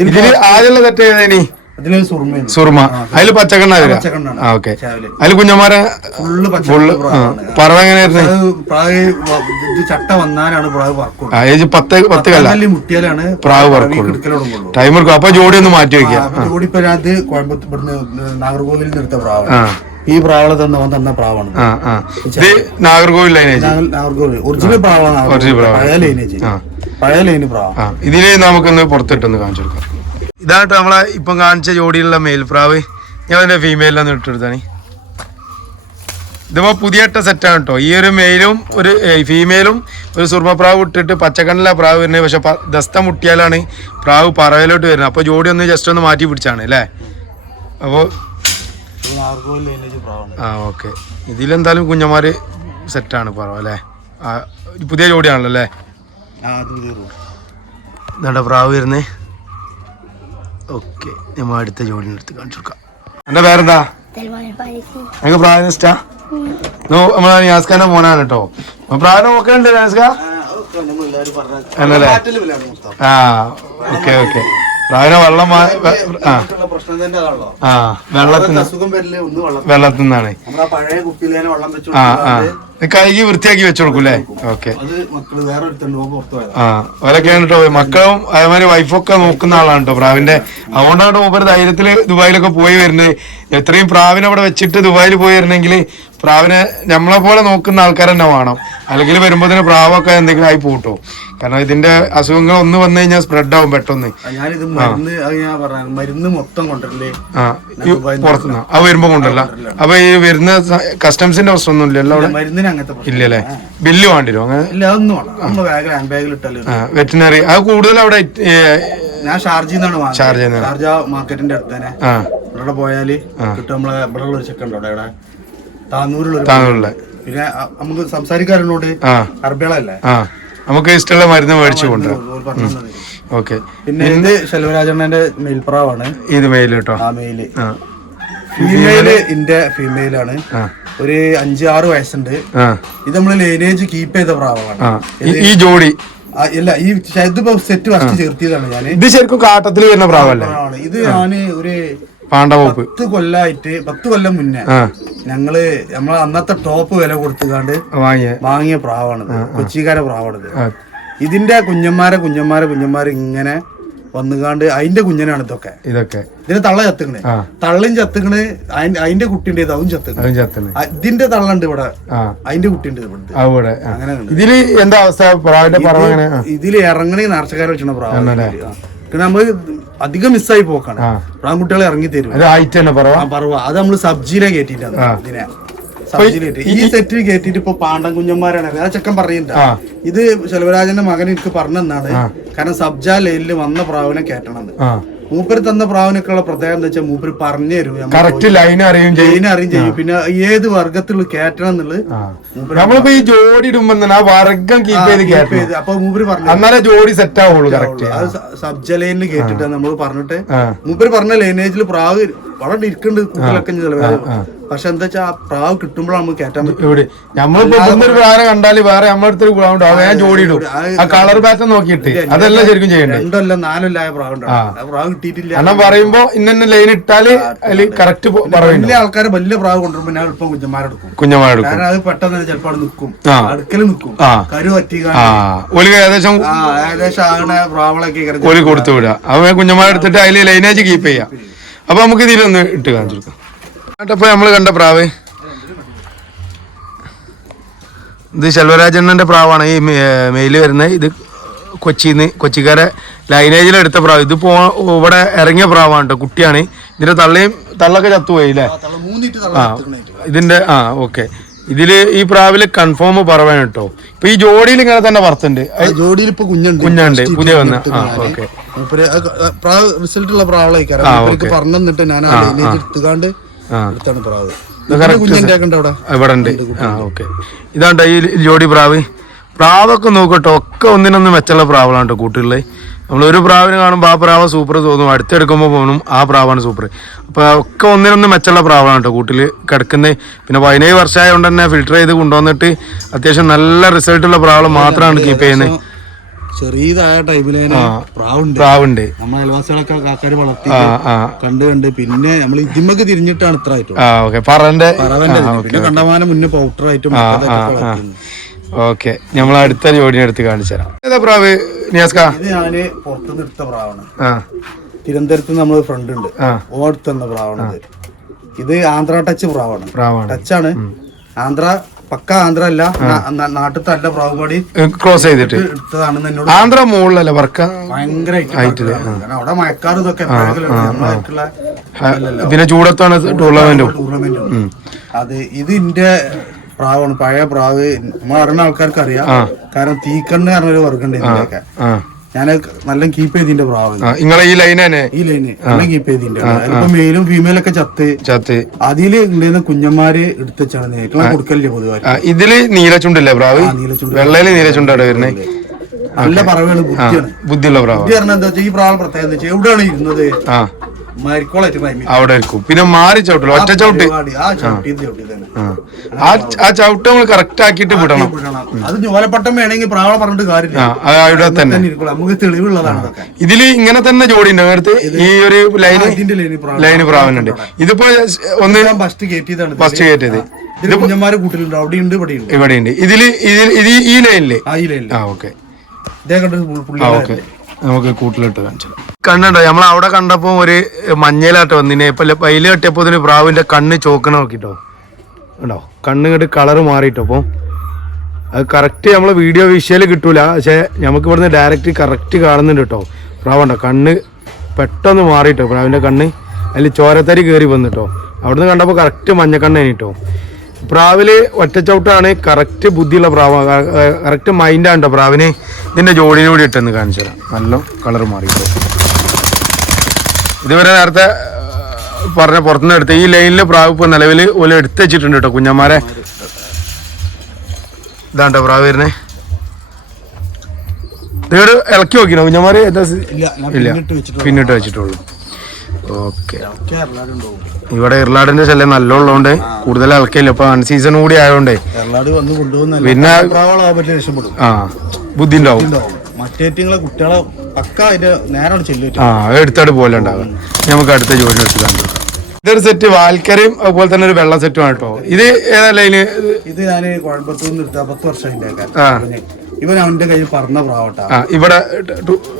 ഇതില് ആദ്യമുള്ള സെറ്റ് ഏതേനി? സുർമ. അതില് പച്ചക്കണ്ണ. ഓക്കെ, അതില് കുഞ്ഞന്മാരെ ഫുള്ള് പറവ എങ്ങനെയായിരുന്നു? ചട്ട വന്നാലാണ് പ്രാവ് 10 കല്ല മുട്ടിയാലാണ് പ്രാവ് പറക്കുള്ളൂ. ടൈം എടുക്കും. അപ്പൊ ജോഡി ഒന്ന് മാറ്റി വെക്കാം. ജോഡി ഇപ്പൊ ഞാൻ കോയമ്പത്തൂർ നാഗർകോവിലിൽ നിന്ന് എടുത്ത പ്രാവാണ്. ഈ പ്രാവളെ തന്ന പ്രാവാണ്. നാഗർകോവിൽ നാഗർകോവിൽ ഒറിജിനൽ പ്രാവാണ്. പഴയ ലൈന് പ്രാവ്. ഇതില് നമുക്കൊന്ന് പുറത്തിട്ടൊന്ന് കാണിച്ചു കൊടുക്കാം. ഇതായിട്ട് നമ്മളെ ഇപ്പം കാണിച്ച ജോഡിയിലുള്ള മേൽപ്രാവ്. ഞാൻ അതിന്റെ ഫീമെയിലൊന്ന് ഇട്ടെടുത്താണ്. ഇതിപ്പോ പുതിയ ഇട്ട സെറ്റാണ് കേട്ടോ. ഈ ഒരു മെയിലും ഒരു ഫീമെയിലും ഒരു സുർമപ്രാവ് ഇട്ടിട്ട് പച്ചക്കണ്ണിലെ പ്രാവ് വരുന്നത്. പക്ഷെ ദസ്ത മുട്ടിയാലാണ് പ്രാവ് പറവയിലോട്ട് വരുന്നത്. അപ്പൊ ജോഡി ഒന്ന് ജസ്റ്റ് ഒന്ന് മാറ്റി പിടിച്ചാണ് അല്ലേ. അപ്പോ ഓക്കെ, ഇതിലെന്തായാലും കുഞ്ഞന്മാര് സെറ്റാണ് പറവ അല്ലേ. പുതിയ ജോഡിയാണല്ലോ അല്ലേ. ഇതാ പ്രാവ് വരുന്നേ. ഓക്കെ, നമ്മൾ അടുത്ത ജോഡിനെ എടുത്ത് കാണിച്ചു കൊടുക്കാം. എന്റെ പേരെന്താ? എനിക്ക് പ്രായം ഇഷ്ടാ? നമ്മളെ നിയാസ്ഖാന്റെ മോനാണ് കേട്ടോ. പ്രായം നോക്കണ്ടേ നിയാസ്ക? അല്ലല്ലേ? ആ ഓക്കെ ഓക്കെ. പ്രായം വെള്ളം വെള്ളത്തിൽ നിന്നാണ്. കഴുകി വൃത്തിയാക്കി വെച്ചോളൂല്ലേ? ഓക്കെ. അവരൊക്കെയാണ് കേട്ടോ മക്കളും അതേമാതിരി വൈഫൊക്കെ നോക്കുന്ന ആളാണ് കേട്ടോ പ്രാവിന്റെ. അതുകൊണ്ടാണ് മൂപ്പര് ധൈര്യത്തില് ദുബായിലൊക്കെ പോയി വരുന്നത്. എത്രയും പ്രാവിനെ അവിടെ വെച്ചിട്ട് ദുബായിൽ പോയി വരണമെങ്കിൽ പ്രാവിനെ നമ്മളെ പോലെ നോക്കുന്ന ആൾക്കാർ തന്നെ വേണം. അല്ലെങ്കിൽ വരുമ്പോ തന്നെ പ്രാവൊക്കെ എന്തെങ്കിലും ആയി പോട്ടോ. കാരണം ഇതിന്റെ അസുഖങ്ങൾ ഒന്ന് വന്നു കഴിഞ്ഞാൽ സ്പ്രെഡ് ആവും പെട്ടെന്ന്. മരുന്ന് മൊത്തം കൊണ്ടല്ലേ പുറത്തുനിന്ന് അത് വരുമ്പോ കൊണ്ടല്ല. അപ്പൊ ഈ വരുന്ന കസ്റ്റംസിന്റെ പ്രശ്നമൊന്നും ഇല്ലല്ലോ അവിടെ? മരുന്നിന് അങ്ങനത്തെ ഇല്ലല്ലേ? ബില്ല് വേണ്ടിരോ? അങ്ങനെ വെറ്റിനറി അത് കൂടുതൽ അവിടെ. ഞാൻ ഷാർജ മാർക്കറ്റിന്റെ അടുത്ത് തന്നെ ഇവിടെ പോയാല് കിട്ടും. നമ്മളെ ഇവിടെ ഉള്ള ഒരു ചെക്കുണ്ട് ഇവിടെ താന്നൂരിലുള്ള. പിന്നെ നമുക്ക് സംസാരിക്കാരനോട് അറബികളല്ലേ, നമുക്ക് ഇഷ്ടമുള്ള മരുന്ന് മേടിച്ചു കൊണ്ടുവരാം. ഓക്കെ. പിന്നെ ഇത് ശെൽവരാജണ്ണന്റെ മെയിൽപ്രാവാണ്. ഇത് മെയിൽ കേട്ടോ. ആ മെയില് ഫീമെയില് ഇന്റെ ഫീമെയിലാണ്. ഒരു 5-6 വയസ്സുണ്ട്. ഇത് നമ്മള് ലൈനേജ് കീപ്പ് ചെയ്ത പ്രാവാണ്. ഈ ജോഡി ഇല്ല, ഈ ഇതിപ്പോ സെറ്റ് ഫസ്റ്റ് ചേർത്തിയതാണ് ഞാൻ. ഇത് ശരിക്കും കാട്ടത്തിൽ വരുന്ന പ്രാവല്ലേ? ഇത് ഞാന് ഒരു 10 കൊല്ലം മുന്നേ നമ്മളെ അന്നത്തെ ടോപ്പ് വില കൊടുത്തുകാണ്ട് വാങ്ങിയ പ്രാവാണിത്. കൊച്ചിക്കാരെ പ്രാവാണിത്. ഇതിന്റെ കുഞ്ഞന്മാരെ ഇങ്ങനെ വന്നുകാണ്ട് അതിന്റെ കുഞ്ഞനാണ് ഇതൊക്കെ. ഇതിന് തള്ള ചത്തുക്കണ്, തള്ളും ചത്തുക്കണ്, അതിന്റെ കുട്ടിന്റെ അതും ചത്തുക്കണ്. ഇതിന്റെ തള്ളുണ്ട് ഇവിടെ, അതിന്റെ കുട്ടിന്റെ ഇവിടെ. അങ്ങനെ ഇതില് എന്താ അവസ്ഥ? ഇതില് ഇറങ്ങണേ നേർച്ചക്കാരെ വെച്ചാണ് പ്രാവ്. പിന്നെ നമ്മള് അധികം മിസ്സായി പോക്കാണ്. പ്രാൺകുട്ടികളെ ഇറങ്ങി തരും. പറവ അത് നമ്മള് സബ്ജിയിലെ കയറ്റിട്ടാണ് ഇതിനെ. ഈ സെറ്റിൽ കയറ്റിട്ട് ഇപ്പൊ പാണ്ടൻ കുഞ്ഞന്മാരാണ്. ആ ചെക്കൻ പറയുന്നുണ്ട് ഇത് ശെൽവരാജന്റെ മകൻ എനിക്ക് പറഞ്ഞെന്നാണ്. കാരണം സബ്ജ ലൈനിൽ വന്ന പ്രാവിനെ കയറ്റണമെന്ന്. മൂപ്പര് തന്ന പ്രാവിനൊക്കെ ഉള്ള പ്രത്യേകത എന്താ വെച്ചാൽ മൂപ്പര് പറഞ്ഞു തരും, ലൈൻ അറിയും ചെയ്യും. പിന്നെ ഏത് വർഗത്തിലുള്ള കയറ്റണം എന്നുള്ളത് നമ്മളിപ്പോ ഈ ജോഡി ഇടുമ്പോ വർഗം കീപ്പ് ചെയ്ത് അപ്പൊ മൂപ്പര് പറഞ്ഞു അന്നേരം ജോഡി സെറ്റ് ആവുള്ളൂ. സബ്ജ ലൈനിൽ കേട്ടിട്ട് നമ്മള് പറഞ്ഞിട്ട് മൂപ്പര് പറഞ്ഞ ലൈനേജിൽ പ്രാവ് വളരെ ഇരിക്കുന്നുണ്ട് കുട്ടികളൊക്കെ. പക്ഷെ എന്താ വെച്ചാ ആ പ്രാവ് കിട്ടുമ്പോഴാണ് നമുക്ക് കയറ്റാൻ പറ്റും. നമ്മളിപ്പോ ഒരു പ്രാവിനെ കണ്ടാല് വേറെ നമ്മളടുത്തൊരു പ്രാവുണ്ട്, ഞാൻ ജോഡി ഇടും. ആ കളർ പാറ്റേൺ നോക്കിയിട്ട് അതെല്ലാം ശരിക്കും ചെയ്യണ്ടേ. 2 കൊല്ലം 4 കൊല്ലം പ്രാവുണ്ടാവും. പ്രാവ് കിട്ടിയിട്ടില്ല കാരണം പറയുമ്പോ ഇന്ന ലൈൻ ഇട്ടാല് അതില് കറക്റ്റ് വലിയ ആൾക്കാര് വലിയ പ്രാവ് കൊണ്ടുവരുമ്പോ ഞാൻ എളുപ്പം കുഞ്ഞന്മാരെടുക്കും. കാരണം അത് പെട്ടെന്ന് ചിലപ്പോൾ അവിടെ നിൽക്കും, അടുക്കല് നിൽക്കും, കരു പറ്റിക്കാണ്ട് ഏകദേശം ആകണ പ്രാവളൊക്കെ കൊടുത്തു വിടുക. അപ്പൊ കുഞ്ഞന്മാരെടുത്തിട്ട് അതില് ലൈനേജ് കീപ്പ് ചെയ്യാം. അപ്പൊ നമുക്ക് ഇതിലൊന്ന് ഇട്ട് കാണിച്ചു കൊടുക്കാം. പ്പൊ നമ്മള് കണ്ട പ്രാവ് ഇത് ശെൽവരാജണ്ണന്റെ പ്രാവാണ്. ഈ മെയില് വരുന്നത്. ഇത് കൊച്ചിക്കാരെ ലൈനേജിലെടുത്ത പ്രാവ്. ഇത് ഇവിടെ ഇറങ്ങിയ പ്രാവാണ് കേട്ടോ, കുട്ടിയാണ്. ഇതിന്റെ തള്ളൊക്കെ ചത്തുപോയി അല്ലേ? ഇതിന്റെ ഓക്കെ. ഇതില് ഈ പ്രാവില് കൺഫേം പറവാണ് കേട്ടോ. ഇപ്പൊ ഈ ജോഡിയിൽ ഇങ്ങനെ തന്നെ വർത്തുണ്ട്. ജോഡിയിൽ ഇപ്പൊ കുഞ്ഞുണ്ട് പുതിയ വന്ന. ഓക്കെ. റിസൾട്ടുള്ള പ്രാവളായിക്കാരം പറഞ്ഞിട്ട് ഞാൻ എടുത്തുകാണ്ട് ഇവിടെ ഉണ്ട്. ഓക്കെ. ഇതാണ്ട ഈ ജോഡി പ്രാവൊക്കെ നോക്കട്ടോ. ഒക്കെ ഒന്നിനൊന്നും മെച്ചുള്ള പ്രാവളാണ് കേട്ടോ കൂട്ടുകളില്. നമ്മൾ ഒരു പ്രാവിനെ കാണുമ്പോൾ ആ പ്രാവ് സൂപ്പർ തോന്നും, അടുത്തെടുക്കുമ്പോൾ പോകണം ആ പ്രാവാണ് സൂപ്പർ. അപ്പൊ ഒക്കെ ഒന്നിനൊന്നും മെച്ചുള്ള പ്രാവാണ് കേട്ടോ കൂട്ടിൽ കിടക്കുന്നത്. പിന്നെ 17 വർഷമായതുകൊണ്ട് തന്നെ ഫിൽട്ടർ ചെയ്ത് കൊണ്ടുവന്നിട്ട് അത്യാവശ്യം നല്ല റിസൾട്ടുള്ള പ്രാവള് മാത്രമാണ് കീപ്പ് ചെയ്യുന്നത്. ചെറിയതായ ടൈമില് പ്രാവുണ്ട്. നമ്മളെ അയൽവാസികളൊക്കെ ആൾക്കാര് വളർത്തി കണ്ട് പിന്നെ നമ്മൾ ഇതിമ്മക്ക് തിരിഞ്ഞിട്ടാണ് ഇത്ര ആയിട്ടും പിന്നെ കണ്ടമാനം മുന്നേ പൗഡറായിട്ടും. ഓക്കെ. നമ്മൾ അടുത്ത ജോഡിനെ എടുത്ത് കാണിച്ചു തരാം. ഏതാ പ്രാവ് നിയാസ്ക? ഇത് ഞാന് പുറത്തുനിന്ന് എടുത്ത പ്രാവാണ്. തിരുവനന്തപുരത്ത് നമ്മള് ഫ്രണ്ട് ഉണ്ട്, ഓടുത്തുന്ന പ്രാവാണ്. ഇത് ആന്ധ്ര ടച്ച് പ്രാവാണ്. ടച്ചാണ് ആന്ധ്ര, പക്ക ആന്ധ്ര അല്ല, നാട്ടിലത്തെ അല്ല പ്രാവുപാടി ക്രോസ് ചെയ്തിട്ട് എടുത്തതാണെന്ന് എന്നോട്. ആന്ധ്ര മുകളിലല്ലേ വർക്ക്? ഭയങ്കരമായിട്ട് അവിടെ മഴക്കാറ് ഇതൊക്കെ. പിന്നെ ചൂടത്താണ് ടൂർണമെന്റും. അത് ഇത് ഇന്റെ പ്രാവാണ്, പഴയ പ്രാവ്. നമ്മൾ അറിയുന്ന ആൾക്കാർക്ക് അറിയാം. കാരണം തീക്കണ്ണ് പറഞ്ഞൊരു വർക്കുണ്ട് ഇതിന്റെയൊക്കെ. ഞാൻ നല്ല കീപ്പ് ചെയ്തിന്റെ പ്രാവ്. ഈ ലൈന് നല്ല കീപ്പ് ചെയ്തിന്റെ. ഇപ്പൊ മെയിലും ഫീമെയിലൊക്കെ ചത്ത് അതില് ഉണ്ടായിരുന്ന കുഞ്ഞന്മാര് എടുത്തുവെച്ചാണ് കൊടുക്കലില്ല പൊതുവായി. ഇതില് നീലച്ചുണ്ടല്ലേ പ്രാവ്? വെള്ളയില് നീലച്ചുണ്ടാണ് വരുന്നത്. നല്ല പറവാണ്, ബുദ്ധിയാണ്. ബുദ്ധിയുള്ള പ്രാവ്. ബുദ്ധി പറഞ്ഞാൽ എന്താ വെച്ചാൽ ഈ പ്രാവ് പ്രത്യേകത എവിടെയാണ് ഇരുന്നത് അവിടെ ഇരിക്കും. പിന്നെ മാറി ചവിട്ടില്ല, ഒറ്റ ചവിട്ട്. ആ ചവിട്ട് നമ്മൾ കറക്റ്റ് ആക്കിയിട്ട് വിടണം. അത് ജോലപ്പട്ടം വേണമെങ്കിൽ പ്രാവള പറഞ്ഞിട്ട് കാര്യമില്ല, അവിടെ തന്നെ നമുക്ക് തെളിവുള്ളതാണ്. ഇതില് ഇങ്ങനെ തന്നെ ജോഡി ഉണ്ട് നേരത്തെ ഈ ഒരു ലൈന് പ്രാവനുണ്ട്. ഇതിപ്പോ ഒന്ന് ഫസ്റ്റ് കയറ്റിയതാണ്, ഫസ്റ്റ് കയറ്റിയത്. ഇത് കുഞ്ഞന്മാര് കൂട്ടിലുണ്ട്, അവിടെ ഉണ്ട്, ഇവിടെ ഉണ്ട്. ഇതില് ഈ ലൈനില് ഓക്കെ ഓക്കെ നമുക്ക് കൂട്ടിലിട്ട് കാണിച്ചു. കണ്ടോ നമ്മൾ അവിടെ കണ്ടപ്പോ ഒരു മഞ്ഞയിലാട്ടോ വന്നിനെ. ഇപ്പൊ പൈല് കെട്ടിയപ്പോ പ്രാവിന്റെ കണ്ണ് ചോക്കണ നോക്കിട്ടോ, ഉണ്ടോ കണ്ണ് കണ്ട് കളറ് മാറിട്ടോ. അപ്പൊ അത് കറക്റ്റ് നമ്മളെ വീഡിയോ വിഷ്വല് കിട്ടൂല, പക്ഷെ നമുക്ക് ഇവിടുന്ന് ഡയറക്റ്റ് കറക്റ്റ് കാണുന്നുണ്ട് കേട്ടോ. പ്രാവുണ്ടോ കണ്ണ് പെട്ടെന്ന് മാറിട്ടോ, പ്രാവിന്റെ കണ്ണ് അതിൽ ചോരത്തരി കയറി വന്നിട്ടോ. അവിടുന്ന് കണ്ടപ്പോൾ കറക്റ്റ് മഞ്ഞക്കണ്ണ് കഴിഞ്ഞിട്ടോ. പ്രാവില് ഒറ്റച്ചവിട്ടാണ്, കറക്റ്റ് ബുദ്ധിയുള്ള പ്രാവ്, കറക്റ്റ് മൈൻഡാണ് കേട്ടോ പ്രാവിന്. ഇതിന്റെ ജോഡിനെ കൂടി ഇട്ടെന്ന് കാണിച്ചു തരാം. നല്ല കളർ മാറിട്ടോ. ഇതുവരെ നേരത്തെ പറഞ്ഞ പുറത്തുനിന്ന് എടുത്ത് ഈ ലൈനില് പ്രാവ് ഇപ്പൊ നിലവിൽ ഓല എടുത്ത് വെച്ചിട്ടുണ്ട് കേട്ടോ കുഞ്ഞന്മാരെ. ഇതാണ്ടോ പ്രാവ് വരുന്നേ. ഇതോട് ഇളക്കി നോക്കിനോ കുഞ്ഞന്മാര്? ഇല്ല, പിന്നിട്ട് വെച്ചിട്ടുള്ളൂ. ഓക്കെ, ഇവിടെ ഇർലാഡിന്റെ ശല്യം നല്ല ഉള്ളതുകൊണ്ട് കൂടുതൽ ഇളക്കില്ല. ഇപ്പൊ അൺസീസൺ കൂടി ആയതുകൊണ്ടേ പിന്നെ ബുദ്ധി ഉണ്ടാവും. കുട്ടികളെ എടുത്തോട്ട് പോലെ ഉണ്ടാവും. നമുക്ക് അടുത്ത ജോലി വെച്ചിട്ടുണ്ട്. ഇതൊരു സെറ്റ് വാൽക്കരയും അതുപോലെ തന്നെ ഒരു വെള്ള സെറ്റുമാണ് കേട്ടോ. ഇത് ഏതാ ലൈന്? ഇത് ഞാൻ കോയമ്പത്തൂർ 10 വർഷം ഇവൻ അവന്റെ കയ്യിൽ പറഞ്ഞ പ്രാവട്ടാ. ഇവിടെ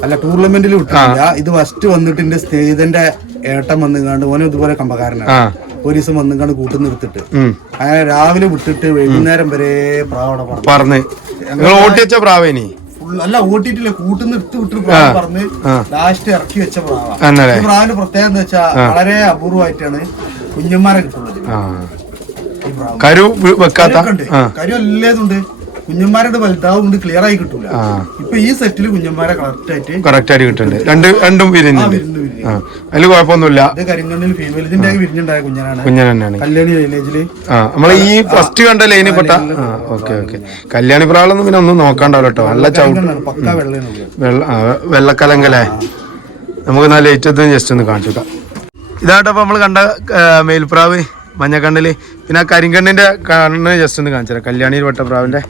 അല്ല ടൂർണമെന്റിൽ വിട്ടില്ല. ഇത് ഫസ്റ്റ് വന്നിട്ട് എന്റെ സ്നേഹിതന്റെ ഏട്ടൻ വന്നുകാണ്ട് ഓനും ഇതുപോലെ കമ്പക്കാരനാണ്. ഒരു ദിവസം വന്നുകാണ്ട് കൂട്ടി നിർത്തിട്ട് അങ്ങനെ രാവിലെ വിട്ടിട്ട് വൈകുന്നേരം വരെ പ്രാവട പറഞ്ഞ് ഓട്ടിച്ച പ്രാവേനി അല്ല ഓട്ടിട്ടില്ല, കൂട്ടി നിർത്തി വിട്ട് പ്രാവ് പറഞ്ഞ് ലാസ്റ്റ് ഇറക്കി വെച്ച പ്രാവാണ്. ഈ പ്രാവിന്റെ പ്രത്യേകത എന്ന് വെച്ചാൽ വളരെ അപൂർവമായിട്ടാണ് കുഞ്ഞന്മാരെ കിട്ടുന്നത്. കരു വെക്കാത്ത കരു എല്ലാതുണ്ട്. കുഞ്ഞന്മാരുടെ വലുതാവുകൊണ്ട് ക്ലിയർ ആയി കിട്ടൂല. ഇപ്പൊ ഈ സെറ്റില് കുഞ്ഞന്മാരെ കറക്റ്റ് ആയിട്ട് കിട്ടുന്നുണ്ട്. രണ്ടും വിരിഞ്ഞുണ്ട്, അതില് കുഴപ്പമൊന്നുമില്ല. ഇത് കരിങ്കണ്ണിൽ ഫീമെയിൽ, ഇതിന്റെ വിരിഞ്ഞുണ്ടായ കുഞ്ഞനാണ്. കല്യാണി വില്ലേജില് നമ്മള് ഈ ഫസ്റ്റ് കണ്ട ലൈനിൽ പെട്ട. ഓക്കെ ഓക്കെ, കല്യാണി പ്രാവളൊന്നും പിന്നെ ഒന്നും നോക്കാണ്ടാവില്ല കേട്ടോ. നല്ല ചവിട്ട് വെള്ളക്കലങ്കലേ. നമുക്ക് നല്ല ലേറ്റ് ജസ്റ്റ് ഒന്ന് കാണിച്ചു. ഇതാട്ടോ അപ്പൊ നമ്മള് കണ്ട മേൽപ്രാവ് മഞ്ഞക്കണ്ണില്. പിന്നെ ആ കരിങ്കണ്ണിന്റെ കണ്ണ് ജസ്റ്റ് ഒന്ന് കാണിച്ചു തരാം. കല്യാണിയിൽ പെട്ട പ്രാവിന്റെ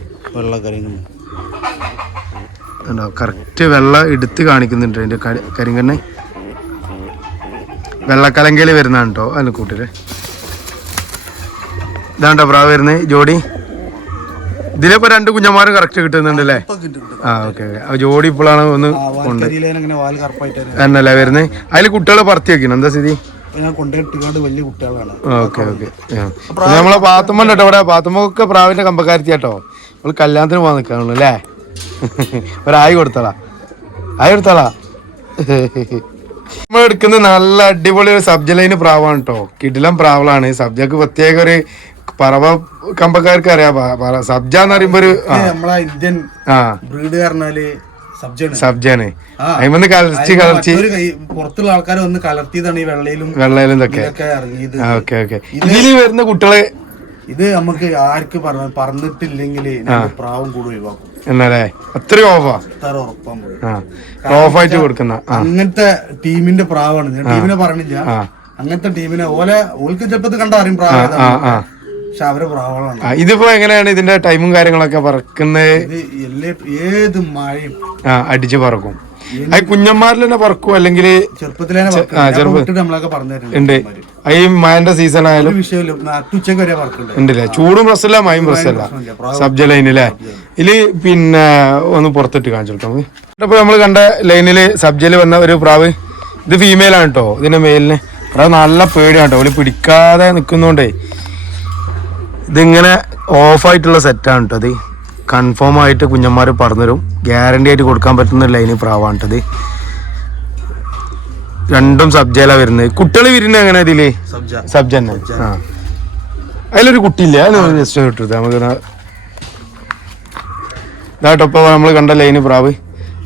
ഉണ്ടോ കറക്റ്റ് വെള്ള എടുത്ത് കാണിക്കുന്നുണ്ട്. അതിന്റെ കരിങ്കണ്ണ് വെള്ളക്കലങ്കയിൽ വരുന്നതാണ് കേട്ടോ. അതിന് കൂട്ടില് ഇതാണ്ടോ പ്രാവ് വരുന്നത് ജോഡി. ഇതിലിപ്പോ 2 കുഞ്ഞന്മാരും കറക്റ്റ് കിട്ടുന്നുണ്ട് അല്ലേ? Okay okay. ജോഡി ഇപ്പോഴാണ് ഒന്ന് കൊണ്ട് എന്നല്ലേ വരുന്നത്. അതിൽ കുട്ടികളെ പറത്തി വെക്കണം. എന്താ സ്ഥിതി? വലിയ കുട്ടികളാണ്. Okay okay. നമ്മളെ പാത്തുമ്മ കേട്ടോ, ഇവിടെ പാത്തുമ്മൊക്കെ പ്രാവിന്റെ കമ്പക്കാരത്തി കേട്ടോ. നമ്മള് കല്യാണത്തിന് പോകാൻ നിൽക്കാണല്ലോ അല്ലേ? ഒരായി കൊടുത്താളാ, ആയി കൊടുത്താളാ. നമ്മൾ എടുക്കുന്നത് നല്ല അടിപൊളി ഒരു സബ്ജ ലൈന് പ്രാവാണ് കേട്ടോ. കിടിലം പ്രാവളാണ്. സബ്ജക്ക് പ്രത്യേക ഒരു പറവ കമ്പക്കാർക്ക് അറിയാം. സബ്ജ എന്ന് പറയുമ്പോ ഒരു ഇന്ത്യൻ ബ്രീഡ് പറഞ്ഞാല് സബ്ജാണ്. അതിമന്ന് കളർച്ചി പുറത്തുള്ള ആൾക്കാർ വന്ന് കലർത്തിയതാണ് ഈ വെള്ളയിലും ഇതൊക്കെ. Okay okay. ഇതില് വരുന്ന കുട്ടികളെ ഇത് നമുക്ക് ആർക്ക് പറഞ്ഞിട്ടില്ലെങ്കിൽ പ്രാവും കൂടെ ഒഴിവാക്കും എന്നല്ലേ? അത്രയും ഓഫാ, ഓഫായിട്ട് കൊടുക്കുന്ന അങ്ങനത്തെ ടീമിന്റെ പ്രാവാണ്. ഞാൻ ടീമിനെ പറഞ്ഞില്ല, അങ്ങനത്തെ ടീമിനെ ഓൾക്ക് ചെറുപ്പത്തിൽ കണ്ട അറിയും പ്രാവ്. പക്ഷെ അവരെ പ്രാവളാണ്. ഇതിപ്പോ എങ്ങനെയാണ് ഇതിന്റെ ടൈമും കാര്യങ്ങളൊക്കെ പറക്കുന്നത്? ഏത് മഴയും അടിച്ച് പറക്കും. അത് കുഞ്ഞന്മാരിൽ തന്നെ പറക്കും അല്ലെങ്കിൽ ചെറുപ്പത്തിലെ നമ്മളൊക്കെ ഉണ്ട്. ഈ മഴന്റെ സീസൺ ആയാലും ഉച്ചക്ക് വരെ ഉണ്ടല്ലേ? ചൂടും പ്രശ്നമില്ല, മഴയും പ്രശ്നമില്ല. സബ്ജ ലൈനില്ലേ? ഇതില് പിന്നെ ഒന്ന് പുറത്തിട്ട് കാണിച്ചു കൊടുക്കാം. ഇപ്പൊ നമ്മൾ കണ്ട ലൈനില് സബ്ജയില് വന്ന ഒരു പ്രാവ്, ഇത് ഫീമെയിൽ ആണ് കേട്ടോ. ഇതിന്റെ മെയിലിന് പ്രാവ് നല്ല പേടിയാണ് കേട്ടോ. ഓല് പിടിക്കാതെ നിൽക്കുന്നോണ്ടേ ഇതിങ്ങനെ ഓഫായിട്ടുള്ള സെറ്റാണ് കേട്ടോ. അത് കൺഫേം ആയിട്ട് കുഞ്ഞന്മാർ പറഞ്ഞുതരും. ഗ്യാരണ്ടി ആയിട്ട് കൊടുക്കാൻ പറ്റുന്ന ലൈന് പ്രാവാണ് കേട്ടത്. രണ്ടും സബ്ജയില വരുന്നത്. കുട്ടികൾ വിരുന്ന് എങ്ങനെ ഇതില്? സബ്ജ തന്നെ. അതിലൊരു കുട്ടിയില്ല, ജസ്റ്റ് കിട്ടരുത് നമുക്ക്. ഇതാട്ടോ ഇപ്പൊ നമ്മൾ കണ്ട ലൈന് പ്രാവ്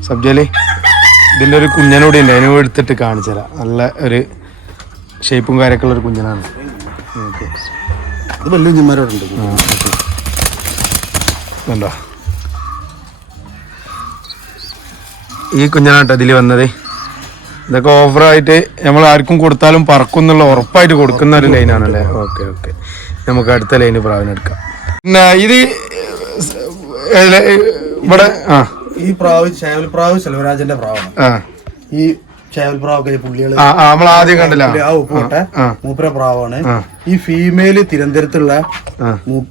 സബ്ജയില്. ഇതിൻ്റെ ഒരു കുഞ്ഞനൂടി ഉണ്ട്, അതിനും എടുത്തിട്ട് കാണിച്ചു തരാം. നല്ല ഒരു ഷേപ്പും കാര്യമൊക്കെ ഉള്ള ഒരു കുഞ്ഞനാണ്. ഓക്കെ, വലിയ കുഞ്ഞന്മാരോടുണ്ട്. ണ്ടോ ഈ കുഞ്ഞനാട്ടോ ഇതിൽ വന്നത്. ഇതൊക്കെ ഓഫറായിട്ട് നമ്മൾ ആർക്കും കൊടുത്താലും പറക്കും എന്നുള്ള ഉറപ്പായിട്ട് കൊടുക്കുന്ന ഒരു ലൈനാണല്ലേ. ഓക്കെ ഓക്കെ, നമുക്ക് അടുത്ത ലൈന് പ്രാവിനെടുക്കാം. പിന്നെ ഇത് ഇവിടെ ഈ പ്രാവ് ചേവൽപ്രാവ് സെൽവരാജന്റെ പ്രാവാണ്. ഈ ചേവൽപ്രാവൊക്കെ പുള്ളികള് നമ്മൾ ആദ്യം കണ്ടില്ല ഉപ്പോട്ടെ മൂപ്പര പ്രാവാണ്. ഈ ഫീമെയില് തിരുവനന്തപുരത്തുള്ള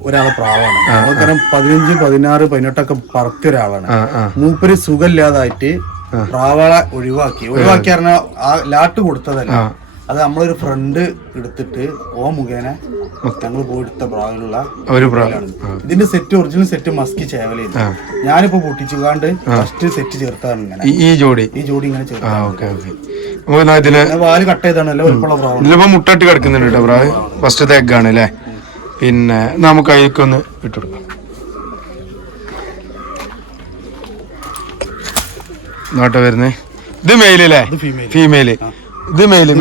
ഒരാളെ പ്രാവാണ്. കാരണം 15, 16, 18 പറത്തിയ ഒരാളാണ്. മൂപ്പര് സുഖമില്ലാതായിട്ട് പ്രാവളെ ഒഴിവാക്കി പറഞ്ഞാൽ ആ ലാട്ട് കൊടുത്തതല്ല, അത് നമ്മളൊരു ഫ്രണ്ട് എടുത്തിട്ട് മുഖേന ഞങ്ങൾ പോയെടുത്ത പ്രാവിലുള്ള ഒരു പ്രാവാണ്. ഇതിന്റെ സെറ്റ് ഒറിജിനൽ സെറ്റ് മസ്കി ചേവല. ഞാനിപ്പോ പൊട്ടിച്ചുകാണ്ട് ഫസ്റ്റ് സെറ്റ് ചേർത്താണ് ഇങ്ങനെ ഈ ജോഡി ഇങ്ങനെ ചേർത്ത് വാല് കട്ട് ചെയ്താണല്ലോ ഒരുപ്പുള്ള പ്രാവ്. ഇതിലിപ്പോ മുട്ടട്ട് കിടക്കുന്നുണ്ട് കേട്ടോ പ്രാവ്. ഫസ്റ്റത്തെ എഗ്ഗാണ് അല്ലേ. പിന്നെ നമുക്ക് അതിലേക്കൊന്ന് ഇട്ടുകൊടുക്കാം. നോട്ടെ വരുന്നേ, ഇത് മെയിലല്ലേ? ഫീമെയില്. ഇത് മെയില്.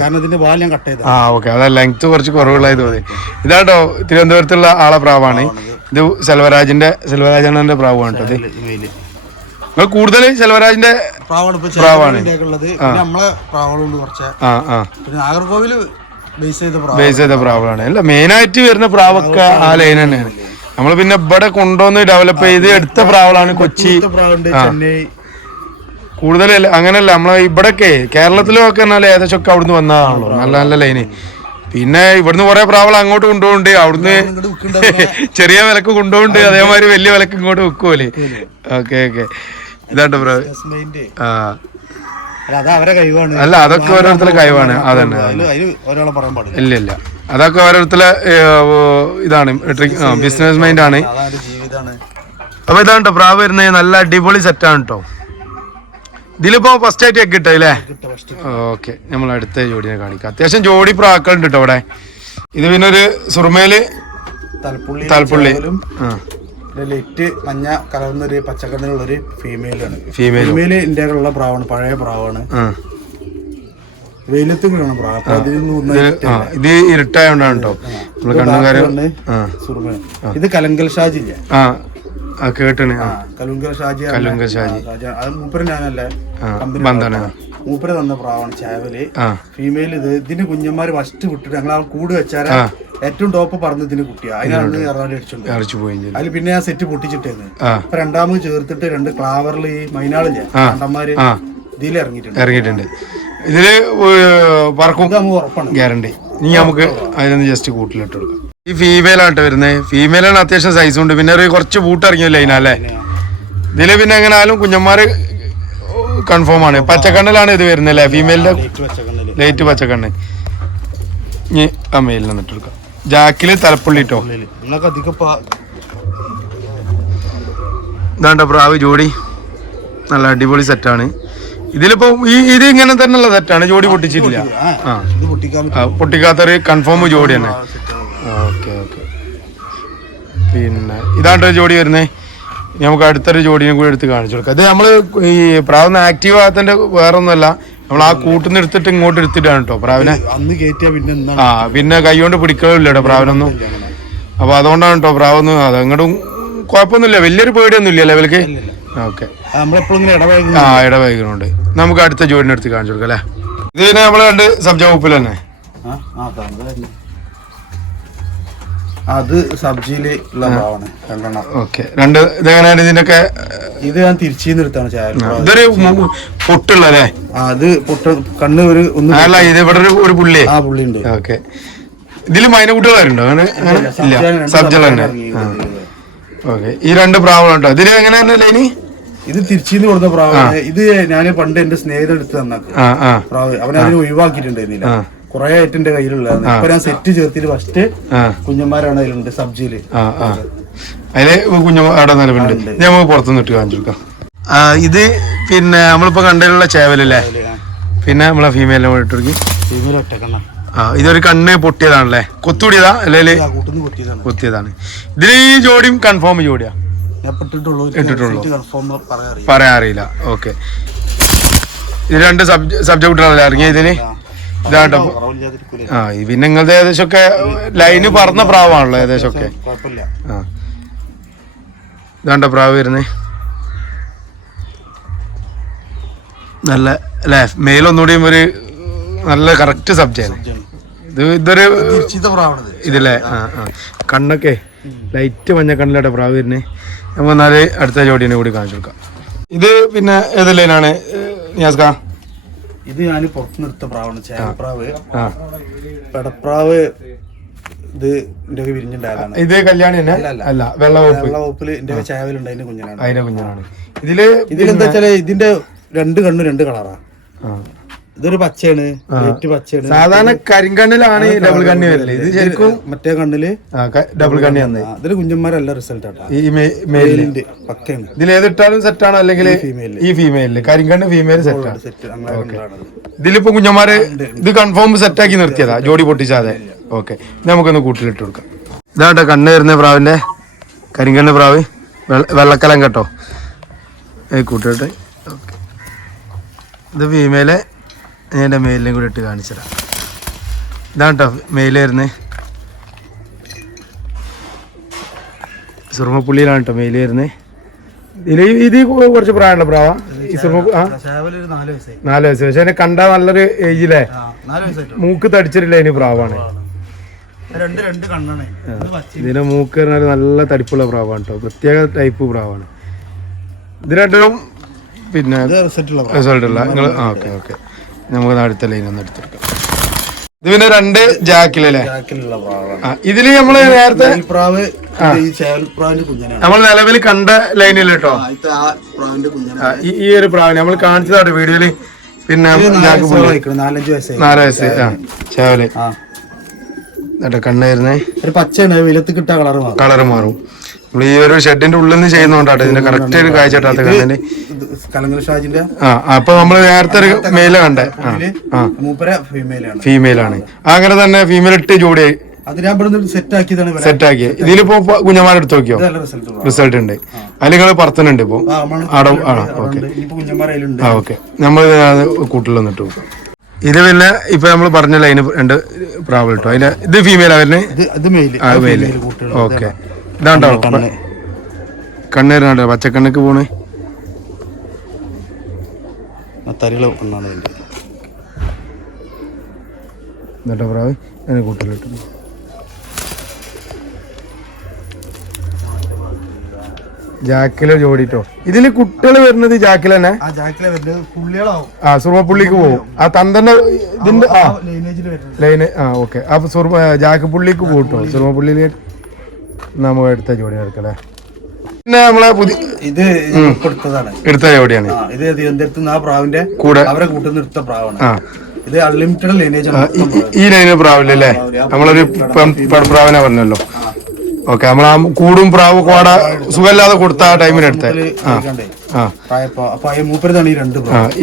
കാരണം ഇതിന്റെ വാല് ഞാൻ കട്ട് ചെയ്ത. ഓക്കെ, അതാ ലെങ്ത് കുറച്ച് കുറവുള്ളതായി തോന്നി. ഇതാട്ടോ തിരുവനന്തപുരത്തുള്ള ആളെ പ്രാവാണ്. ഇത് സെൽവരാജന്റെ പ്രാവാണ് കേട്ടോ. നിങ്ങൾ കൂടുതൽ സെൽവരാജിന്റെ പ്രാവാണ്. നമ്മളെ പ്രാവുകളുണ്ട് കുറച്ച്. നാഗർകോവില് ബേസ് ചെയ്ത പ്രാവാണ്. അല്ല, മെയിനായിട്ട് വരുന്ന പ്രാവൊക്കെ ആ ലൈൻ തന്നെയാണ്. നമ്മൾ പിന്നെ ഇവിടെ കൊണ്ടുവന്ന് ഡെവലപ്പ് ചെയ്ത് എടുത്ത പ്രാവളാണ്. കൊച്ചി കൂടുതൽ അങ്ങനെയല്ല, നമ്മളെ ഇവിടൊക്കെ കേരളത്തിലൊക്കെ എന്നാൽ ഏകദേശം ഒക്കെ അവിടുന്ന് വന്നതാണല്ലോ നല്ല നല്ല ലൈന്. പിന്നെ ഇവിടുന്ന് കുറെ പ്രാവൾ അങ്ങോട്ട് കൊണ്ടുപോകുന്നുണ്ട്, അവിടുന്ന് ചെറിയ വിലക്ക് കൊണ്ടുപോകുന്നുണ്ട്, അതേമാതിരി വലിയ വിലക്ക് ഇങ്ങോട്ട് വിൽക്കുമല്ലേ. ഓക്കെ ഓക്കെ, ഇതാട്ടോ പ്രാവ്. അല്ല, അതൊക്കെ ഓരോരുത്തരുടെ കഴിവാണ്. അതന്നെ, ഇല്ല ഇല്ല, അതൊക്കെ ഓരോരുത്തരുടെ ഇതാണ്, ബിസിനസ് മൈൻഡ് ആണ്. അപ്പൊ ഇതാണ് കേട്ടോ പ്രാവ് വരുന്നത്. നല്ല അടിപൊളി സെറ്റാണ് കേട്ടോ. ഇതിലിപ്പോ ഫസ്റ്റ് ആയിട്ട് എഗ് ഇട്ടല്ലേ? ഓക്കെ, നമ്മൾ അടുത്ത ജോഡിനെ കാണിക്കാം. അത്യാവശ്യം ജോഡി പ്രാക്കളുണ്ട് കേട്ടോ ഇവിടെ. ഇത് പിന്നെ ഒരു സുറുമേല് തലപ്പുള്ളി ലൈറ്റ് മഞ്ഞ കലർന്നൊരു പച്ചക്കറിനുള്ളൊരു ഫീമെയിലാണ്. ഫീമെയില് ഇന്ത്യയിലുള്ള പ്രാവാണ്, പഴയ പ്രാവാണ്. വെയിലത്ത് വീണ പ്രാവ്. ഇത് ഇരുട്ടായോണ്ടാണ് കേട്ടോ. ഇത് കലങ്കൽ ഷാജി ഇല്ല? കേട്ടണ്. കലുങ്കൽ ഷാജി അത് മൂപ്പര് ഞാനല്ലേ മൂപ്പര് തന്ന പ്രാവാണ് ചേവല്. ഫീമെയിൽ ഇതിന് കുഞ്ഞന്മാര് ഫസ്റ്റ് വിട്ടിട്ട് ഞങ്ങൾ ആ കൂട് വെച്ചാൽ ഏറ്റവും ടോപ്പ് പറഞ്ഞ ഇതിന് കുട്ടിയാ. അതിനാണ് എറണാകുളം അടിച്ചോണ്ട് പോയി. അതിൽ പിന്നെ ആ സെറ്റ് പൊട്ടിച്ചിട്ടേന്ന്. അപ്പൊ രണ്ടാമത് ചേർത്തിട്ട് 2 ക്ലാവറിൽ ഈ മൈനാളില്ലേ കണ്ടന്മാര് ഇതിൽ ഇറങ്ങിയിട്ടുണ്ട്. ഇതില് ഉറപ്പാണ്, ഗ്യാരണ്ടി. ഇനി നമുക്ക് അതിനൊന്ന് ജസ്റ്റ് കൂട്ടിലിട്ട് കൊടുക്കാം. ഈ ഫീമെയിലാട്ടോ വരുന്നത്. ഫീമെയിലാണ്, അത്യാവശ്യം സൈസ് ഉണ്ട്. പിന്നെ ഒരു കുറച്ച് ബൂട്ട് ഇറങ്ങിയ ലൈനല്ലേ ഇതില്. പിന്നെ എങ്ങനെ ആയാലും കുഞ്ഞന്മാര് കൺഫേം ആണ്. പച്ചക്കണ്ണിലാണ് ഇത് വരുന്നത് അല്ലേ? ഫീമെയിലിന്റെ ലൈറ്റ് പച്ചക്കണ്ണ്. ഇനി ആ മെയിലിൽ നിന്നിട്ട് കൊടുക്കാം. ജാക്കില് തലപ്പുള്ളി ഇട്ടോ. ഇതാണ്ടോ പ്രാവ് ജോഡി, നല്ല അടിപൊളി സെറ്റാണ്. ഇതിലിപ്പോ ഇത് ഇങ്ങനെ തന്നെയുള്ള സെറ്റാണ്, ജോഡി പൊട്ടിച്ചിട്ടില്ല. പൊട്ടിക്കാത്തൊരു കൺഫേം ജോഡി തന്നെ. ഓക്കെ ഓക്കെ, പിന്നെ ഇതാണ്ടോ ജോഡി വരുന്നത്. നമുക്ക് അടുത്തൊരു ജോഡിനെ കൂടി എടുത്ത് കാണിച്ചു കൊടുക്കാം. അത് നമ്മള് ഈ പ്രാവിന് ആക്റ്റീവ് ആകത്തിന്റെ വേറെ ഒന്നുമല്ല, നമ്മൾ ആ കൂട്ടിന്ന് എടുത്തിട്ട് ഇങ്ങോട്ട് എടുത്തിട്ടാണ് കേട്ടോ പ്രാവിനെ. പിന്നെ കൈ കൊണ്ട് പിടിക്കലില്ല കേട്ടോ പ്രാവിനൊന്നും. അപ്പൊ അതുകൊണ്ടാണ് കേട്ടോ പ്രാവൊന്നും അത് അങ്ങോട്ടും കുഴപ്പമൊന്നുമില്ല, വലിയൊരു പേടിയൊന്നും ഇല്ല ലെവൽക്ക്. ഓക്കെ, ഇടവൈകുന്നുണ്ട്. നമുക്ക് അടുത്ത ജോഡിനെ എടുത്ത് കാണിച്ചു കൊടുക്കാം അല്ലേ? ഇത് പിന്നെ നമ്മള് കണ്ട് സബ്ജ ഉപ്പിൽ തന്നെ. അത് സബ്ജിയില് ഓക്കെ, രണ്ട് ഇതെങ്ങനെയാണ് ഇതിനൊക്കെ? ഇത് ഞാൻ തിരിച്ചു നിർത്താണ്. ഇതൊരു പൊട്ടുള്ളല്ലേ? അത് പൊട്ട കണ്ണ് അല്ല, ഇത് ഇവിടെ ഒരു പുള്ളി. ആ പുള്ളി ഉണ്ട്. ഓക്കെ, ഇതില് മൈനക്കുട്ടികളുണ്ടോ? അങ്ങനെ ഇല്ല, സബ്ജ തന്നെ. ഓക്കെ, ഈ 2 പ്രാവുകളുണ്ടോ ഇതില്? എങ്ങനെയാണ് ലൈനി? ഇത് തിരിച്ചിന്ന് കൊടുത്ത പ്രാവാണ്. ഇത് ഞാൻ പണ്ട് എന്റെ സ്നേഹിതൻ എടുത്ത് തന്ന പ്രാവ്. അവനതിന് ഒഴിവാക്കിയിട്ടുണ്ടായിരുന്നില്ല, കുറെ ആയിട്ട് എന്റെ കയ്യിലുള്ളതാണ്. ഇപ്പൊ ഞാൻ സെറ്റ് ചേർത്തിട്ട് ഫസ്റ്റ് കുഞ്ഞന്മാരാണ് അതിലുണ്ട് സബ്ജിയില്. അതില് കുഞ്ഞുമാടെ നിലവിലുണ്ട്. നമുക്ക് പുറത്തുനിന്ന് ഇട്ട് കാണിച്ചു കൊടുക്കാം. ഇത് പിന്നെ നമ്മളിപ്പോ കണ്ടതിലുള്ള ചേവലല്ലേ? പിന്നെ നമ്മളെ ഫീമെയിലിനെ കൂടെ ഇട്ടുകൊടുക്കി. ഫീമെയിൽ ഒറ്റക്കണ്ണ. ഇതൊരു കണ്ണ് പൊട്ടിയതാണല്ലേ? കൊത്തുകൂടിയതാ അല്ലെ? കൊത്തിയതാണ്. ഇതില് ഈ ജോഡിയും കൺഫേം ജോഡിയാ ഇട്ടിട്ടുള്ളൂ, പറയാൻ അറിയില്ല. ഓക്കെ, ഇത് 2 സബ്ജക്റ്റുകളല്ലേ ഇറങ്ങിയ ഇതിന്? ഇതാട്ടോ. പിന്നെ നിങ്ങളുടെ ഏകദേശം ഒക്കെ ലൈന് പറഞ്ഞ പ്രാവാണല്ലോ ഏകദേശം ഒക്കെ. ഇതാണ്ടോ പ്രാവ് വരുന്നേ. നല്ല അല്ലേ, മെയിലൊന്നുകൂടിയും ഒരു നല്ല കറക്റ്റ് സബ്ജയാണ്. ഇതൊരു ഇതല്ലേ. കണ്ണൊക്കെ ലൈറ്റ് മഞ്ഞ കണ്ണിലാട്ടെ പ്രാവ് വരുന്നേ. നമുക്ക് എന്നാല് അടുത്ത ജോഡിനെ കൂടി കാണിച്ചു കൊടുക്കാം. ഇത് പിന്നെ ഏത് ലൈനാണ് നിയാസ്ക? ഇത് ഞാൻ പുറത്ത് നിർത്ത പ്രാവാണ്, ചേനപ്രാവ്. പെടപ്രാവ് ഇത് എന്റെ വിരിഞ്ഞിട്ടുണ്ടായതാണ്. ഇത് കല്യാണി തന്നെ അല്ല, വെള്ളവകുപ്പില് എന്റെ ചേവലുണ്ട്, അതിന്റെ കുഞ്ഞനാണ്. അതിന്റെ കുഞ്ഞനാണ്. ഇതിലെന്താ വെച്ചാല് ഇതിന്റെ രണ്ട് കണ്ണ് രണ്ട് കളറാ. ഇതൊരു പച്ചയാണ്, പച്ചയാണ്. സാധാരണ കരിങ്കണ്ണിലാണ് ഡബിൾ കണ്ണി വരല്ലേ, ഇത് ശരിക്കും മറ്റേ കണ്ണില് ഡബിൾ കണ്ണി വന്നേ. ഇതില് കുഞ്ഞന്മാരല്ല റിസൾട്ട് ആട്ടാ. ഈ മെയിലിന്റെ പക്കയാണ്. ഇതിൽ ഏതിട്ടാലും സെറ്റാണോ അല്ലെങ്കിൽ ഈ ഫീമെയില്? കരിങ്കണ്ണ് ഫീമെയിൽ സെറ്റാണ്. ഇതിലിപ്പോ കുഞ്ഞന്മാര് ഇത് കൺഫേം സെറ്റാക്കി നിർത്തിയതാ, ജോഡി പൊട്ടിച്ചാതെ. ഓക്കെ, നമുക്കൊന്ന് കൂട്ടിലിട്ട് കൊടുക്കാം. ഇതാട്ടോ കണ്ണ് വരുന്ന പ്രാവിന്റെ, കരിങ്കണ്ണ് പ്രാവ്, വെള്ളക്കലം കേട്ടോ. കൂട്ടിട്ട് ഇത് ഫീമെയില്, ഞാൻ എൻ്റെ മെയിലിനെയും കൂടി ഇട്ട് കാണിച്ചുതരാം. ഇതാണ് കേട്ടോ മെയിൽ വരുന്നത്. സുറുമപ്പുള്ളിയിലാണ് കേട്ടോ മെയിൽ വരുന്നത്. ഇത് കുറച്ച് പ്രായമുള്ള പ്രാവ ഈ സുറുമ. 4 വയസ്സ്. പക്ഷെ എന്നെ കണ്ടാൽ നല്ലൊരു ഏജിലെ മൂക്ക് തടിച്ചിട്ടില്ല, അതിന് പ്രാവാണ്. ഇതിന്റെ മൂക്ക് പറഞ്ഞാൽ നല്ല തടിപ്പുള്ള പ്രാവാണ് കേട്ടോ, പ്രത്യേക ടൈപ്പ് പ്രാവാണ്. ഇത് രണ്ടും പിന്നെ റിസൾട്ട് ഉള്ള നിങ്ങൾ. ഓക്കെ ഓക്കെ, നമുക്ക് അടുത്ത ലൈൻ ഒന്ന് എടുത്തെടുക്കാം. ഇത് പിന്നെ 2 ജാക്കിലല്ലേ? ഇതില് നമ്മള് നേരത്തെ നമ്മൾ നിലവിൽ കണ്ട ലൈനിൽ കേട്ടോ, ഈ ഒരു പ്രാവിന് നമ്മൾ കാണിച്ചതാട്ടോ വീഡിയോയില്. പിന്നെ 4 വയസ്സ് ചേവല് കണ്ണ് വരുന്നേ. പച്ചയാണ്, വെയിലത്ത് കിട്ടാ കളറ് മാറും. നമ്മൾ ഈ ഒരു ഷെഡിന്റെ ഉള്ളിൽ നിന്ന് ചെയ്യുന്നോണ്ടാട്ടോ ഇതിന്റെ കറക്റ്റ് ഒരു കാഴ്ച കിട്ടാത്ത കണ്ണിന്. അപ്പൊ നമ്മള് നേരത്തെ ഒരു മെയില കണ്ടേ, ഫീമെയിലാണ്. അങ്ങനെ തന്നെ ഫീമെയിൽ ഇട്ട് ജോഡി സെറ്റാക്കി. ഇതിലിപ്പോ കുഞ്ഞന്മാരെടുത്ത് നോക്കിയോ? റിസൾട്ട് ഉണ്ട്. അതിൽ നിങ്ങൾ പറത്തുന്നുണ്ട് ഇപ്പൊ അടം. ഓക്കെ ഓക്കെ, നമ്മൾ കൂട്ടിൽ വന്നിട്ട് നോക്കാം. ഇത് പിന്നെ ഇപ്പൊ നമ്മൾ പറഞ്ഞ ലൈന് 2 പ്രാവ് കിട്ടും. അതിന്റെ ഇത് ഫീമെയിലാ വരുന്നത്. ഓക്കെ, ഇതാണ്ടോ കണ്ണേരാണ്ടോ പച്ചക്കണ്ണക്ക് പോണേ. എന്നിട്ടോ പ്രാവ് അതിനെ കൂട്ടിലിട്ടു. ജാക്കില് ജോഡിട്ടോ. ഇതില് കുട്ടികള് വരുന്നത് ജാക്കിൽ തന്നെ. സുറുമപ്പുള്ളിക്ക് പോകും. ആ തന്തന്റെ ഇതിന്റെ ലൈന്. ഓക്കെ, അപ്പൊ ജാക്ക് പുള്ളിക്ക് പോകും കേട്ടോ. സുറുമപ്പുള്ളിയില് നമുക്ക് എടുത്ത ജോഡി എടുക്കല്ലേ. പിന്നെ നമ്മളെ പുതിയ എടുത്ത ജോഡിയാണ്. കൂടെ അവരെ കൂട്ടുന്ന എടുത്ത പ്രാവാണ്. ഇത് അൺലിമിറ്റഡ് ലൈനേജ്. ഈ ലൈന് പ്രാവില്ലല്ലേ? നമ്മളൊരു പ്രാവിനെ പറഞ്ഞല്ലോ. ഓക്കെ, നമ്മൾ ആ കൂടും പ്രാവ് കോട സുഖമില്ലാതെ കൊടുത്ത ആ ടൈമിനെടുത്ത.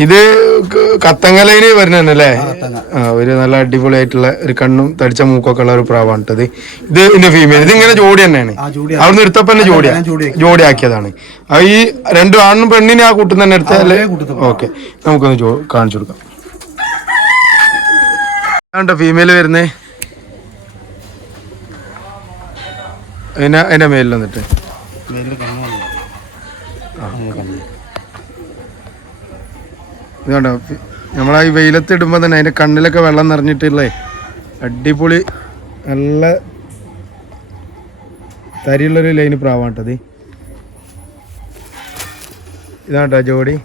ഇത് കത്തങ്ങലയില് വരുന്നല്ലേ? ഒരു നല്ല അടിപൊളിയായിട്ടുള്ള ഒരു കണ്ണും തടിച്ച മൂക്കൊക്കെ ഉള്ള ഒരു പ്രാവാണ് ഇത്. ഇത് ഇതിന്റെ ഫീമെയിൽ. ഇതിങ്ങനെ ജോഡി തന്നെയാണ്. അവിടുന്ന് എടുത്തപ്പോ തന്നെ ജോഡി ആക്കിയതാണ്. ഈ 2 ആണും പെണ്ണിനെ ആ കൂട്ടും തന്നെ എടുത്തല്ലേ? ഓക്കെ, നമുക്കൊന്ന് കാണിച്ചു കൊടുക്കാം. ആണ്ടോ ഫീമെയിൽ വരുന്നേ. അതിന്റെ മേലിൽ വന്നിട്ട് ഇതുണ്ടോ നമ്മളാ ഈ വെയിലത്ത് ഇടുമ്പോ തന്നെ അതിന്റെ കണ്ണിലൊക്കെ വെള്ളം നിറഞ്ഞിട്ടുള്ളേ അടിപൊളി നല്ല തരിയുള്ളൊരു ലൈന് പ്രാവാട്ടത്. ഇതാട്ടോ ജോഡി.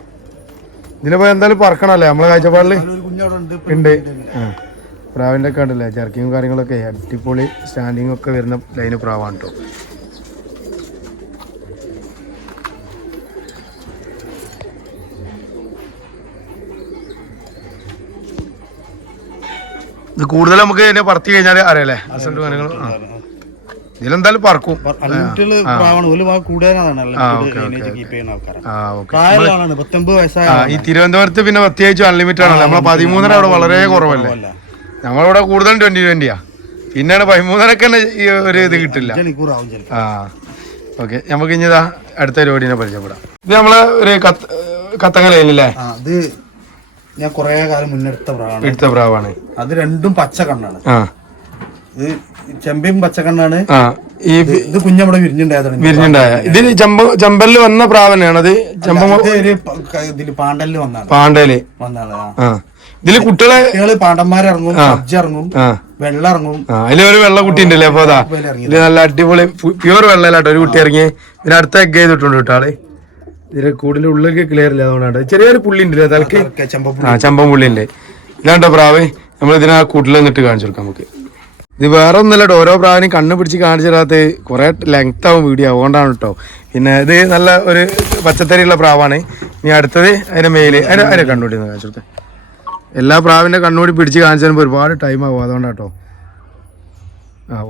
ഇതിനിപ്പോ എന്തായാലും പറക്കണല്ലേ നമ്മളെ കാഴ്ചപ്പാടില് ഉണ്ട്. പ്രാവിൻ്റെ ഒക്കെ ഉണ്ടല്ലേ ചർക്കിയും കാര്യങ്ങളൊക്കെ അടിപൊളി സ്റ്റാൻഡിങ് ഒക്കെ വരുന്ന ലൈന് പ്രാവാണ് കേട്ടോ. ഇത് കൂടുതൽ നമുക്ക് ഇതിനെ പറത്തി കഴിഞ്ഞാൽ അറിയാലേ റിസൾട്ട് കാര്യങ്ങൾ. ഇതിലെന്തായാലും പറക്കും. ഈ തിരുവനന്തപുരത്ത് പിന്നെ പ്രത്യേകിച്ചും അൺലിമിറ്റഡ് ആണല്ലോ. നമ്മളെ 13 അവിടെ വളരെ കുറവല്ലേ. നമ്മളിവിടെ കൂടുതലും 20-20 പിന്നെയാണ് 13 തന്നെ ഈ ഒരു ഇത് കിട്ടില്ല. ഓക്കെ, നമുക്ക് ഇനി ഇതാ അടുത്ത പരിപാടിനെ പരിചയപ്പെടാം. ഇത് നമ്മളെ ഒരു കത്തങ്ങലല്ലേ? അത് ഞാൻ കൊറേ കാലം മുന്നെടുത്ത പ്രാവാണ്. എടുത്ത പ്രാവാണ്. അത് രണ്ടും പച്ച കണ്ണാണ്. ഇത് ചെമ്പയും പച്ചക്കണ്ണാണ്. ഈ ഇത് കുഞ്ഞമ്മടെ വിരിഞ്ഞുണ്ടായ ഇതിൽ ചമ്പലില് വന്ന പ്രാവനാണത്. ഇതില് പാണ്ടലില് വന്നാണ്. പാണ്ടല് വന്നാണ്. ഇതില് കുട്ടികള് പാണ്ടന്മാരിറങ്ങും, ഇറങ്ങും, വെള്ളം ഇറങ്ങും. അതിലൊരു വെള്ള കുട്ടി ഉണ്ടല്ലേ അപ്പൊ അതാ ഇത് നല്ല അടിപൊളി പ്യൂർ വെള്ളയിലാട്ടോ ഒരു കുട്ടി ഇറങ്ങി. ഇതിന് അടുത്ത എഗ് ചെയ്തിട്ടുണ്ട് കേട്ടോ. ഇതിന്റെ കൂടുതൽ ഉള്ളിലേക്ക് ക്ലിയർ ഇല്ല, അതുകൊണ്ടാണ്. ചെറിയൊരു പുള്ളി ഉണ്ടല്ലേ തലക്ക്, ചമ്പം പുള്ളി ഉണ്ട്. ഇല്ലാണ്ടോ പ്രാവ് നമ്മൾ ഇതിനാ കൂട്ടിൽ നിന്നിട്ട് കാണിച്ചു കൊടുക്കാം നമുക്ക്. ഇത് വേറെ ഒന്നുമല്ല, ഓരോ പ്രാവിനെയും കണ്ണ് പിടിച്ച് കാണിച്ചു തരാത്ത കുറെ ലെങ്ത് ആവും വീഡിയോ, അതുകൊണ്ടാണ് കേട്ടോ. പിന്നെ ഇത് നല്ല ഒരു പച്ചത്തരിയുള്ള പ്രാവാണ്. ഇനി അടുത്തത് അതിന്റെ മേല് അതിനെ കണ്ണുകൂടി കാണിച്ചു കൊടുത്തേ. എല്ലാ പ്രാവിന്റെ കണ്ണുകൂടി പിടിച്ച് കാണിച്ചു തരുമ്പോൾ ഒരുപാട് ടൈം ആവും, അതുകൊണ്ടാട്ടോ.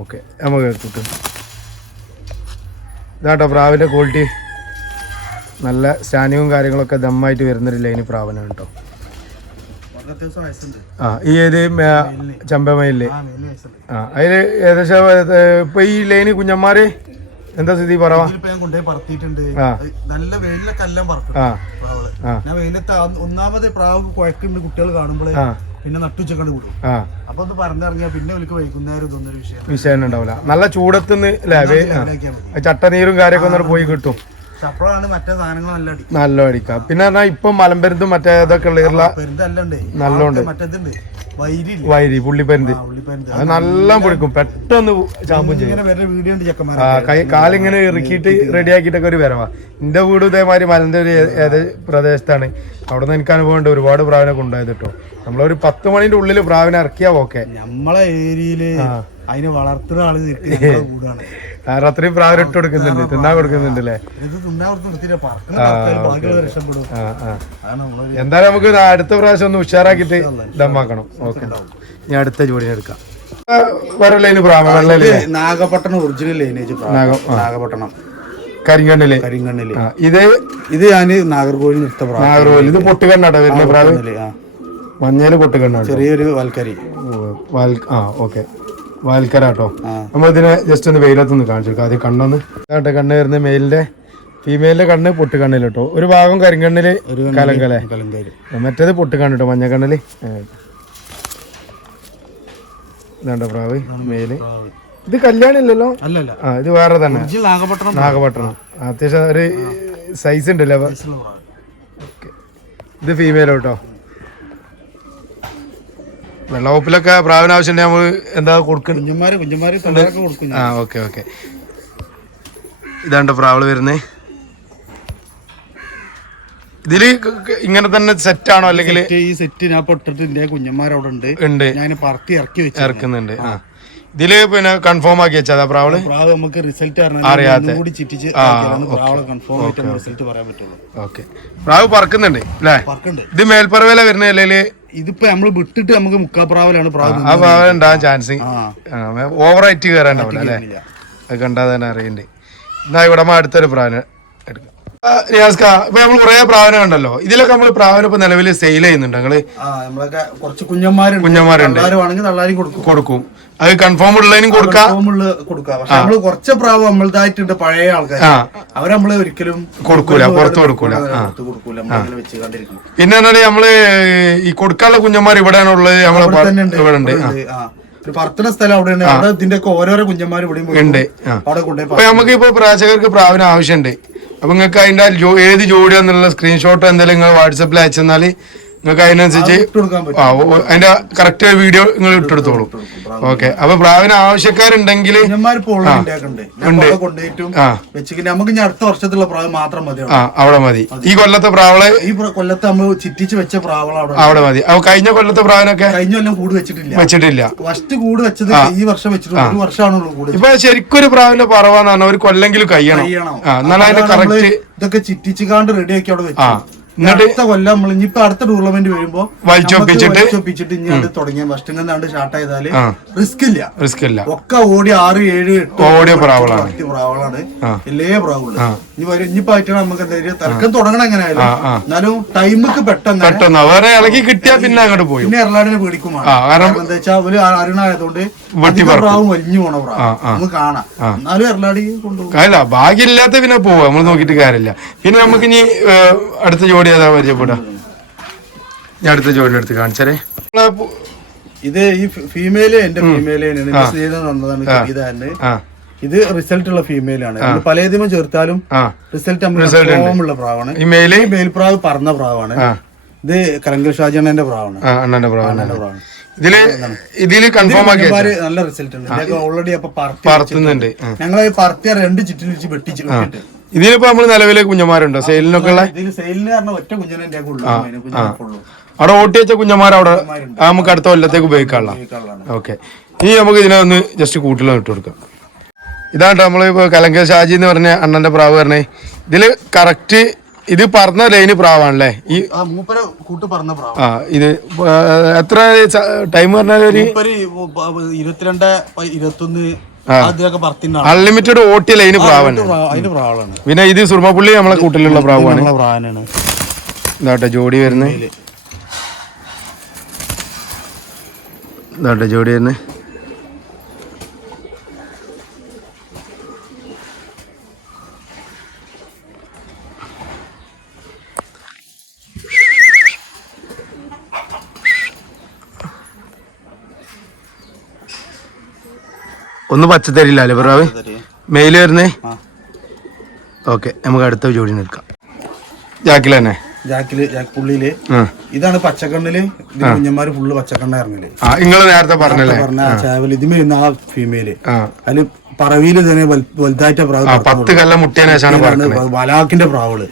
ഓക്കെ നമുക്ക് കിട്ടും. ഇതാട്ടോ പ്രാവിന്റെ ക്വാളിറ്റി. നല്ല സ്റ്റാൻഡിങ്ങും കാര്യങ്ങളൊക്കെ ദമ്മായിട്ട് വരുന്നൊരു ലൈന് പ്രാവനാണ് കേട്ടോ. ഈ ഏത് ചമ്പമയില് അതില് ഏകദേശം ഇപ്പൊ ഈ ലൈന് കുഞ്ഞന്മാര് എന്താ സ്ഥിതി പറവാ? നല്ല വെയിലൊക്കെ എല്ലാം പറക്കും. ഞാൻ വെയിലത്ത് ഒന്നാമത് പ്രാവ് കുഴക്കുണ്ട് കുട്ടികൾ കാണുമ്പോഴേ, പിന്നെ നട്ടുച്ചക്കണ്ട് കൂടും. അപ്പൊ ഒന്ന് പറഞ്ഞിറങ്ങിയാ പിന്നെ അവർക്ക് വൈകുന്നേരം ഇതൊന്നൊരു വിഷയം ഉണ്ടാവില്ല. നല്ല ചൂടത്തുനിന്ന് ചട്ടനീരും കാര്യമൊക്കെ ഒന്നും പോയി കിട്ടും. നല്ല അടിക്കാം. പിന്നെ പറഞ്ഞാൽ ഇപ്പൊ മലമ്പരുത്തും മറ്റേ ഇതൊക്കെ നല്ലോണ്ട്. വൈരി പുള്ളിപ്പരുന്ത് അത് നല്ല പൊടിക്കും, പെട്ടെന്ന് ചാമ്പും ചെയ്യും. കാലിങ്ങനെ ഇറക്കിയിട്ട് റെഡിയാക്കിയിട്ടൊക്കെ ഒരു വരവാ. എന്റെ വീട് ഇതേമാതിരി മലന്റെ ഒരു ഏത് പ്രദേശത്താണ്. അവിടെ നിന്ന് എനിക്ക് അനുഭവം ഉണ്ട്. ഒരുപാട് പ്രാവിനെ കൊണ്ടുപോയത് കേട്ടോ. നമ്മളൊരു 10 മണിന്റെ ഉള്ളിൽ പ്രാവിനെ ഇറക്കിയാ ഓക്കെ. നമ്മളെ ഏരിയയില് അതിനെ വളർത്തുന്ന ആള് കൂടാണ്. അത്രയും പ്രാവിനെ ഇട്ട് കൊടുക്കുന്നുണ്ട്, തിന്നാൻ കൊടുക്കുന്നുണ്ട് അല്ലേ. എന്തായാലും നമുക്ക് അടുത്ത പ്രാവശ്യം ഒന്ന് ഉഷാറാക്കിട്ട് ദമ്മാക്കണം. ഓക്കെ, ഞാൻ അടുത്ത ജോഡിനെ എടുക്കാം. വേറെ ലൈന് പ്രാവല്ലേ? Nagapattinam original lineage. നാഗപട്ടണം കരിങ്കണ്ണില്. ഇത് ഞാന് നാഗർകോവിൽ നിർത്ത നാഗർകോവിൽ. ഇത് പൊട്ടുകണ്ണാട്ടോ വരുന്ന പ്രാവ്. മഞ്ഞയില് പൊട്ടുകണ്ണാണ്. ചെറിയൊരു വാൽക്കരി. ഓക്കെ, വാൽക്കരാട്ടോ. നമ്മളിതിനെ ജസ്റ്റ് ഒന്ന് വെയിലത്തൊന്ന് കാണിച്ചു കൊടുക്കാം. ആദ്യം കണ്ണൊന്ന് കേട്ടെ. കണ്ണ് വരുന്ന മെയിലിന്റെ ഫീമെയിലിന്റെ കണ്ണ് പൊട്ടുകണ്ണിൽ കേട്ടോ. ഒരു ഭാഗം കരിങ്കണ്ണില് കലങ്കലേ, മറ്റേത് പൊട്ടുകണ്ണ് കേട്ടോ മഞ്ഞക്കണ്ണില്. ഇതാണ്ടോ പ്രാവ് മെയില്. ഇത് കല്യാണം ഇല്ലല്ലോ? ഇത് വേറെ തന്നെ നാഗപട്ടണം. അത്യാവശ്യം ഒരു സൈസ് ഉണ്ടല്ലോ. ഇത് ഫീമെയിൽ കേട്ടോ. വെള്ളവപ്പിലൊക്കെ പ്രാവിന് ആവശ്യമുണ്ട്. നമ്മൾ എന്താ കൊടുക്കുന്നത്? Okay okay. ഇതാണ്ടോ പ്രാവള് വരുന്നത്. ഇതില് ഇങ്ങനെ തന്നെ സെറ്റ് ആണോ അല്ലെങ്കിൽ ഈ സെറ്റ് ഞാൻ പൊട്ടിട്ട് കുഞ്ഞന്മാരവിടെ ഉണ്ട്. ഞാൻ പറത്തി ഇറക്കുന്നുണ്ട്. ഇതില് പിന്നെ കൺഫേം ആക്കി വെച്ചാ പ്രാവള് നമുക്ക് റിസൾട്ട് അറിയാത്ത. ഓക്കെ, പ്രാവ് പറക്കുന്നുണ്ട് അല്ലേ? ഇത് മേൽപ്പറവേല വരുന്ന അല്ലേല്? ഇതിപ്പോ നമ്മള് വിട്ടിട്ട് നമുക്ക് മുക്കാപ്രാവലാണ് ആ പ്രാവൽ ഉണ്ടാകാൻ ചാൻസ്. ഓവറായിട്ട് കയറാണ്ടാവില്ല അല്ലേ? അത് കണ്ടാൽ തന്നെ അറിയണ്ടേ. എന്നാ ഇവിടെ അടുത്തൊരു പ്രാവിനെ എടുക്കാം. ഇപ്പൊ നമ്മൾ കുറെ പ്രാവനം കണ്ടല്ലോ. ഇതിലൊക്കെ നമ്മള് പ്രാവനം ഇപ്പൊ നിലവിൽ സെയിൽ ചെയ്യുന്നുണ്ട്. നിങ്ങള് കുറച്ച് കുഞ്ഞന്മാരുണ്ട് കൊടുക്കും. അത് കൺഫേം ഉള്ളതിനും കൊടുക്കാം. നമ്മള് കുറച്ച് പ്രാവ് നമ്മളതായിട്ടുണ്ട് പഴയ ആൾക്കാർ. അവര് നമ്മള് ഒരിക്കലും കൊടുക്കൂല, പുറത്ത് കൊടുക്കൂല. പിന്നെ എന്നാല് നമ്മള് ഈ കൊടുക്കാനുള്ള കുഞ്ഞന്മാർ ഇവിടെയാണ് ഉള്ളത്. ഇവിടെ ഉണ്ട്. പറത്തുന്ന സ്ഥലം അവിടെയാണ്. അവിടെ ഇതിന്റെ ഓരോരോ കുഞ്ഞന്മാർ ഇവിടെയും ഉണ്ട്. അപ്പൊ നമുക്ക് ഇപ്പൊ പ്രേക്ഷകർക്ക് പ്രാവിന് ആവശ്യമുണ്ട്. അപ്പൊ നിങ്ങൾക്ക് അതിന്റെ ഏത് ജോഡിയാന്നുള്ള സ്ക്രീൻഷോട്ടോ എന്തെങ്കിലും നിങ്ങൾ വാട്സാപ്പിൽ അയച്ചെന്നാല് നിങ്ങൾക്ക് അതിനനുസരിച്ച് അതിന്റെ കറക്റ്റ് വീഡിയോ നിങ്ങൾ ഇട്ടെടുത്തോളൂ. ഓക്കെ, അപ്പൊ പ്രാവിന് ആവശ്യക്കാരുണ്ടെങ്കിൽ നമുക്ക് അടുത്ത വർഷത്തുള്ള പ്രാവ് മാത്രം മതി. അവിടെ മതി. ഈ കൊല്ലത്തെ പ്രാവള് ഈ കൊല്ലത്ത് നമ്മൾ ചിറ്റിച്ച് വെച്ച പ്രാവള അവിടെ മതി. അപ്പൊ കഴിഞ്ഞ കൊല്ലത്തെ പ്രാവിനൊക്കെ കഴിഞ്ഞ കൊല്ലം കൂട് വെച്ചിട്ടില്ല. ഫസ്റ്റ് കൂട് വെച്ചത് ഈ വർഷം വെച്ചിട്ട് 1 വർഷമാണുള്ളൂ കൂട്. ഇപ്പൊ ശരിക്കും ഒരു പ്രാവിന്റെ പറവാന്ന് പറഞ്ഞാൽ ഒരു കൊല്ലെങ്കിലും കഴിയണം. എന്നാലും അതിന്റെ കറക്റ്റ് ഇതൊക്കെ ചിറ്റിച്ചുകാണ്ട് റെഡിയാക്കി അവിടെ വെച്ചു. അടുത്ത കൊല്ലം നമ്മൾ ഇനിയിപ്പോ അടുത്ത ടൂർണമെന്റ് വരുമ്പോ വലിച്ചൊപ്പിച്ചിട്ട് ഇനി അത് തുടങ്ങിയ ഫസ്റ്റിങ്ങാണ്ട് സ്റ്റാർട്ട് ചെയ്താല് റിസ്ക് ഇല്ല. ഒക്കെ ഓടി 6, 7, 8 ഓടിയ പ്രാവളാണ്. എല്ലാ പ്രാവുകളും ഇനിയിപ്പോ ആയിട്ട് നമുക്ക് എന്തായാലും തർക്കം തുടങ്ങണം എങ്ങനെയായാലും. എന്നാലും ടൈമൊക്കെ പെട്ടെന്ന് വേറെ ഇളകി കിട്ടിയാ പിന്നെ അങ്ങോട്ട് പോയി. പിന്നെ എറളാടിനെ പേടിക്കും. എന്താ വെച്ചാൽ ഒരു അരുണായതുകൊണ്ട് പ്രാവും വലിഞ്ഞു പോണ പ്രാവ് നമുക്ക് കാണാം. എന്നാലും എറളാടി കൊണ്ടുപോകും. ഭാഗ്യമില്ലാത്ത പിന്നെ പോവാ, നമ്മൾ നോക്കിയിട്ട് കാര്യമില്ല. പിന്നെ നമുക്ക് ഇനി അടുത്ത ജോഡി ഏതാ പരിചയപ്പെടാ? ഞാൻ അടുത്ത ജോഡി എടുത്ത് കാണിച്ചാലേ. ഇത് ഈ ഫീമെയില് എന്റെ ഫീമെയില് തന്നതാണ്. ഇത് റിസൾട്ട് ഉള്ള ഫീമെയിലാണ്. പലതിനും ചേർത്താലും റിസൾട്ട് ഉള്ള പ്രാവാണ്. ഈ മെയിൽ പ്രാവ് പറഞ്ഞ പ്രാവാണ്. ഇത് കലങ്കൽ ഷാജാന്റെ പ്രാവാണ്. നല്ല റിസൾട്ട് ഉണ്ട്. ഓൾറെഡി അപ്പൊ പറത്തുന്നുണ്ട്. ഞങ്ങൾ പറത്തിയ 2 ചുറ്റിൽ വെച്ച് വെട്ടിച്ചിട്ട് ഇതിലിപ്പോ നമ്മള് നിലവിലെ കുഞ്ഞന്മാരുണ്ടോ സെയിലിനൊക്കെ ഉള്ള? സെയിലിന് പറഞ്ഞ ഒറ്റ കുഞ്ഞിനെ ഉള്ളൂ. അവിടെ ഓട്ടി വെച്ച കുഞ്ഞന്മാർ അവിടെ നമുക്ക് അടുത്ത കൊല്ലത്തേക്ക് ഉപയോഗിക്കാനുള്ള. ഓക്കെ, ഇനി നമുക്ക് ഇതിനെ ഒന്ന് ജസ്റ്റ് കൂട്ടിൽ ഇട്ട് കൊടുക്കാം. ഇതാണ് നമ്മളിപ്പോ കലങ്കൽ ഷാജി എന്ന് പറഞ്ഞ അണ്ണന്റെ പ്രാവ് പറഞ്ഞേ. ഇതില് കറക്റ്റ് ഇത് പറഞ്ഞ ലൈന് പ്രാവാണല്ലേ? ഈ കൂട്ട് പറഞ്ഞ പ്രാവ്. ഇത് എത്ര ടൈം പറഞ്ഞാൽ ഒരു 22, 21 അൺലിമിറ്റഡ് ഓട്ടി ലൈന് പ്രാവാണ്. പിന്നെ ഇത് സുർമപ്പുള്ളി നമ്മളെ കൂട്ടിലുള്ള പ്രാവാണ്. ഇതാട്ടെ ജോഡി വരുന്നത്. ഇതാട്ടെ ജോഡി വരുന്നത്. ഒന്ന് പച്ചത്തരില്ലേ പ്രാവ്? മെയില് വരുന്നേ. ഓക്കെ, നമുക്ക് അടുത്ത ജോഡി നിൽക്കാം. ജാക്കിൽ തന്നെ പുള്ളിയില് ഇതാണ് പച്ചക്കണ്ണില്. കുഞ്ഞന്മാര് ഫുള്ള് പച്ചക്കണ്ണ ഇറങ്ങല്. നിങ്ങള് നേരത്തെ പറഞ്ഞല്ലേ ചാവല് ഇതിന് ആ ഫീമെയില്. അതില് പറവിയില് തന്നെ വലുതായിട്ട് പ്രാവ് 10 കല്ല മുട്ടിയതിനു വലാക്കിന്റെ പ്രാവുകള്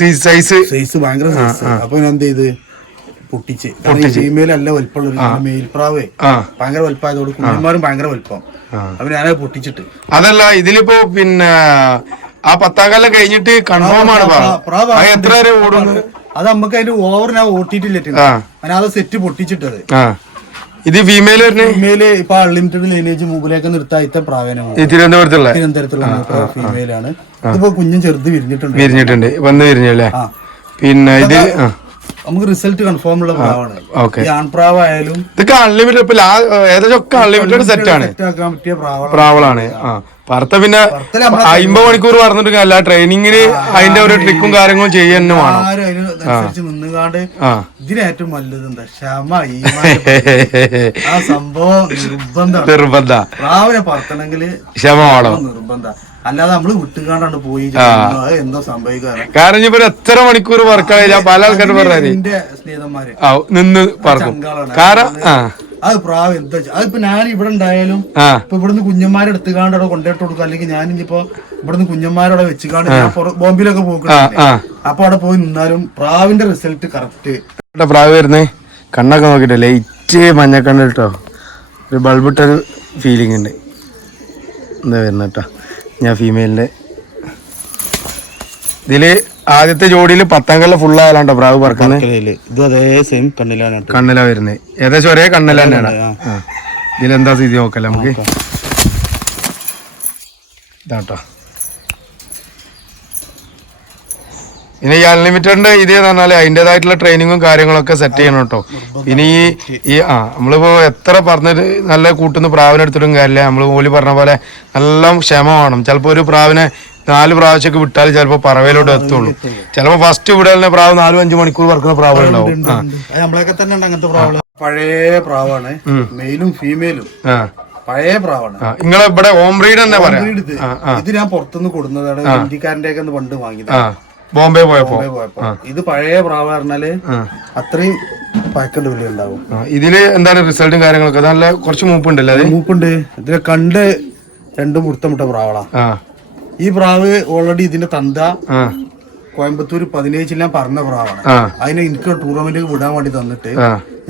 സൈസ് ഭയങ്കര സൈസ്. അപ്പൊ ഞാൻ എന്ത് ചെയ്ത് പൊട്ടിച്ച്. ഫീമെയിൽ അല്ല വലിപ്പമുള്ള മെയിൽ പ്രാവേ ഭയങ്കര വലിപ്പമായതോട് കുഞ്ഞന്മാരും ഭയങ്കര വലിപ്പം. അപ്പൊ ഞാനത് പൊട്ടിച്ചിട്ട്. അതല്ല ഇതിലിപ്പോ പിന്നെ ആ 10 കല്ലം കഴിഞ്ഞിട്ട് കൺഫേം ആണ് എത്ര വരെ ഓടുന്നത്? അത് നമുക്ക് അതിന്റെ ഓവർ ഞാൻ ഓട്ടിട്ടില്ല. അത് സെറ്റ് പൊട്ടിച്ചിട്ടത്. ഇത് ഫീമെയിൽ ഫീമെയില് ഇപ്പൊ അൺലിമിറ്റഡ് ലൈനേജ് മുമ്പിലേക്ക് നിർത്താത്ത പ്രാവീണ്യമാണ്. തിരുവനന്തപുരത്തുള്ള ഫീമെയിലാണ്. ഇതിപ്പോ കുഞ്ഞും ചെറുത് വിരിഞ്ഞിട്ടുണ്ട് വന്ന് വിരിഞ്ഞല്ലേ. പിന്നെ ഇത് നമുക്ക് റിസൾട്ട് കൺഫേം ഉള്ള പ്രാവാണ്. ആൺപ്രാവായാലും ഇതൊക്കെ അൺലിമിറ്റഡ്. ഇപ്പൊ ഏകദേശം ഒക്കെ അൺലിമിറ്റഡ് സെറ്റ് ആണ്, പ്രാവളാണ്. പറത്ത പിന്നെ 50 മണിക്കൂർ പറഞ്ഞിട്ട് അല്ല, ട്രെയിനിങ്ങിന് അതിന്റെ ഒരു ട്രിക്കും കാര്യങ്ങളും ചെയ്യാൻ വേണം. നിന്നുകാണ്ട് ഇതിനേറ്റവും നല്ലത് എന്താ? ക്ഷമ. ആ സംഭവം നിർബന്ധ. പ്രാവിനെ പറത്തണമെങ്കിൽ ക്ഷമ വേണം, നിർബന്ധ. അല്ലാതെ നമ്മള് വിട്ടുകാണ്ടാണ് പോയി എന്തോ സംഭവിക്കാറ്. കാരണം ഇപ്പൊ എത്ര മണിക്കൂർ വർക്കായില്ല. പല ആൾക്കാരും പറഞ്ഞാല് സ്നേഹിതന്മാര് നിന്ന് പറക്കും. കാരണം അത് പ്രാവ് എന്താ അതിപ്പോ ഞാൻ ഇവിടെ ഉണ്ടായാലും ഇപ്പൊ ഇവിടുന്ന് കുഞ്ഞന്മാരെ എടുത്തുകാണ്ട് അവിടെ കൊണ്ടിട്ട് കൊടുക്കും. അല്ലെങ്കിൽ ഞാൻ ഇനിയിപ്പോ ഇവിടുന്ന് കുഞ്ഞന്മാരോടെ വെച്ചുകാണ്ട് ഞാൻ ബോംബെയിലൊക്കെ പോക്കുന്നുണ്ട്. അപ്പൊ അവിടെ പോയി നിന്നാലും പ്രാവിന്റെ റിസൾട്ട് കറക്റ്റ്. പ്രാവ് വരുന്നേ കണ്ണൊക്കെ നോക്കിട്ടോ, ലൈറ്റ് മഞ്ഞക്കണ്ണ് കേട്ടോ, ഒരു ബൾബിട്ടൊരു ഫീലിംഗ് ഉണ്ട്. എന്താ വരുന്ന കേട്ടോ. ഞാൻ ഫീമെയിലിന്റെ ഇതില് ആദ്യത്തെ ജോഡിയില് 10 കല്ല് ഫുള്ളായാലാണ്ടോ പ്രാവ് പറക്കുന്നത്. ഇത് അതേ സെയിം കണ്ണിലാ വരുന്നത്. ഏകദേശം ഒരേ കണ്ണില തന്നെയാണ്. ഇതിലെന്താ സ്ഥിതി നോക്കല്ലേ നമുക്ക്. ഇതാട്ടോ ഇനി ഈ അൺലിമിറ്റഡിന്റെ ഇത് പറഞ്ഞാല് അതിൻ്റെതായിട്ടുള്ള ട്രെയിനിങ്ങും കാര്യങ്ങളൊക്കെ സെറ്റ് ചെയ്യണം കേട്ടോ. ഇനി ഈ നമ്മളിപ്പോ എത്ര പറഞ്ഞിട്ട് നല്ല കൂട്ടുന്ന പ്രാവിനെ എടുത്തിട്ടും കാര്യമില്ല. നമ്മള് ഓല് പറഞ്ഞ പോലെ നല്ല ക്ഷമ വേണം. ചിലപ്പോ ഒരു പ്രാവിനെ 4 പ്രാവശ്യമൊക്കെ വിട്ടാൽ ചിലപ്പോ പറവയിലോട്ട് എത്തുള്ളൂ. ചിലപ്പോ ഫസ്റ്റ് വിടലിനെ പ്രാവ് 4-5 മണിക്കൂർ പറക്കുന്ന പ്രാവുകളുണ്ടാവും. നമ്മളൊക്കെ തന്നെ അങ്ങനത്തെ പ്രാവുകൾ പഴയ പ്രാവാണ്. മെയിലും ഫീമെയിലും പഴയ പ്രാവാണ്. നിങ്ങളെ ഇവിടെ ഹോം ബ്രീഡ് തന്നെ പറയാം. ഇത് ഞാൻ പുറത്തുനിന്ന് കൊടുക്കുന്നതാണ്. ഹിന്ദിക്കാരന്റെ ഒക്കെ പണ്ട് വാങ്ങിയത് ബോംബെ പോയപ്പോ. ഇത് പഴയ പ്രാവ് പറഞ്ഞാല് അത്രയും പാക്കറ്റ് വില ഉണ്ടാവും. ഇതില് എന്താണ് റിസൾട്ടും കാര്യങ്ങളൊക്കെ? നല്ല കുറച്ച് മൂപ്പുണ്ടല്ലേ? മൂപ്പുണ്ട്. ഇതിലെ കണ്ട് 2 മുട്ട പ്രാവളാ. ഈ പ്രാവ് ഓൾറെഡി ഇതിന്റെ തന്ത കോയമ്പത്തൂർ 17 ഞാൻ പറഞ്ഞ പ്രാവാണ്. അതിനെ എനിക്ക് ടൂർണമെന്റ് വിടാൻ വേണ്ടി തന്നിട്ട്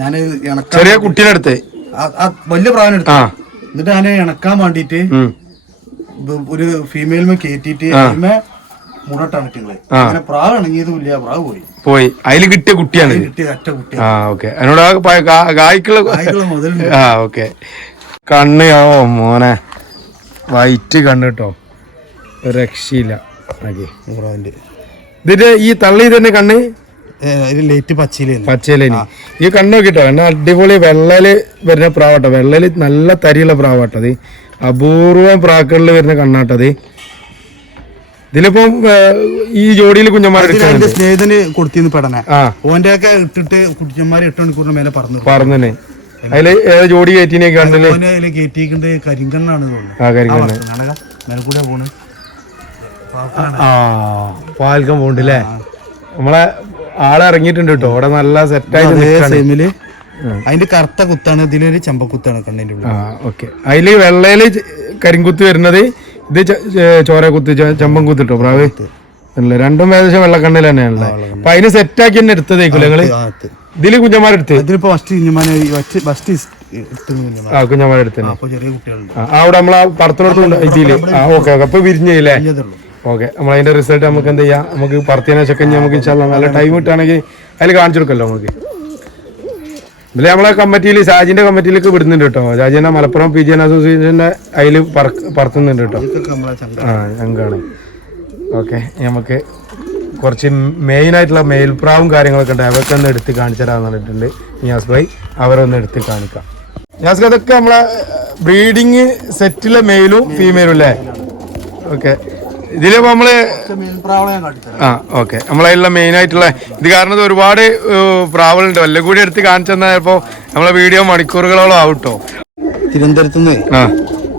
ഞാൻ ചെറിയ കുട്ടീനെടുത്ത് വലിയ പ്രാവിനെടുത്ത് എന്നിട്ട് അതിനെ ഇണക്കാൻ വേണ്ടിട്ട് ഒരു ഫീമെയിൽമേ കേറ്റിട്ട് അതിമേ മുടട്ടാണ്. അങ്ങനെ പ്രാവ് ഇണങ്ങിയതും ഇല്ല. പ്രാവ് പോയി അതിൽ കിട്ടിയ കുട്ടിയാണ്. കണ്ണ് മോനെ വൈറ്റ് കണ്ണ് കേട്ടോ, രക്ഷയില്ല. ഇതിന്റെ ഈ തള്ളി തന്നെ കണ്ണ് ലൈറ്റ് പച്ചയിലേനി. ഈ കണ്ണ് നോക്കിട്ടോ, എന്നെ അടിപൊളി വെള്ളയില് വരുന്ന പ്രാവട്ടോ. വെള്ളയില് നല്ല തരിയുള്ള പ്രാവട്ടത്. അപൂർവം പ്രാക്കളിൽ വരുന്ന കണ്ണാട്ടത്. ഇതിലിപ്പോ ഈ ജോഡിയിൽ കുഞ്ഞന്മാരെ സ്നേഹിതന് കൊടുത്തിന്ന് പെടനെ ഓന്റെ ഒക്കെ ഇട്ടിട്ട് കുഞ്ഞന്മാരെ 8 മണിക്കൂറിന് മേലെ പറന്നെ. അതില് ഏത് ജോഡി കയറ്റിനെ കണ്ടില്ലേ? കരിങ്കണ്ണാണ് പോണ്. പാൽക്കം പോണ്ടല്ലേ? നമ്മളെ ആളെ ഇറങ്ങിയിട്ടുണ്ട് കേട്ടോ. അവിടെ നല്ല സെറ്റായി. അതിന്റെ കറുത്ത കുത്താണ്, ഇതിലൊരു ചമ്പക്കുത്താണ് കണ്ണിന്റെ ഉള്ളിൽ. ഓക്കെ. അതില് വെള്ളയില് കരിങ്കുത്ത് വരുന്നത്, ഇത് ചോരക്കുത്ത് ചമ്പം കുത്തിട്ടോ പ്രാവ് അല്ലേ? രണ്ടും ഏകദേശം വെള്ളക്കണ്ണിൽ തന്നെയാണല്ലേ? അപ്പൊ അതിന് സെറ്റാക്കി തന്നെ എടുത്തതേക്കൂല നിങ്ങള്? ഇതില് കുഞ്ഞന്മാരെടുത്ത് കുഞ്ഞന്മാരെടുത്ത് അവിടെ നമ്മളെ പടത്തിനടുത്ത് ഇതില്. Okay okay. അപ്പൊ വിരിഞ്ഞില്ലേ? ഓക്കെ. നമ്മളതിന്റെ റിസൾട്ട് നമുക്ക് എന്ത് ചെയ്യാം, നമുക്ക് പറത്തിയതിനു ശേഷം നമുക്ക് നല്ല ടൈം കിട്ടുകയാണെങ്കിൽ അതിൽ കാണിച്ചു കൊടുക്കല്ലോ നമുക്ക്. ഇതില് നമ്മളെ കമ്മിറ്റിയിൽ, ഷാജിന്റെ കമ്മിറ്റിയിലേക്ക് വിടുന്നുണ്ട് കേട്ടോ. ഷാജിന്റെ മലപ്പുറം PGN അസോസിയേഷന്റെ അതിൽ പറത്തുന്നുണ്ട് കേട്ടോ. ഞങ്ങാണ്. ഓക്കെ. നമുക്ക് കുറച്ച് മെയിൻ ആയിട്ടുള്ള മേൽപ്രാവും കാര്യങ്ങളൊക്കെ ഉണ്ട്, അതൊക്കെ ഒന്ന് എടുത്ത് കാണിച്ചു തരാന്ന് പറഞ്ഞിട്ടുണ്ട് നിയാസ് ഭായി. അവരൊന്ന് എടുത്ത് കാണിക്കാം. നിയാസ്, അതൊക്കെ നമ്മളെ ബ്രീഡിങ് സെറ്റിലെ മെയിലും ഫീമെയിലും അല്ലേ? ഓക്കെ. ഇതിലിപ്പോ നമ്മള് ഓക്കെ നമ്മളതിലുള്ള മെയിൻ ആയിട്ടുള്ള ഇത് കാരണം ഒരുപാട് പ്രാവുകളുണ്ട്. വല്ല കൂടി എടുത്ത് കാണിച്ചു തന്നപ്പോ നമ്മളെ വീഡിയോ മണിക്കൂറുകളോളം ആവട്ടോ. തിരുവനന്തപുരത്തുനിന്ന്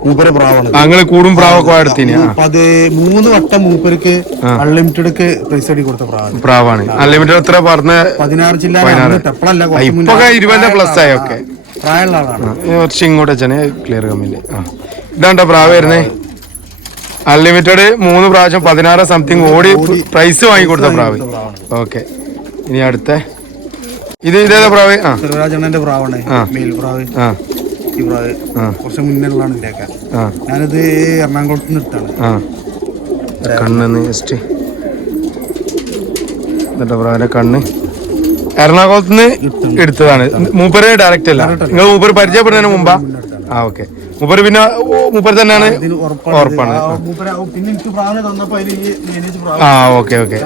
മൂപ്പര് പ്രാവാണ്. ഞങ്ങള് കൂടും പ്രാവൊക്കെ എടുത്തിന് 13 വട്ടം മൂപ്പർക്ക് അൺലിമിറ്റഡ് പൈസ കൊടുത്ത പ്രാവാണ്. അൺലിമിറ്റഡ് എത്ര പറഞ്ഞ 16 ജില്ല. ഇപ്പൊ 20 പ്ലസ് ആയി. ഓക്കെ. പ്രായമുള്ള ആളാണ്. കുറച്ച് ഇങ്ങോട്ട് വെച്ചാണ് ക്ലിയർ കമ്മില്. ഇതാണ്ടോ പ്രാവ് വരുന്നേ? അൺലിമിറ്റഡ് 3 പ്രാവശ്യം 16 സംതിങ് ഓടി പ്രൈസ് വാങ്ങിക്കൊടുത്ത പ്രാവ്. ഓക്കെ. ഇനി അടുത്ത ഇതേതാ പ്രാവ്? ചെറുരാജണ്ണന്റെ പ്രാവാണ്. മെയിൽ പ്രാവ്. ഈ പ്രാവ് കുറച്ച് മുന്നിലുള്ളതാണ് ഇതിലേക്ക്. ഞാനിത് എറണാകുളത്ത് നിന്ന് എടുത്താണ്. കണ്ണെന്ന് ജസ്റ്റ് എന്നിട്ട് പ്രാവിന്റെ കണ്ണ് എറണാകുളത്ത് നിന്ന് എടുത്തതാണ്. മൂപ്പര് ഡയറക്റ്റ് അല്ല, നിങ്ങൾ മൂപ്പര് പരിചയപ്പെടുന്നതിന് മുമ്പാ? ഓക്കെ. മൂപ്പര് പിന്നെ മൂപ്പര് തന്നെയാണ് ഉറപ്പാണ്. Okay okay.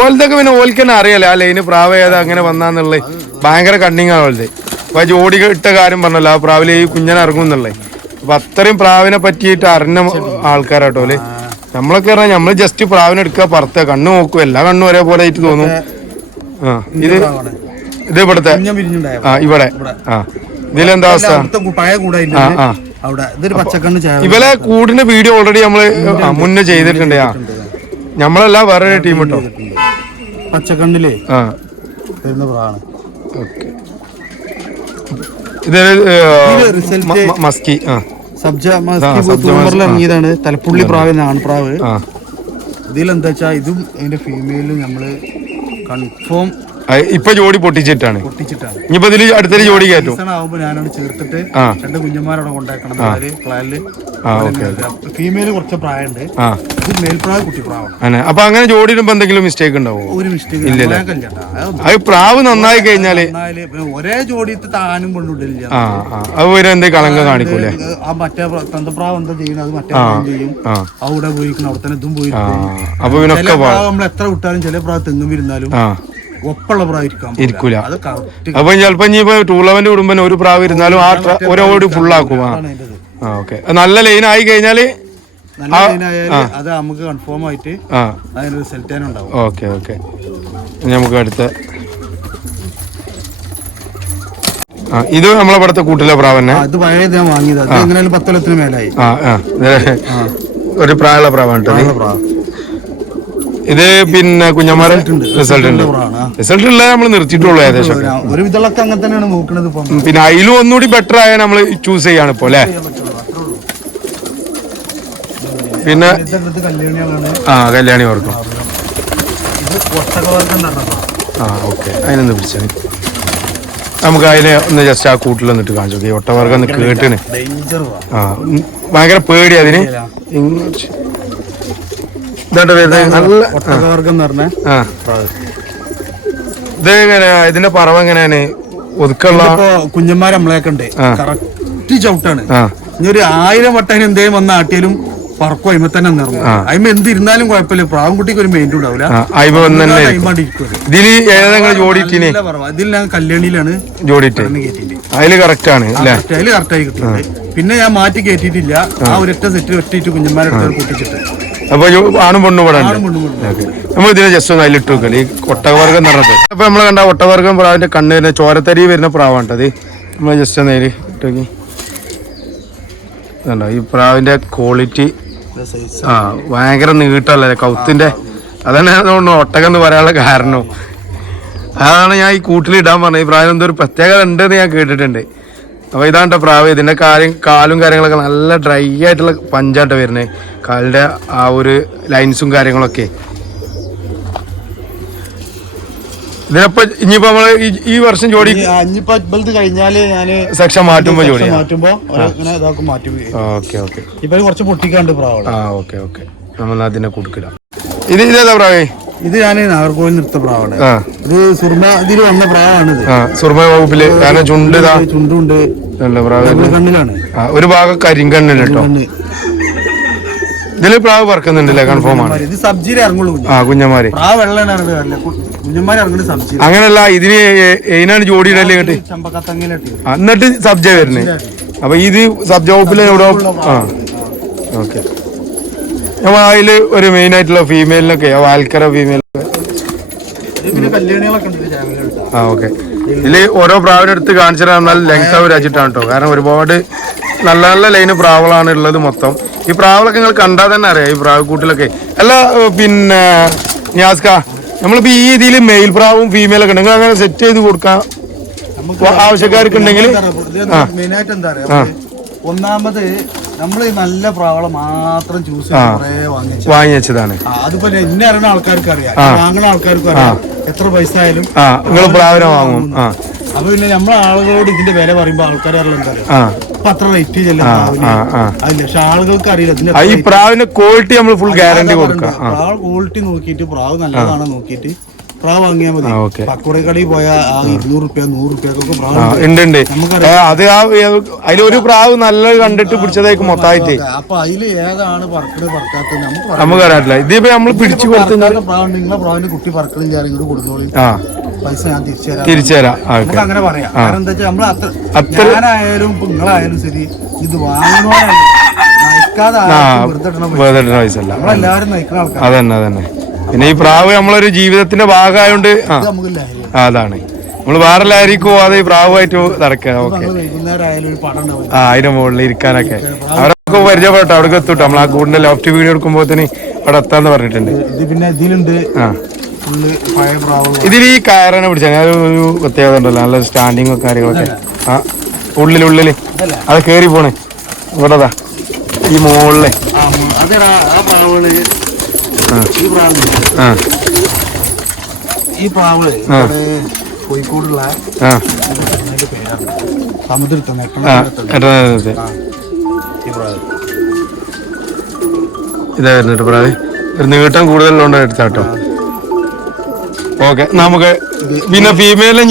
ഓലത്തൊക്കെ പിന്നെ ഓൽക്ക് തന്നെ അറിയാലേ ആ ലൈന് പ്രാവ് ഏതാ അങ്ങനെ വന്നാന്നുള്ളത്. ഭയങ്കര കണ്ണിങ്ങാണ് ഓലത്. അപ്പൊ ജോഡി ഇട്ട കാര്യം പറഞ്ഞല്ലോ, ആ പ്രാവിലെ ഈ കുഞ്ഞനെ ഇറങ്ങും എന്നുള്ളത്. അപ്പൊ അത്രയും പ്രാവിനെ പറ്റിയിട്ട് അറിഞ്ഞ ആൾക്കാരാട്ടോ അല്ലേ. നമ്മളൊക്കെ പറഞ്ഞാൽ നമ്മള് ജസ്റ്റ് പ്രാവിനെ എടുക്കുക, പറത്തുക, കണ്ണ് നോക്കും, എല്ലാ കണ്ണും ഒരേപോലെ ആയിട്ട് തോന്നും. ഇത് ഇവിടുത്തെ ഇവിടെ ഇതിലെന്താ അവസ്ഥ? ഇവലെ കൂടിന്റെ വീഡിയോ ഓൾറെഡി നമ്മള് മുന്നേ ചെയ്തിട്ടുണ്ട്. നമ്മളല്ല വേറെ ടീം കേട്ടോ. പച്ചക്കണ്ണിലേ ഇത് മസ്കി ഇറങ്ങിയതാണ്. തലപ്പുള്ളി പ്രാവ്, ആൺപ്രാവ്. ഇതിലെന്താ വെച്ചാ ഇതും അതിന്റെ ഫീമെയിലും നമ്മള് കൺഫേം ഇപ്പൊ ജോഡി പൊട്ടിച്ചിട്ടാണ്. ഇനിയിപ്പോ ഇതില് അടുത്തൊരു ജോഡി കയറ്റും. ഞാനാണ് ചേർത്തിട്ട് 2 കുഞ്ഞന്മാരോടെ കൊണ്ടാക്കണം. ഫീമെയിൽ കുറച്ച് പ്രായമുണ്ട്. മേൽപ്രാവ് കുട്ടിപ്രാവാണ്. അപ്പൊ അങ്ങനെ ജോഡി ഇടുമ്പോ എന്തെങ്കിലും മിസ്റ്റേക്ക് ഉണ്ടാവോ? ഒരു മിസ്റ്റേക്ക് അത് പ്രാവ് നന്നായി കഴിഞ്ഞാല് ഒരേ ജോഡി താനും കൊണ്ടുവിടില്ല. അത് എന്തെങ്കിലും കളങ്കം കാണിക്കൂലേ? ആ മറ്റേ തന്തപ്രാവ് എന്താ ചെയ്യുന്നത് അത് മറ്റേ ചെയ്യും. അവിടെ പോയിരിക്കണം, അവിടെ തന്നെ ഇതും പോയി. അപ്പൊ നമ്മൾ എത്ര വിട്ടാലും ചില പ്രാവ് തെങ്ങും ഇരുന്നാലും ഒപ്പുള്ള പ്രാവ് ഇരിക്കൂല. അപ്പൊ ചിലപ്പോ ഇനിയിപ്പോ ടൂർണമെന്റ് വിടുമ്പോ ഒരു പ്രാവ് ഇരുന്നാലും ആ ഓടി ഫുള്ളാക്കും. ഓക്കെ. നല്ല ലൈൻ ആയി കഴിഞ്ഞാല് അത് നമുക്ക് കൺഫേം ആയിട്ട് അതിന് റിസൾട്ട് ഉണ്ടാവും. Okay okay. നമുക്ക് അടുത്ത ഇത് നമ്മളെ ഇവിടുത്തെ കൂട്ടിലെ പ്രാവന്നെ. അത് പഴയത് ഞാൻ വാങ്ങിയത്. അത് എങ്ങനെയാലും 10 കൊല്ലത്തിന് മേലായി. ഒരു പ്രായമുള്ള പ്രാവാണ്. ഇത് പിന്നെ കുഞ്ഞന്മാരെ റിസൾട്ട് ഉണ്ട്. റിസൾട്ട് ഉള്ള നമ്മൾ നിർത്തിയിട്ടുള്ളൂ ഏകദേശം. ഒരു വിധങ്ങളൊക്കെ അങ്ങനെ തന്നെയാണ് നോക്കുന്നത്. പിന്നെ അതിലും ഒന്നുകൂടി ബെറ്റർ ആയ നമ്മൾ ചൂസ് ചെയ്യാണ് ഇപ്പൊ അല്ലെ. പിന്നെ കല്യാണി വർക്കും. ഓക്കെ. അതിനൊന്ന് പിടിച്ചാൽ നമുക്ക് അതിനെ ഒന്ന് ജസ്റ്റ് ആ കൂട്ടിൽ വന്നിട്ട് കാണിച്ചു. ഈ ഒട്ടവർഗം ഒന്ന് കേട്ടിന് ഭയങ്കര പേടി അതിന്. ഇതിന്റെ പറവ് എങ്ങനെയാണ്? ഒതുക്കുള്ള കുഞ്ഞന്മാരെ നമ്മളെയൊക്കെ ഉണ്ട്. കറക്റ്റ് ചവിട്ടാണ്. ഇനി ഒരു 1000 വട്ടം എന്തേലും വന്ന ആട്ടിയാലും പറക്കും അയിമ തന്നെ നിറഞ്ഞു. അയിമ എന്തിരുന്നാലും കുഴപ്പമില്ല. പ്രാവൻകുട്ടിക്ക് ഒരു മെയിൻ ഉണ്ടാവില്ല. ഇതിൽ ഞാൻ കല്യാണിയിലാണ് ജോഡിട്ട് അതില് കറക്റ്റ് ആണ്. അതില് കറക്റ്റായി കിട്ടുന്നുണ്ട്. പിന്നെ ഞാൻ മാറ്റി കയറ്റിയിട്ടില്ല. ആ ഒരൊറ്റ സെറ്റ് വെട്ടിയിട്ട് കുഞ്ഞന്മാരെ പൊട്ടിച്ചിട്ട്. അപ്പൊ ആണും പെണ്ണും ഇവിടെ ഉണ്ട്. നമ്മൾ ഇതിനെ ജസ്റ്റ് ഒന്ന് അതിലിട്ട് വെക്കല്. ഈ ഒട്ടകവർഗം എന്ന് പറഞ്ഞത് അപ്പൊ നമ്മള് കണ്ട ഒട്ടകവർഗം പ്രാവിന്റെ കണ്ണ് വരുന്ന ചോരത്തരി വരുന്ന പ്രാവാണ്. അത് നമ്മൾ ജസ്റ്റ് ഒന്ന് ഇട്ടോക്കി. ഇതുണ്ടോ ഈ പ്രാവിൻ്റെ ക്വാളിറ്റി? ആ ഭയങ്കര നീട്ടല്ലേ കൗത്തിൻ്റെ. അതാണ് തോന്നുന്നു ഒട്ടകം എന്ന് പറയാനുള്ള കാരണം. അതാണ് ഞാൻ ഈ കൂട്ടിലിടാൻ പറഞ്ഞത്. ഈ പ്രാവിന് എന്തൊരു പ്രത്യേകത ഉണ്ടെന്ന് ഞാൻ കേട്ടിട്ടുണ്ട്. അപ്പോൾ ഇതാണ്ട പ്രാവ്. ഇതിൻ്റെ കാലും കാര്യങ്ങളൊക്കെ നല്ല ഡ്രൈ ആയിട്ടുള്ള പഞ്ചായിട്ട് വരുന്നത്. കാലിൻ്റെ ആ ഒരു ലൈൻസും കാര്യങ്ങളൊക്കെ. ഇതിനപ്പോ ഇനിയിപ്പോ നമ്മള് ഈ വർഷം ജോഡി കഴിഞ്ഞാല് ഞാന് സെക്ഷൻ മാറ്റുമ്പോ ജോഡി ഓക്കെ ഓക്കെ. ഇപ്പൊ കുറച്ച് പൊട്ടിക്കാണ്ട് പ്രാവ്. Okay okay. നമ്മൾ അതിനെ കൊടുക്കില്ല. ഇതേതാ പ്രാവേ? ഇത് ഞാൻ നാഗർകോവിൽ നിർത്ത പ്രാവാണ്. ഇത് സുർമ ഇതിൽ വന്ന പ്രാവാണിത്. സുർമ വകുപ്പില്. കാരണം ചുണ്ടുണ്ട് കണ്ണിലാണ്. ഒരു ഭാഗം കരിങ്കണ്ണില് കേട്ടോ. ഇതില് പ്രാവ് പറക്കുന്നുണ്ടല്ലേ? കൺഫേം ആണ്. ഇത് സബ്ജിയിൽ ഇറങ്ങുള്ളൂ. കുഞ്ഞന്മാര് പ്രാവ് വെള്ളം കുഞ്ഞന്മാര് ഇറങ്ങുന്നത് സബ്ജി. അങ്ങനല്ല, ഇതിന് ഏനാണ് ജോഡിയിടല്ലേ കേട്ട്? എന്നിട്ട് സബ്ജ വരുന്നത്. അപ്പൊ ഇത് സബ്ജ വകുപ്പില് എവിടെ? ഓക്കെ. അപ്പൊ അതില് ഒരു മെയിൻ ആയിട്ടുള്ള ഫീമെയിലിനൊക്കെ വാൽക്കര ഫീമെയിലൊക്കെ. ഓക്കെ. ഇതില് ഓരോ പ്രാവിനെ എടുത്ത് കാണിച്ചു തന്നാൽ ലെങ്ത് ആവും രാജിട്ടാണ് കേട്ടോ. കാരണം ഒരുപാട് നല്ല നല്ല ലൈന് പ്രാവുകളാണ് ഉള്ളത് മൊത്തം. ഈ പ്രാവുകളൊക്കെ നിങ്ങൾ കണ്ടാൽ തന്നെ അറിയാം. ഈ പ്രാവ് കൂട്ടിലൊക്കെ അല്ല. പിന്നെ നിയാസ്ക, നമ്മളിപ്പോ ഈ ഇതിൽ മെയിൽ പ്രാവും ഫീമെയിലൊക്കെ ഉണ്ടെങ്കിൽ അങ്ങനെ സെറ്റ് ചെയ്ത് കൊടുക്കാം ആവശ്യക്കാർക്ക് ഉണ്ടെങ്കിൽ. മെയിനായിട്ട് എന്താ പറയാ, ഒന്നാമത് നമ്മള് നല്ല പ്രാവളെ മാത്രം ചൂസ് വാങ്ങി വെച്ചതാണ്. അതുപോലെ എന്നെ അറിയുന്ന ആൾക്കാർക്ക് അറിയാം, വാങ്ങുന്ന ആൾക്കാർക്ക് അറിയാം എത്ര പൈസ ആയാലും നിങ്ങൾ പ്രാവിനെ വാങ്ങും. അപ്പൊ പിന്നെ നമ്മളെ ആളുകളോട് ഇതിന്റെ വില പറയുമ്പോ ആൾക്കാർ അപ്പൊ അത്ര റേറ്റ് ചെല്ലുന്നില്ല. പക്ഷെ ആളുകൾക്ക് അറിയില്ല ഈ പ്രാവിന്റെ ക്വാളിറ്റി നമ്മൾ ഫുൾ ഗ്യാരണ്ടി കൊടുക്കാം. പ്രാവ് ക്വാളിറ്റി നോക്കിയിട്ട് പ്രാവ് നല്ലതാണോ നോക്കിയിട്ട് പ്രാവ് വാങ്ങിയാൽ മതി. പക്കോട കടയിൽ പോയാൽ 200 രൂപ 100 രൂപക്കൊക്കെ പ്രാവ് ഉണ്ട്. അത് അതിലൊരു പ്രാവ് നല്ല കണ്ടിട്ട് പിടിച്ചതായിരിക്കും മൊത്തമായിട്ട്. അപ്പൊ അതില് ഏതാണ് പറക്കണത് പറക്കാത്തത് നമുക്ക് അറിയാറ്റില്ല. ഇതിപ്പോ നമ്മൾ പിടിച്ചു കൊടുക്കുന്ന പ്രാവ് നിങ്ങളെ പ്രാവിന്റെ കുട്ടി പറക്കണില്ല ഇങ്ങോട്ട് കൊടുത്തോളി, പൈസ ഞാൻ തിരിച്ചു തരാം. നമുക്ക് അങ്ങനെ പറയാം. കാരണം എന്താ വെച്ചാൽ നമ്മള് ഞാനായാലും നിങ്ങളായാലും ശരി ഇത് വാങ്ങുന്നവരല്ല നമ്മളെല്ലാവരും നയിക്കുന്ന ആൾക്കാർ. അതന്നെ അതന്നെ. പിന്നെ ഈ പ്രാവ് നമ്മളൊരു ജീവിതത്തിന്റെ ഭാഗമായോണ്ട് അതാണ് നമ്മള് വേറെ ലാരിക്ക് പോവാതെ ഈ പ്രാവുമായിട്ട് നടക്കുക. ഓക്കെ. അതിന്റെ മുകളിൽ ഇരിക്കാനൊക്കെ അവരൊക്കെ പരിചയപ്പെട്ടോ. അവിടെ എത്തൂട്ടോ. നമ്മൾ ആ കൂടിന്റെ ലോഫ്റ്റ് വീഡിയോ എടുക്കുമ്പോഴത്തേന് അവിടെ എത്താന്ന് പറഞ്ഞിട്ടുണ്ട്. പിന്നെ ഇതിലുണ്ട് ഇതിൽ ഈ കയറാനെ പിടിച്ചാൽ ഒരു പ്രത്യേകത ഉണ്ടല്ലോ, നല്ല സ്റ്റാൻഡിങ്ങും കാര്യങ്ങളൊക്കെ. ഉള്ളില് അത് കേറി പോണേ ഇവിടെതാ ഈ മുകളിലെ. ഈ പ്രാവ് കോഴിക്കോടുള്ള ഇതാ വരുന്നിട്ട് പ്രാവ്. ഒരു നീട്ടം കൂടുതലുണ്ടോ എടുത്താട്ടോ. ഓക്കെ. നമുക്ക് പിന്നെ ഫീമെയിലും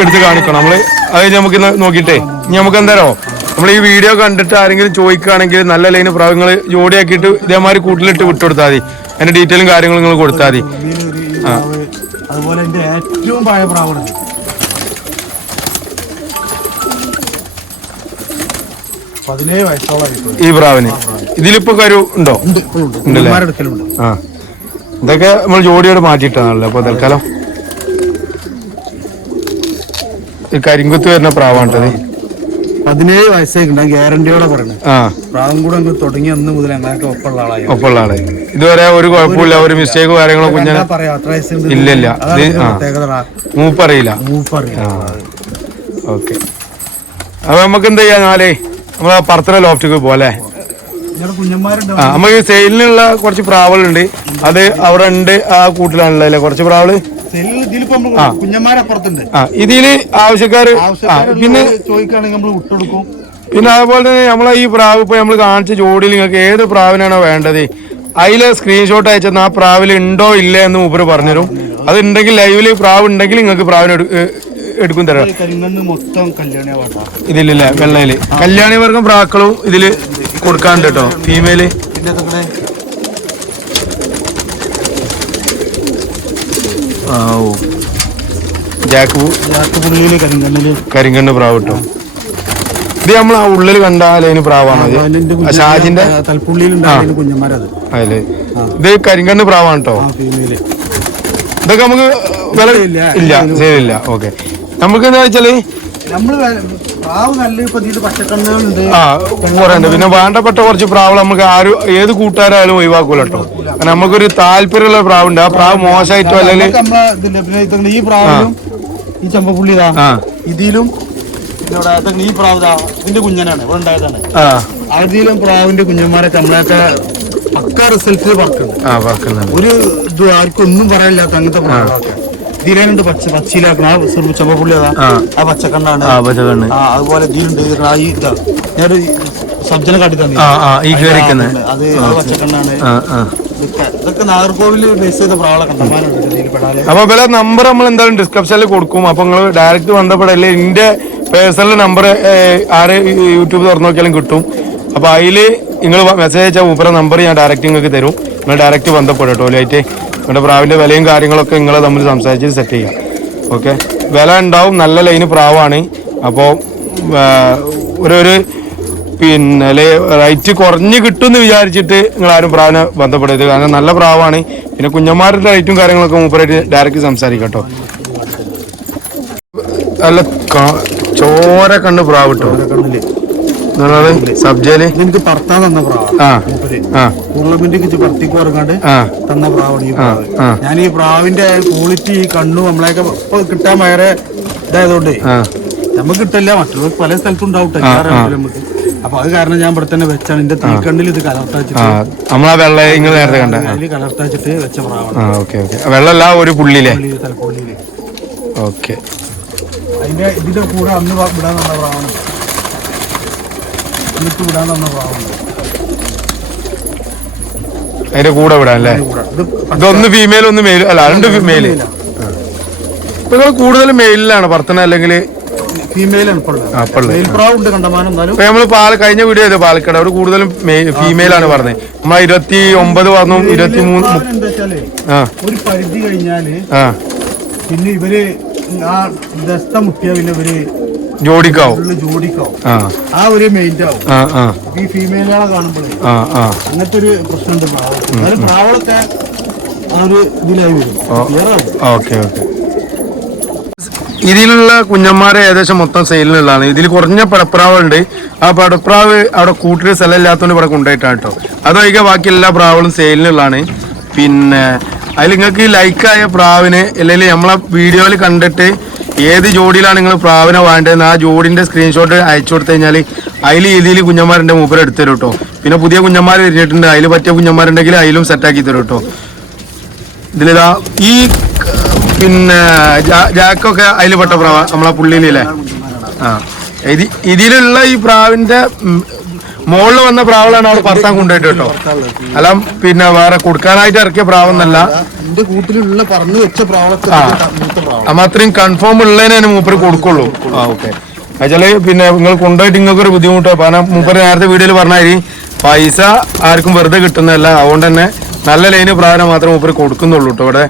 എടുത്ത് കാണിക്കണം നമ്മള്. അത് നമുക്ക് നോക്കിയിട്ടേ ഇനി നമുക്ക് എന്തായാലോ നമ്മൾ ഈ വീഡിയോ കണ്ടിട്ട് ആരെങ്കിലും ചോദിക്കുകയാണെങ്കിൽ നല്ല ലൈന് പ്രാവങ്ങൾ ജോഡിയാക്കിയിട്ട് ഇതേമാതിരി കൂട്ടിലിട്ട് വിട്ടുകൊടുത്താൽ മതി. അതിന്റെ ഡീറ്റെയിലും കാര്യങ്ങളും നിങ്ങൾ കൊടുത്താൽ മതി. അതുപോലെ എന്റെ ഏറ്റവും പഴയ പ്രാവാണ് ഈ പ്രാവിന്. ഇതിലിപ്പോ കരു ഉണ്ടോ? ഉണ്ടല്ലേ? ആ, ഇതൊക്കെ നമ്മൾ ജോഡിയോട് മാറ്റിയിട്ടാണല്ലോ അപ്പൊ തൽക്കാലം. കരിങ്കുത്ത് വരുന്ന പ്രാവാണ്ടത്. 17 വയസ്സായിട്ടുണ്ട് ഗ്യാരണ്ടിയോടെ പറയണേ. പ്രാവും കൂടെ അങ്ങ് തുടങ്ങി അന്ന് മുതൽ ഞങ്ങൾക്ക് ഒപ്പമുള്ള ആളായി. ഇതുവരെ ഒരു കുഴപ്പമില്ല, ഒരു മിസ്റ്റേക്കോ കാര്യങ്ങളോ കുഞ്ഞിനെ ഇല്ലല്ല. മൂപ്പറിയില്ല. ഓക്കെ. അപ്പൊ നമുക്ക് എന്ത് ചെയ്യാ, നാലേ നമ്മളെ പറത്തല ലോഫ്റ്റിക്ക് പോലെ നമുക്ക് സെയിലിനുള്ള കുറച്ച് പ്രാവുകളുണ്ട്. അത് അവിടെ ഉണ്ട്. ആ കൂട്ടിലാണല്ലേ കുറച്ച് പ്രാവുകള്. ഇതില് ആവശ്യക്കാര് പിന്നെ പിന്നെ അതുപോലെ തന്നെ നമ്മളെ ഈ പ്രാവ് ഇപ്പൊ നമ്മൾ കാണിച്ച ജോഡിയിൽ നിങ്ങൾക്ക് ഏത് പ്രാവിനാണോ വേണ്ടത് അതില് സ്ക്രീൻഷോട്ട് അയച്ചെന്ന് ആ പ്രാവില് ഉണ്ടോ ഇല്ല എന്ന് മൂപ്പര് പറഞ്ഞുതരും. അത് ഉണ്ടെങ്കിൽ ലൈവില് പ്രാവ് ഉണ്ടെങ്കിൽ നിങ്ങൾക്ക് പ്രാവിന് എടുക്കും തരാം. ഇതിലല്ലേ വെള്ളയില് കല്യാണി വർഗം പ്രാക്കളും ഇതില് കൊടുക്കാണ്ട് കേട്ടോ. ഫീമെയില് കരിങ്കണ്ണ് പ്രാവ് കിട്ടും. ഇത് നമ്മൾ ആ ഉള്ളിൽ കണ്ടാൽ അതിന് പ്രാവാണ്. ഷാജിന്റെ അതില് ഇത് കരിങ്കണ്ണ് പ്രാവാണ് കേട്ടോ. ഇതൊക്കെ നമുക്ക് വില ഇല്ല, ശരിയില്ല. ഓക്കെ. നമുക്ക് എന്താ വെച്ചാല് നമ്മള് പ്രാവ് നല്ല ഇപ്പൊ ഇതിൽ പച്ചക്കണ്ണുകളുണ്ട്. കുറെ ഉണ്ട്. പിന്നെ വേണ്ടപ്പെട്ട കുറച്ച് പ്രാവ് നമുക്ക് ആരും ഏത് കൂട്ടുകാരായാലും ഒഴിവാക്കൂല കേട്ടോ. കാരണം നമുക്കൊരു താല്പര്യമുള്ള പ്രാവുണ്ട്. ആ പ്രാവ് മോശമായിട്ടോ അല്ലെങ്കിൽ ഈ പ്രാവിലും ഈ ചമ്പപ്പുള്ളി ഇതിലും ഈ പ്രാവ് ഇതിന്റെ കുഞ്ഞനാണ് ഇവിടെ ഉണ്ടായതാണ്. അതിലും പ്രാവിന്റെ കുഞ്ഞന്മാരൊക്കെ നമ്മളൊക്കെ പക്ക റിസൾട്ട് പറക്കുന്നുണ്ട്. ഒരു ഇത് ആർക്കും ഒന്നും പറയാനില്ലാത്ത അങ്ങനത്തെ പ്രാവുകളൊക്കെ ഇതിലുണ്ട്. പച്ചയിലാക്കണം ആ ചമ്പപ്പുള്ളി ആ പച്ചക്കണ്ണാണ്. അതുപോലെ ഇതിലുണ്ട് ഞാനൊരു സബ്ജനെ കാട്ടി തന്നെ അത് പച്ചക്കണ്ണാണ്. ഇതൊക്കെ നാഗർകോവില് ബേസ് ചെയ്ത പ്രാവളെ കണ്ടമാനുണ്ട്. അപ്പൊ വില നമ്പർ നമ്മൾ എന്തായാലും ഡിസ്ക്രിപ്ഷനിൽ കൊടുക്കും. അപ്പൊ നിങ്ങൾ ഡയറക്റ്റ് ബന്ധപ്പെടല്ലേ. എന്റെ പേഴ്സണൽ നമ്പർ ആര് യൂട്യൂബ് തുറന്നു നോക്കിയാലും കിട്ടും. അപ്പൊ അതില് നിങ്ങൾ മെസ്സേജ് അയച്ചാൽ മൂപ്പര നമ്പർ ഞാൻ ഡയറക്റ്റ് നിങ്ങൾക്ക് തരും. നിങ്ങൾ ഡയറക്റ്റ് ബന്ധപ്പെട്ടോ ലൈറ്റ്. നിങ്ങളുടെ പ്രാവിന്റെ വിലയും കാര്യങ്ങളൊക്കെ നിങ്ങൾ തമ്മിൽ സംസാരിച്ച് സെറ്റ് ചെയ്യാം. ഓക്കെ, വില ഉണ്ടാവും. നല്ല ലൈന് പ്രാവാണ്. അപ്പോൾ ഒരു പിന്നെ റേറ്റ് കുറഞ്ഞ് കിട്ടുമെന്ന് വിചാരിച്ചിട്ട് നിങ്ങൾ ആരും പ്രാവിനെ ബന്ധപ്പെടരുത്. കാരണം നല്ല പ്രാവാണ്. പിന്നെ കുഞ്ഞന്മാരുടെ റേറ്റും കാര്യങ്ങളൊക്കെ മൂപ്പരായിട്ട് ഡയറക്റ്റ് സംസാരിക്കാം കേട്ടോ. നല്ല ചോര കണ്ട് പ്രാവ് കിട്ടോ സബ്ജയില് എനിക്ക് പറത്താൻ തന്ന പ്രാവ്. ടൂർണമെന്റ് പറത്തിക്ക് പറഞ്ഞാണ്ട് തന്ന പ്രാവാണ് ഈ പ്രാവ്. ഞാൻ ഈ പ്രാവിന്റെ ക്വാളിറ്റി കണ്ണു നമ്മളെയൊക്കെ ഇപ്പൊ കിട്ടാൻ ഭയങ്കര ഇതായതുകൊണ്ട് നമുക്ക് കിട്ടില്ല. മറ്റുള്ളവർക്ക് പല സ്ഥലത്തും ഉണ്ടാവട്ടെ നമുക്ക്. അപ്പൊ അത് കാരണം ഞാൻ ഇവിടെ തന്നെ വെച്ചാണ്. എന്റെ തീക്കണ്ണിൽ ഇത് കലർത്താച്ചിട്ട് കലർത്താച്ചിട്ട് വെച്ച പ്രാവാണ്. വെള്ളമല്ല ഒരു പുള്ളിയിലെ തലപ്പുള്ളിയില്. ഓക്കെ, അതിന്റെ ഇതിന്റെ കൂടെ അന്ന് വിടാൻ തന്ന പ്രാവാണ്. എന്നിട്ട് വിടാൻ തന്ന പ്രാവുണ്ട്. അതിന്റെ കൂടെ വിടാൻ അല്ലേ? ഇതൊന്ന് ഫീമെയിൽ ഒന്ന് മെയിൽ അല്ല, രണ്ട് മെയില്. ഇപ്പൊ കൂടുതൽ മെയിലാണ് പറത്തണ അല്ലെങ്കിൽ ഫീമെയിലാണ് നമ്മള് കഴിഞ്ഞ വീഡിയോ ചെയ്ത പാലക്കാട് അവിടെ കൂടുതലും ഫീമെയിലാണ് പറഞ്ഞത്. നമ്മളെ 29 പറഞ്ഞു 23 ഒരു പരിധി കഴിഞ്ഞാല് പിന്നെ ഇവര് ആ ദസ്ത മുട്ടിയ പിന്നെ ഇവര് ജോഡിക്കാവും. ആ ഒരു മെയിൻ്റെ ആവും ഈ ഫീമെയിലുകളെ കാണുമ്പോഴേ. അങ്ങനത്തെ ഒരു പ്രശ്നമുണ്ട് പ്രാവ്. എന്നാലും പ്രാവളൊക്കെ ആ ഒരു ഇതിലായി വരും. ഓക്കെ. ഇതിലുള്ള കുഞ്ഞന്മാരെ ഏകദേശം മൊത്തം സെയിലിനുള്ളതാണ്. ഇതിൽ കുറഞ്ഞ പടപ്രാവുണ്ട്. ആ പടപ്രാവ് അവിടെ കൂട്ടിൽ സ്ഥലം ഇല്ലാത്തതുകൊണ്ട് ഇവിടെ കൊണ്ടുപോയിട്ടാണ് കേട്ടോ. അതൊഴികെ ബാക്കി എല്ലാ പ്രാവുകളും സെയിലിനുള്ളതാണ്. പിന്നെ അതിൽ നിങ്ങൾക്ക് ലൈക്കായ പ്രാവിന് അല്ലെങ്കിൽ നമ്മളെ വീഡിയോയിൽ കണ്ടിട്ട് ഏത് ജോഡിയിലാണ് നിങ്ങൾ പ്രാവിനെ വേണ്ടതെന്ന് ആ ജോഡിന്റെ സ്ക്രീൻഷോട്ട് അയച്ചു കൊടുത്തു കഴിഞ്ഞാൽ അതിൽ ഇതിൽ കുഞ്ഞന്മാരുടെ മൂപ്പർ എടുത്തു തരും കേട്ടോ. പിന്നെ പുതിയ കുഞ്ഞന്മാർ വരുന്നിട്ടുണ്ട്. അതിൽ പറ്റിയ കുഞ്ഞന്മാരുണ്ടെങ്കിൽ അതിലും സെറ്റാക്കി തരും കേട്ടോ. ഇതിലിതാ ഈ പിന്നെ ജാക്കൊക്കെ അതിൽ പെട്ട പ്രാവ നമ്മളെ പുള്ളിയിലല്ലേ. ഇതിലുള്ള ഈ പ്രാവിന്റെ മുകളിൽ വന്ന പ്രാവളാണ് അവിടെ പറത്താൻ കൊണ്ടുപോയിട്ട് കേട്ടോ. അല്ല പിന്നെ വേറെ കൊടുക്കാനായിട്ട് ഇറക്കിയ പ്രാവെന്നല്ല. അത്രയും കൺഫേം ഉള്ളതിനെ മൂപ്പര് കൊടുക്കുള്ളൂ. ഓക്കെ. എന്നുവെച്ചാല് പിന്നെ നിങ്ങൾ കൊണ്ടുപോയിട്ട് നിങ്ങൾക്കൊരു ബുദ്ധിമുട്ടോ. കാരണം മൂപ്പര് നേരത്തെ വീഡിയോയിൽ പറഞ്ഞാൽ പൈസ ആർക്കും വെറുതെ കിട്ടുന്നതല്ല. അതുകൊണ്ട് തന്നെ നല്ല ലൈന് പ്രാവിനെ മാത്രമേ മൂപ്പര് കൊടുക്കുന്നുള്ളൂ കേട്ടോ. ഇവിടെ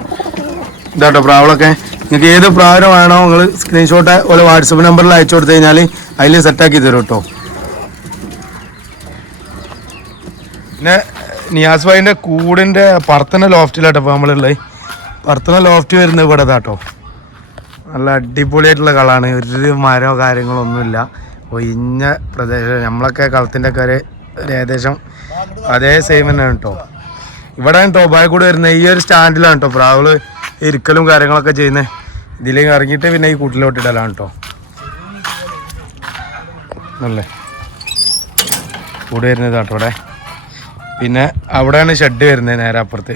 ഇതാട്ടോ പ്രാവളൊക്കെ. നിങ്ങൾക്ക് ഏത് പ്രാവിനെ വേണോ നിങ്ങൾ സ്ക്രീൻഷോട്ട് ഓരോ വാട്സപ്പ് നമ്പറിൽ അയച്ചു കൊടുത്തു കഴിഞ്ഞാൽ അതിൽ സെറ്റാക്കി തരും കേട്ടോ. പിന്നെ നിയാസ് ഭായിന്റെ കൂടിന്റെ പറത്തന ലോഫ്റ്റിലാട്ടോ ഇപ്പൊ നമ്മളുള്ളത്. പറത്തന ലോഫ്റ്റ് വരുന്നത് ഇവിടെ ഇതാട്ടോ. നല്ല അടിപൊളിയായിട്ടുള്ള കളാണ്. ഒരു മരമോ കാര്യങ്ങളോ ഒന്നുമില്ല. ഒഴിഞ്ഞ പ്രദേശം. നമ്മളൊക്കെ കളത്തിൻ്റെ ഒക്കെ ഒരു ഏകദേശം അതേ സെയിം തന്നെയാണ് കേട്ടോ. ഇവിടെ ടോബായ കൂടെ വരുന്നത് ഈ ഒരു സ്റ്റാൻഡിലാണ് കേട്ടോ പ്രാവുകൾ ഇരിക്കലും കാര്യങ്ങളൊക്കെ ചെയ്യുന്നത്. ഇതിലേക്ക് ഇറങ്ങിയിട്ട് പിന്നെ ഈ കൂട്ടിലോട്ട് ഇടലാണ് കേട്ടോ. അല്ലേ കൂടെ വരുന്നത് കേട്ടോ ഇവിടെ. പിന്നെ അവിടെയാണ് ഷെഡ് വരുന്നത് നേരെ അപ്പുറത്ത്.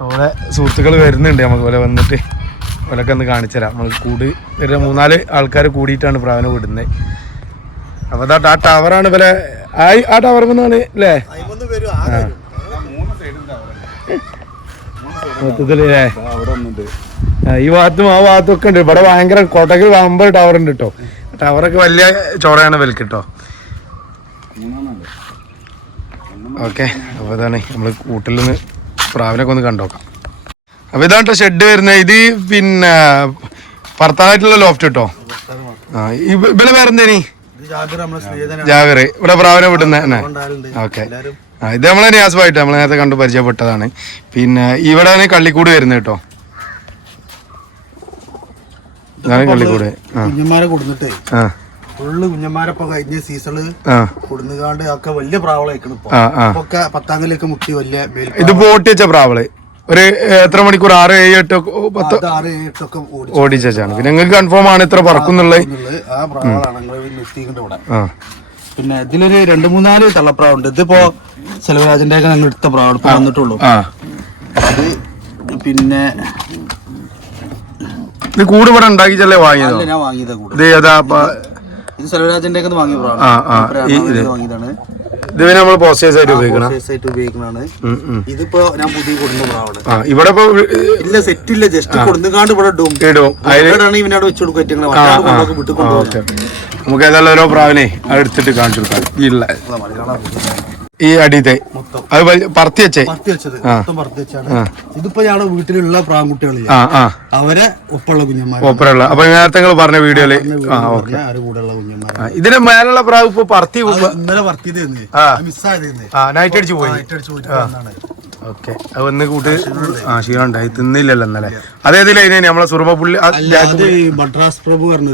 അവിടെ സുഹൃത്തുക്കൾ വരുന്നുണ്ട് നമുക്ക് പോലെ വന്നിട്ട് ഓലൊക്കെ ഒന്ന് കാണിച്ചു തരാം. നമ്മൾ കൂട് ഒരു 3-4 ആൾക്കാർ കൂടിയിട്ടാണ് പ്രാവിനെ വിടുന്നത്. അപ്പോൾ അതാ ആ ടവറാണ് ഇവരെ ആ ടവർ എന്നാണ് അല്ലേ മൊത്തത്തിലേ. ഈ ഭാഗത്തും ആ ഭാഗത്തും ഒക്കെ ഉണ്ട്. ഇവിടെ ഭയങ്കര കോട്ടയ്ക്ക് വമ്പർ ടവർ ഉണ്ട് കേട്ടോ. ടവറൊക്കെ വലിയ ചോറയാണ് വിലക്ക് കേട്ടോ. ഓക്കെ, അപ്പോൾ ഇതാണ് നമ്മൾ കൂട്ടിൽ നിന്ന് പ്രാവിനൊക്കെ ഒന്ന് കണ്ടോക്കാം. അപ്പോൾ ഇതാണ് കേട്ടോ ഷെഡ് വരുന്നത്. ഇത് പിന്നെ ഭർത്താവായിട്ടുള്ള ലോഫ്റ്റ് കേട്ടോ. ഇവിടെ വേറെ എന്തേനി ജാഗർ ഇവിടെ പ്രാവിനെ വിടുന്ന. ഓക്കെ, ഇത് നമ്മളെ നിയാസുമായിട്ട് നമ്മൾ നേരത്തെ കണ്ടു പരിചയപ്പെട്ടതാണ്. പിന്നെ ഇവിടെയാണ് കള്ളിക്കൂട് വരുന്നത് കേട്ടോ. കള്ളിക്കൂട് കുഞ്ഞന്മാരെ കൊടുത്തിട്ടേ ഫുള്ള് കുഞ്ഞന്മാരപ്പൊ കഴിഞ്ഞ സീസണില് കൊടുന്നുകാണ്ട് ഒക്കെ വലിയ പ്രാവളായിക്കണ് ഇപ്പൊ ഒക്കെ പത്താങ്കലൊക്കെ മുട്ടി വലിയ ഇത് ബോട്ട് വെച്ച പ്രാവള് ഒരു എത്ര മണിക്കൂർ 6, 7, 8, 10 ഒക്കെ ഓടിച്ചാണ്. പിന്നെ നിങ്ങൾക്ക് കൺഫേം ആണ് ഇത്ര പറക്കുന്നുള്ളത്. ആ പ്രാവളാണ് എത്തിക്കേണ്ട ഇവിടെ. പിന്നെ ഇതിലൊരു 2-3 തള്ളപ്രാവുണ്ട്. ഇതിപ്പോ സെൽവരാജിന്റെ ഒക്കെ ഞങ്ങൾ എടുത്ത പ്രാവ് വന്നിട്ടുള്ളൂ. അത് പിന്നെ ഇത് കൂട് ഇവിടെ ഉണ്ടാക്കിച്ചല്ലേ വാങ്ങിയത്? ഞാൻ വാങ്ങിയതാ കൂട്. ഇത് സെൽവരാജിന്റെ ഒക്കെ വാങ്ങിയ പ്രാവാണ്, വാങ്ങിയതാണ്. ഇത് നമ്മൾ പോസ്റ്റേഴ്സ് ആയിട്ട് ഉപയോഗിക്കുന്നതാണ്. ഇതിപ്പോ ഞാൻ പുതിയ കൊടുന്ന പ്രാവാണ്. ഇവിടെ ഇല്ല സെറ്റ് ഇല്ല, ജസ്റ്റ് കൊടുക്കാണ്ട് ഇവിടെ ഇടും. ഇവനോട് വെച്ച് കൊടുക്കും. നമുക്ക് ഏതായാലും ഓരോ പ്രാവിനെ അത് എടുത്തിട്ട് കാണിച്ചു കൊടുക്കാം. ഈ അടിയത്തെ അത് പറത്തി വെച്ചത് ഇതിപ്പോ ഞങ്ങളുടെ വീട്ടിലുള്ള പ്രാൺകുട്ടികളില്ല, അവരെ ഒപ്പമുള്ള കുഞ്ഞന്മാർ. ഒപ്പമുള്ള അപ്പൊ നേരത്തെ പറഞ്ഞ വീഡിയോയില് ഇതിന് മേലുള്ള പ്രാവ് ഇപ്പൊ പറത്തി ഇന്നലെ പറത്തിയത് മിസ്സായത് നൈറ്റ് അടിച്ചു പോയി. ഓക്കെ അത് വന്ന് കൂട്ട് ക്ഷീണം ഉണ്ടായി തിന്നില്ലല്ലോ ഇന്നലെ. അതേതിൽ അതിന് നമ്മളെ സുറുമപ്പുള്ളി മദ്രാസ് പ്രഭു പറഞ്ഞു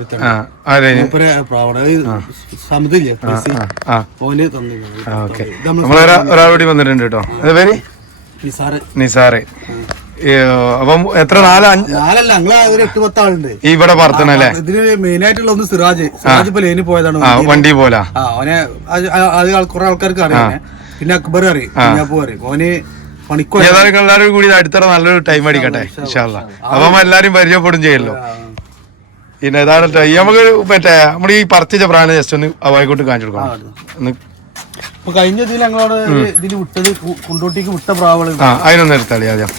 ഒരാളോടി വന്നിട്ടുണ്ട് കേട്ടോ. അത് പേര് നിസാറ്. അപ്പം എത്ര 4-5 8-10 ആളുണ്ട് ഇവിടെ പറത്തണല്ലേ? ഇതിന് മെയിൻ ആയിട്ടുള്ള ഒന്ന് സിറാജ് ഇപ്പൊ ലേനി പോയതാണ് വണ്ടി പോലെ. അവനെ കുറെ ആൾക്കാർക്ക് അറിയാം. പിന്നെ അക്ബർ അറിയും, കുഞ്ഞാപ്പൂ അറിയും. ഓന് ഏതായാലും എല്ലാവരും കൂടി അടുത്ത നല്ലൊരു ടൈം അടിക്കട്ടെ ഇൻഷാല്ലാ. അപ്പം എല്ലാരും പരിചയപ്പെടും ചെയ്യല്ലോ. പിന്നെ ഏതാണ് നമുക്ക് മറ്റേ നമ്മൾ ഈ പറത്തിച്ച പ്രാണി ജസ്റ്റ് ഒന്ന് അവൈക്കോട്ട് കാണിച്ചു കൊടുക്കണം. കഴിഞ്ഞ ഇതിൽ ഞങ്ങളോട് ഇതിൽ വിട്ടത് കുണ്ടോട്ടിക്ക് വിട്ട പ്രാവള് അതിനൊന്നും എടുത്താളി ആദ്യം.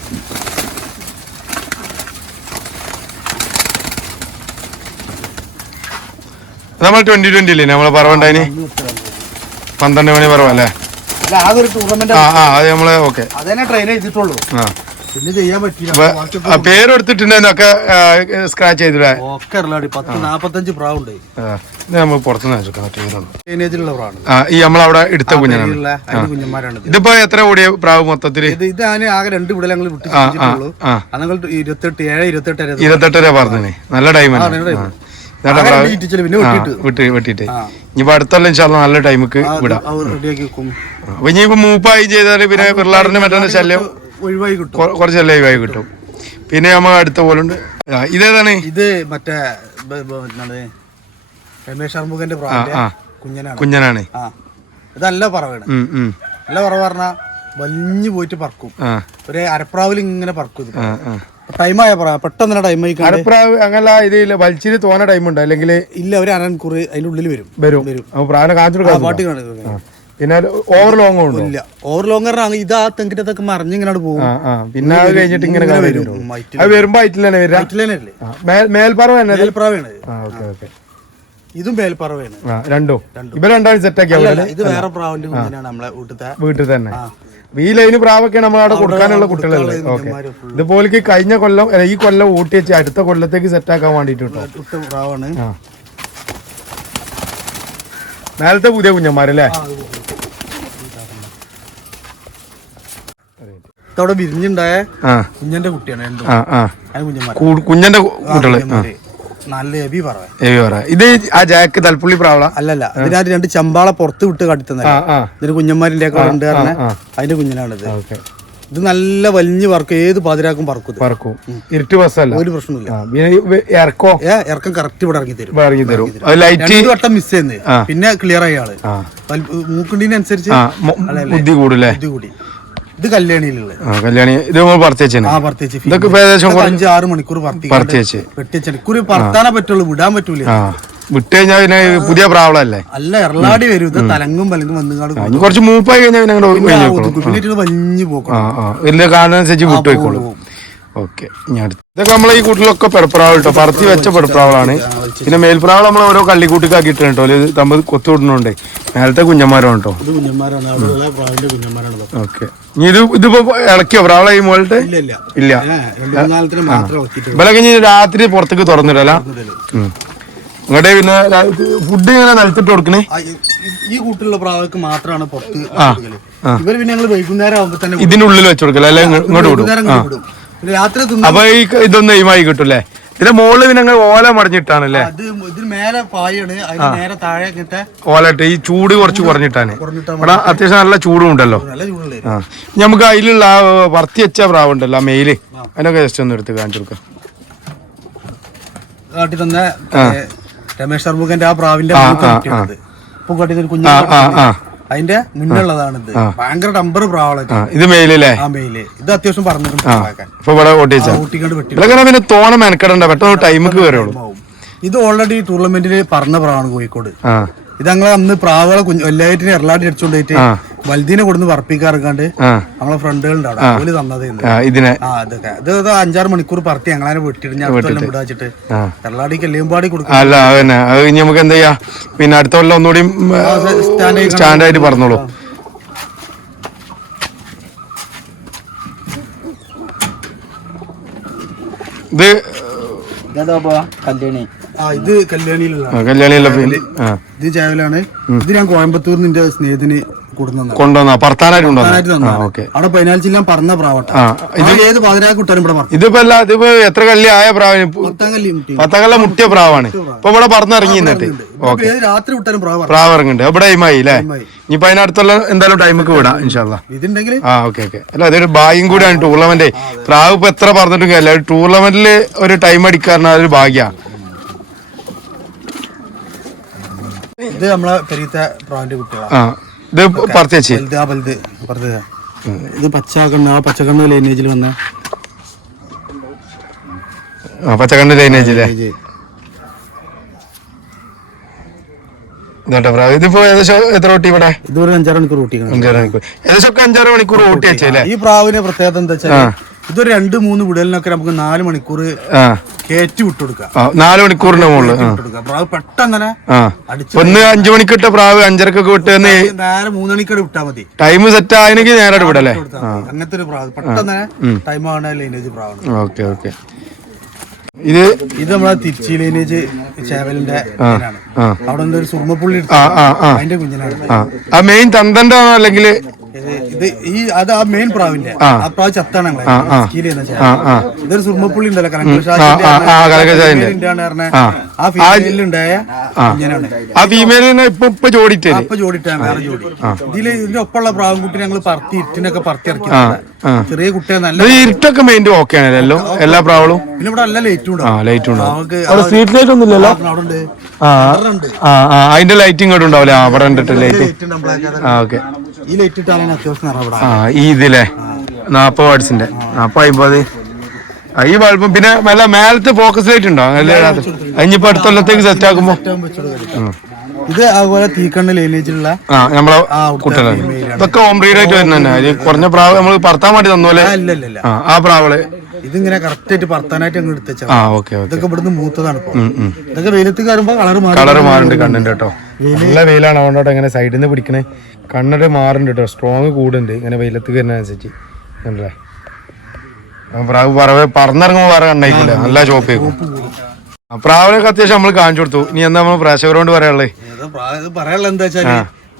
നമ്മൾ 2020 നമ്മളെ പറവുണ്ടായിന് 12 മണി പറവല്ലേ? പേരെടുത്തിട്ടുണ്ടൊക്കെ സ്ക്രാച്ച് ചെയ്തില്ലേ? നമ്മൾ ഈ നമ്മളവിടെ എടുത്ത കുഞ്ഞാണ്. ഇതിപ്പോ എത്ര കൂടിയ പ്രാവ് മൊത്തത്തില്? ഇത് ആകെ 2 ഇവിടെ ഞങ്ങൾ 28 പറഞ്ഞേ. നല്ല ടൈമാണ് വെട്ടിട്ട്. ഇനിയിപ്പോ അടുത്തുള്ള ഇൻഷാല്ലാ നല്ല ടൈമിക്ക് വിടാം. അപ്പൊ ഇനിയിപ്പോ മൂപ്പായി ചെയ്താല് പിന്നെ പിള്ളേറിന്റെ മറ്റേ ശല്യം കുറച്ച് ലൈവായി കിട്ടും. പിന്നെ നമ്മ അടുത്ത പോലുണ്ട്. ഇതേതാണ്? ഇത് മറ്റേ രമേശ് അർമുഖന്റെ കുഞ്ഞനാണ്. ഇതല്ല പറവാണ്. നല്ല പറവ പറഞ്ഞാ വലിഞ്ഞു പോയിട്ട് പറക്കും. ഒരു അരപ്രാവിൽ ഇങ്ങനെ പറക്കും. ടൈമായ പെട്ടെന്ന് ടൈമായി അങ്ങനെ ഇതിൽ വലിച്ചിട്ട് തോന്ന ടൈം ഉണ്ട് അല്ലെങ്കിൽ ഇല്ല. ഒരു അരമണിക്കൂർ അതിന്റെ ഉള്ളിൽ വരും. പിന്നെ ഓവർ ലോങ് ഇല്ല. ഓവർ ലോങ് പറഞ്ഞാൽ ഇതാ തെങ്കിട്ടൊക്കെ മറിഞ്ഞിങ്ങനെ പോകും. പിന്നെ അത് കഴിഞ്ഞിട്ട് ഇങ്ങനെ വരുമ്പോ മേൽപ്പറവാണ്. ഇതും മേൽപ്പറവാണ്. രണ്ടും ഇവ രണ്ടാളും സെറ്റ് ആക്കിയാ. ഇത് വേറെ പ്രാവിന്റെ കുഞ്ഞിനാണ് നമ്മളെ വീട്ടിൽ തന്നെ. ഈ ലൈന് പ്രാവൊക്കെ നമ്മൾ അവിടെ കൊടുക്കാനുള്ള കുട്ടികളല്ലേ? ഓക്കെ. ഇതുപോലെ കഴിഞ്ഞ കൊല്ലം ഈ കൊല്ലം ഊട്ടി വെച്ച് അടുത്ത കൊല്ലത്തേക്ക് സെറ്റ് ആക്കാൻ വേണ്ടിട്ട് കേട്ടോ. നേരത്തെ പുതിയ കുഞ്ഞന്മാരല്ലേ? അവിടെ വിരിഞ്ഞുണ്ടായ കുഞ്ഞന്റെ കുട്ടിയാണ്. കുഞ്ഞന്റെ കുട്ടികള് നല്ല ഹെവി പറവ. ഇത് ആ ജാക്ക് തൽപ്പുള്ളി പ്രാവള അല്ലല്ല. ഇതിനകത്ത് 2 ചമ്പാള പുറത്ത് വിട്ട് കടുത്തുന്ന ഇതിന് കുഞ്ഞന്മാരിന്റെ ഒക്കെ ഉണ്ട്. അതിന്റെ കുഞ്ഞനാണിത്. ഇത് നല്ല വലിഞ്ഞ് പറക്കും. ഏത് പാതിരാക്കും പറക്കും. ഇരുട്ട് ബസ്സല്ല, ഒരു പ്രശ്നമില്ല. ഇറക്കം കറക്റ്റ് ഇവിടെ ഇറങ്ങി തരും. 2 വട്ടം മിസ് ചെയ്യുന്നത് പിന്നെ ക്ലിയർ ആയ ആള്. മൂക്കിണ്ടിനനുസരിച്ച് ബുദ്ധി കൂടി. ഇത് കല്യാണിയിലുള്ള കല്യാണി. ഇത് ഇതൊക്കെ 5-6 മണിക്കൂർ വെട്ടിച്ചെടുക്കൂർ പറത്താനേ പറ്റുള്ളൂ, വിടാൻ പറ്റൂല. വിട്ട് കഴിഞ്ഞാൽ പിന്നെ പുതിയ പ്രാവളല്ലേ? അല്ല എറളാടി വരും. ഇത് തലങ്ങും പലങ്ങും വന്നുകാട് കുറച്ച് മൂപ്പായി കഴിഞ്ഞാൽ പിന്നെ വലിഞ്ഞു പോക്കും കാണുന്നതനുസരിച്ച് വിട്ടുപോയിക്കോളൂ. ഓക്കെ. ഇതൊക്കെ നമ്മളെ ഈ കൂട്ടിലൊക്കെ പെടപ്രാവൾ കേട്ടോ. പറത്തി വെച്ച പെടപ്രാവളാണ്. പിന്നെ മേൽപ്രാവൾ നമ്മൾ ഓരോ കള്ളിക്കൂട്ടിക്കാക്കി ഇട്ടോ. ഇത് തമ്മിൽ കൊത്തുവിടുന്നുണ്ടേ. നേരത്തെ കുഞ്ഞന്മാരാണ് കേട്ടോ. ഓക്കെ. ഇനി ഇതിപ്പോ ഇളക്കിയോ പ്രാവള ഈ മുകളിട്ട്? ഇല്ല. ഇവലൊക്കെ ഇനി രാത്രി പുറത്തേക്ക് തുറന്നിടല. ഇങ്ങോട്ടേ പിന്നെ ഫുഡ് ഇങ്ങനെ നിലത്തിട്ട് കൊടുക്കണേ. ഈ കൂട്ടിലുള്ള പ്രാവൾക്ക് മാത്രമാണ് പുറത്ത്. ഇവര് പിന്നെ ഞങ്ങൾ വൈകുന്നേരം ആവുമ്പോ തന്നെ ഇതിന്റെ ഉള്ളിൽ വെച്ച് കൊടുക്കല, അല്ലെ ഇങ്ങോട്ട് വിടും. രാത്രി അപ്പൊ ഈ ഇതൊന്നും എയിമായി കിട്ടൂല്ലേ? ഇതിന്റെ മുകളിൽ പിന്നെ ഓല മറിഞ്ഞിട്ടാണല്ലേ? ഇതിന് മേലെ പായാണ്, അതിന് നേരെ താഴെ ഇങ്ങനത്തെ ഓലട്ട് ഈ ചൂട് കുറച്ച് കുറഞ്ഞിട്ടാണ്. ഇവിടെ അത്യാവശ്യം നല്ല ചൂടും ഉണ്ടല്ലോ. ആ നമുക്ക് അതിലുള്ള വർത്തി വെച്ച പ്രാവ് ഉണ്ടല്ലോ ആ മെയില്, അതിനൊക്കെ ജസ്റ്റ് ഒന്ന് എടുത്ത് കാണിച്ചു കൊടുക്കാം. കാട്ടി തന്നെ രമേശ് ഷർമുഖന്റെ ആ പ്രാവിന്റെ കുഞ്ഞു അതിന്റെ മുന്നുള്ളതാണ് ഇത്. ഭയങ്കര ടമ്പർ പ്രാവളൊക്കെ. ഇത് മെയിലല്ലേ? ആ മെയില്. ഇത് അത്യാവശ്യം പറഞ്ഞിട്ടുണ്ട്. പിന്നെ തോണ മെനക്കെടണ്ട, പെട്ടെന്ന് ടൈമിക്ക് കയറുള്ളൂ. ഇത് ഓൾറെഡി ടൂർണമെന്റിൽ പറഞ്ഞ പ്രാവാണ് കോഴിക്കോട്. ഇത് ഞങ്ങള് അന്ന് പ്രാവുകളെ എല്ലാറ്റിനും എറലാടി അടിച്ചോണ്ട് പോയിട്ട് വലുതിനെ കൊടുന്ന് പറപ്പിക്കാറുണ്ട്. നമ്മളെ ഫ്രണ്ടുകളുണ്ട് അവിടെ, അവര് തന്നതേ ഇതിനെ. അതൊക്കെ ഇത് 5-6 മണിക്കൂർ പറത്തി ഞങ്ങളെ വെട്ടിട്ട് വിടാച്ചിട്ട് എറലാടിക്ക് എല്ലേമ്പാടി കൊടുക്കും. അല്ല അതന്നെ, അത് കഴിഞ്ഞ് നമുക്ക് എന്താ ചെയ്യാ, പിന്നെ അടുത്ത കൊല്ലം ഒന്നുകൂടി സ്റ്റാൻഡായിട്ട് പറഞ്ഞോളൂ. ഇത് ഇത് കല്യാണിയിലുള്ള ഇത് ചാവലാണ്. ഇത് ഞാൻ കോയമ്പത്തൂർ നിന്റെ സ്നേഹത്തിന് കൊണ്ടുവന്ന പറത്താനായിട്ട് അവിടെ 14 ജില്ല പറഞ്ഞ പ്രാവട്ട. ഏത് 14 കുട്ടാനും ഇവിടെ പറഞ്ഞു. ഇതിപ്പോ ഇതിപ്പോ എത്ര കല്ലി ആയ പ്രാവിന്? 10 കല്ല മുട്ടിയ പ്രാവാണ് ഇപ്പൊ ഇവിടെ പറന്നിറങ്ങി. രാത്രി വിട്ടാലും പ്രാവ് ഇറങ്ങുന്നുണ്ട്. ഇവിടെ ടൈമായി അല്ലേ? ഇനിയിപ്പോ അതിനടുത്തുള്ള എന്തായാലും ടൈമൊക്കെ വിടാം ഇൻഷാല്ലാ. ഇതുണ്ടെങ്കിൽ ഓക്കെ. അല്ല അതൊരു ഭാഗ്യം കൂടിയാണ് ടൂർണമെന്റ്. പ്രാവ് ഇപ്പൊ എത്ര പറഞ്ഞിട്ടും കാര്യമില്ല, ടൂർണമെന്റില് ഒരു ടൈം അടിക്കാറുണ്ട്, അതൊരു ഭാഗ്യമാണ്. ഇത് നമ്മളെ പെരീത്തെ പ്രാവിന്റെ കുട്ടികളാണ്. ഇത് പറിച്ചേച്ചി ഇത് പച്ചക്കണ്ണ് ലൈനേജിൽ വന്ന പച്ചക്കണ്ണ് ലൈനേജില്ലേ? ഇതിപ്പോ ഏകദേശം എത്ര റോട്ടി ഇവിടെ? ഇതൊരു 5-6 മണിക്കൂർ റോട്ടി. ഏകദേശം 5-6 മണിക്കൂർ റോട്ടി വെച്ചല്ലേ? ഈ പ്രാവിന്റെ പ്രത്യേകത എന്താ വെച്ചാൽ ഇതൊരു 2-3 വിടലിനൊക്കെ നമുക്ക് 4 മണിക്കൂർ കയറ്റി വിട്ടുകൊടുക്കാം. 4 മണിക്കൂറിന്റെ മുകളിൽ പ്രാവ് പെട്ടെന്ന് ഒന്ന് 5 മണിക്കിട്ട പ്രാവ് 5:30 വിട്ട് നേരെ 3 മണിക്കൂർ വിട്ടാ മതി. ടൈം സെറ്റ് ആയെങ്കിൽ നേരെ വിടല്ലേ? അങ്ങനത്തെ ഒരു പ്രാവ് പെട്ടെന്ന് ടൈം ആവണ ലൈനേജ് പ്രാവാണ്. ഓക്കെ. ഇത് നമ്മളെ തിരിച്ചി ലൈനേജ് ചേവലിന്റെ അവിടെ ഒരു സുർമ്മപ്പുള്ളി അതിന്റെ കുഞ്ഞിനാണ്. മെയിൻ തന്തന്റെ അല്ലെങ്കിൽ ഇത് അത് ആ മെയിൻ പ്രാവിന്റെ ആ പ്രാവ് ചത്താണ്. ഇതൊരു സുർമ്മപ്പുള്ളി ഉണ്ടല്ലോ ആ ഫീമെയിലുണ്ടായ കുഞ്ഞിനാണ്. ആ ഫീമെയിലിനെ ഇപ്പൊ ജോഡിട്ടാണ് വേറെ ജോഡി. ഇതിന്റെ ഒപ്പമുള്ള പ്രാവും കുട്ടി ഞങ്ങള് ഇരുട്ടിനൊക്കെ പറത്തി ഇറക്കി. ചെറിയ കുട്ടിയെ നല്ല ഇരുട്ടൊക്കെ മെയിൻ ഓക്കെ ആണല്ലോ എല്ലാ പ്രാവളും. പിന്നെ ഇവിടെ നല്ല ലൈറ്റും സ്ട്രീറ്റ് ലൈറ്റ് ഒന്നും ഇല്ലല്ലോ? അതിന്റെ ലൈറ്റിംഗ് ഇവിടെ ഉണ്ടാവില്ലേ? അവിടെ ലൈറ്റ്. ഓക്കെ. ഈ ലൈറ്റ് ഇട്ടാലാണ് അത്യാവശ്യം. ഇതിലെ 40 വാട്സിന്റെ 40-50 ഈ ബൾബും പിന്നെ നല്ല മേലത്തെ ഫോക്കസ് ലൈറ്റ് ഉണ്ടോ? അതിനിപ്പോ അടുത്ത കൊല്ലത്തേക്ക് സെറ്റ് ആക്കുമ്പോ ഇത് അതുപോലെ തീക്കണ്ണ് ലൈനേജിലുള്ള നമ്മളെ കുട്ടികളാണ്. ഇതൊക്കെ ഹോം ബ്രീഡ് ആയിട്ട് വരുന്ന കുറഞ്ഞ പ്രാവ് നമ്മൾ പറത്താൻ വേണ്ടി തന്നോലെ ആ പ്രാവള് ഇതിങ്ങനെ കറക്റ്റ് ആയിട്ട് പറത്താനായിട്ട് അങ്ങ് എടുത്തുവെച്ചാൽ ഇതൊക്കെ ഇവിടുന്ന് മൂത്തതാണ്. ഇതൊക്കെ വെയിലത്ത് കയറുമ്പോ കളർ മാറുന്നുണ്ട് കണ്ണിന്റെ കേട്ടോ. നല്ല വെയിലാണ് അതുകൊണ്ടോ ഇങ്ങനെ സൈഡിൽ നിന്ന് പിടിക്കണേ. കണ്ണിട്ട് മാറുന്നുണ്ട് കേട്ടോ, സ്ട്രോങ് കൂടുന്നുണ്ട് ഇങ്ങനെ വെയിലത്ത് കയറുന്നതനുസരിച്ച്. കണ്ടല്ലേ പ്രാവ് പറന്നിറങ്ങുമ്പോ വേറെ കണ്ണായിക്കില്ല, നല്ല ചോപ്പ് കേൾക്കും. പ്രാവിനൊക്കെ അത്യാവശ്യം നമ്മൾ കാണിച്ചു കൊടുത്തു. ഇനി എന്താ നമ്മൾ പ്രേക്ഷകരോട് പറയാനുള്ളത്? പറയാനുള്ളത് എന്താ വെച്ചാൽ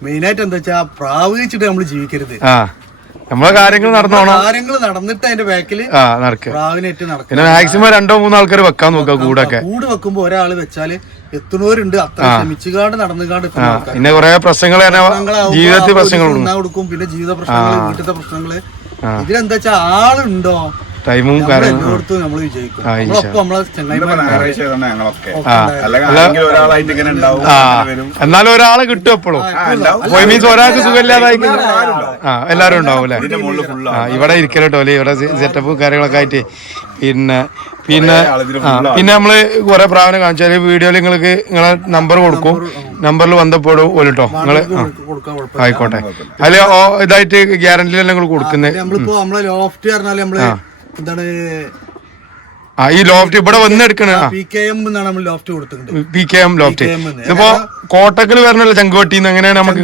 മെയിനായിട്ട് എന്താ വെച്ചാൽ പ്രാവ് വെച്ചിട്ട് നമ്മൾ ജീവിക്കരുത്. നമ്മളെ കാര്യങ്ങൾ നടന്നിട്ട് അതിന്റെ ബാക്കിൽ പ്രാവിനേറ്റ് നടക്കും. പിന്നെ മാക്സിമം 2-3 ആൾക്കാർ വെക്കാൻ നോക്കുക. കൂട് വെക്കുമ്പോ ഒരാള് വെച്ചാല് എത്തുന്നവരുണ്ട്. അത്ര ശ്രമിച്ചുകാണ്ട് നടന്നുകാണ്ട് പിന്നെ കുറെ പ്രശ്നങ്ങൾ ജീവിതത്തിൽ പ്രശ്നങ്ങൾ കൊടുക്കും. പിന്നെ ജീവിത പ്രശ്നങ്ങള്, വീട്ടിലത്തെ പ്രശ്നങ്ങള്. ഇതിലെന്താ വെച്ചാൽ ആളുണ്ടോ ടൈമും നമ്മൾ വിജയിക്കും. എന്നാലും ഒരാളെ കിട്ടും എപ്പോഴും. മീൻസ് ഒരാൾക്ക് സുഖമില്ലാതായി എല്ലാരും ഉണ്ടാവും അല്ലെ? ഇവിടെ ഇരിക്കലോട്ടോ അല്ലെ? ഇവിടെ സെറ്റപ്പ് കാര്യങ്ങളൊക്കെ ആയിട്ട്. പിന്നെ നമ്മള് കുറെ പ്രാവിനെ കാണിച്ചാല് വീഡിയോയിൽ നിങ്ങൾക്ക് നിങ്ങളെ നമ്പർ കൊടുക്കും. നമ്പറിൽ ബന്ധപ്പെടും പോലുട്ടോ നിങ്ങള്. ആയിക്കോട്ടെ. അതില് ഇതായിട്ട് ഗ്യാരണ്ടി നിങ്ങൾ കൊടുക്കുന്നത് എന്താണ് ഈ ലോഫ്റ്റ് ഇവിടെ വന്ന് എടുക്കണ PKM ലോഫ്റ്റ്. ഇതിപ്പോ കോട്ടക്കൽ വരണല്ലോ, ചങ്കുവട്ടിന്ന്. എങ്ങനെയാണ് നമുക്ക്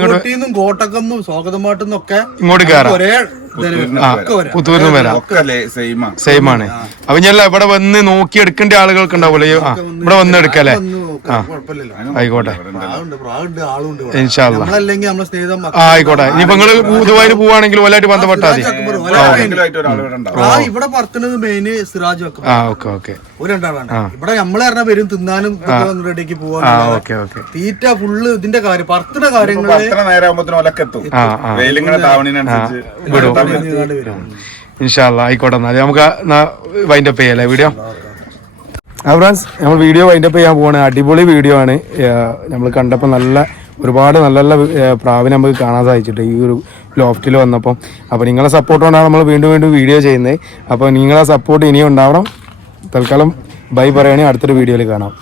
കോട്ടക്കെന്നും സ്വാഗതമായിട്ടൊന്നും ഒക്കെ ഇങ്ങോട്ട് കയറാം. പുത്തൂരിന്ന് വരാം, സെയിം ആണ്. അപ്പൊ ഞാൻ ഇവിടെ വന്ന് നോക്കി എടുക്കേണ്ട ആളുകൾക്ക് ഉണ്ടാവൂലേ? ഇവിടെ വന്ന് എടുക്കല്ലേ? കുഴപ്പമില്ലല്ലോ. ആയിക്കോട്ടെ പ്രാവുണ്ട് ആളുണ്ട്. ഇൻഷാ അല്ലാ. നമ്മളല്ലെങ്കിൽ നമ്മളെ സ്നേഹിതം ആയിക്കോട്ടെ. ഇനിയിപ്പോ നിങ്ങള് ദുബായിൽ പോവാണെങ്കിൽ ഓലായിട്ട് ബന്ധപ്പെട്ടാൽ മതി. ഇവിടെ പറത്തുന്നത് മെയിന് സിറാജ് വെക്കും. Okay okay. ഒരു രണ്ടാളാണ് ഇവിടെ നമ്മളെ പറഞ്ഞ വരും തിന്നാനും റെഡിക്ക് പോവാൻ. തീറ്റ ഫുള്ള് ഇതിന്റെ കാര്യം പറത്തുന്ന കാര്യങ്ങള് ഇൻഷാ അല്ലാ. ആയിക്കോട്ടെ. എന്നാല് നമുക്ക് വൈൻഡപ്പ് ചെയ്യല്ലേ വീഡിയോ? ഫ്രണ്ട്സ്, നമ്മൾ വീഡിയോ വൈൻഡപ്പ് ചെയ്യാൻ പോവാണ്. അടിപൊളി വീഡിയോ ആണ്. നമ്മൾ കണ്ടപ്പോൾ ഒരുപാട് നല്ല നല്ല പ്രാവിനെ നമുക്ക് കാണാൻ സാധിച്ചിട്ട് ഈ ഒരു ലോഫ്റ്റിൽ വന്നപ്പോൾ. അപ്പോൾ നിങ്ങളെ സപ്പോർട്ട് കൊണ്ടാണ് നമ്മൾ വീണ്ടും വീഡിയോ ചെയ്യുന്നത്. അപ്പോൾ നിങ്ങളെ സപ്പോർട്ട് ഇനിയും ഉണ്ടാവണം. തൽക്കാലം ബൈ പറയുകയാണെങ്കിൽ അടുത്തൊരു വീഡിയോയിൽ കാണാം.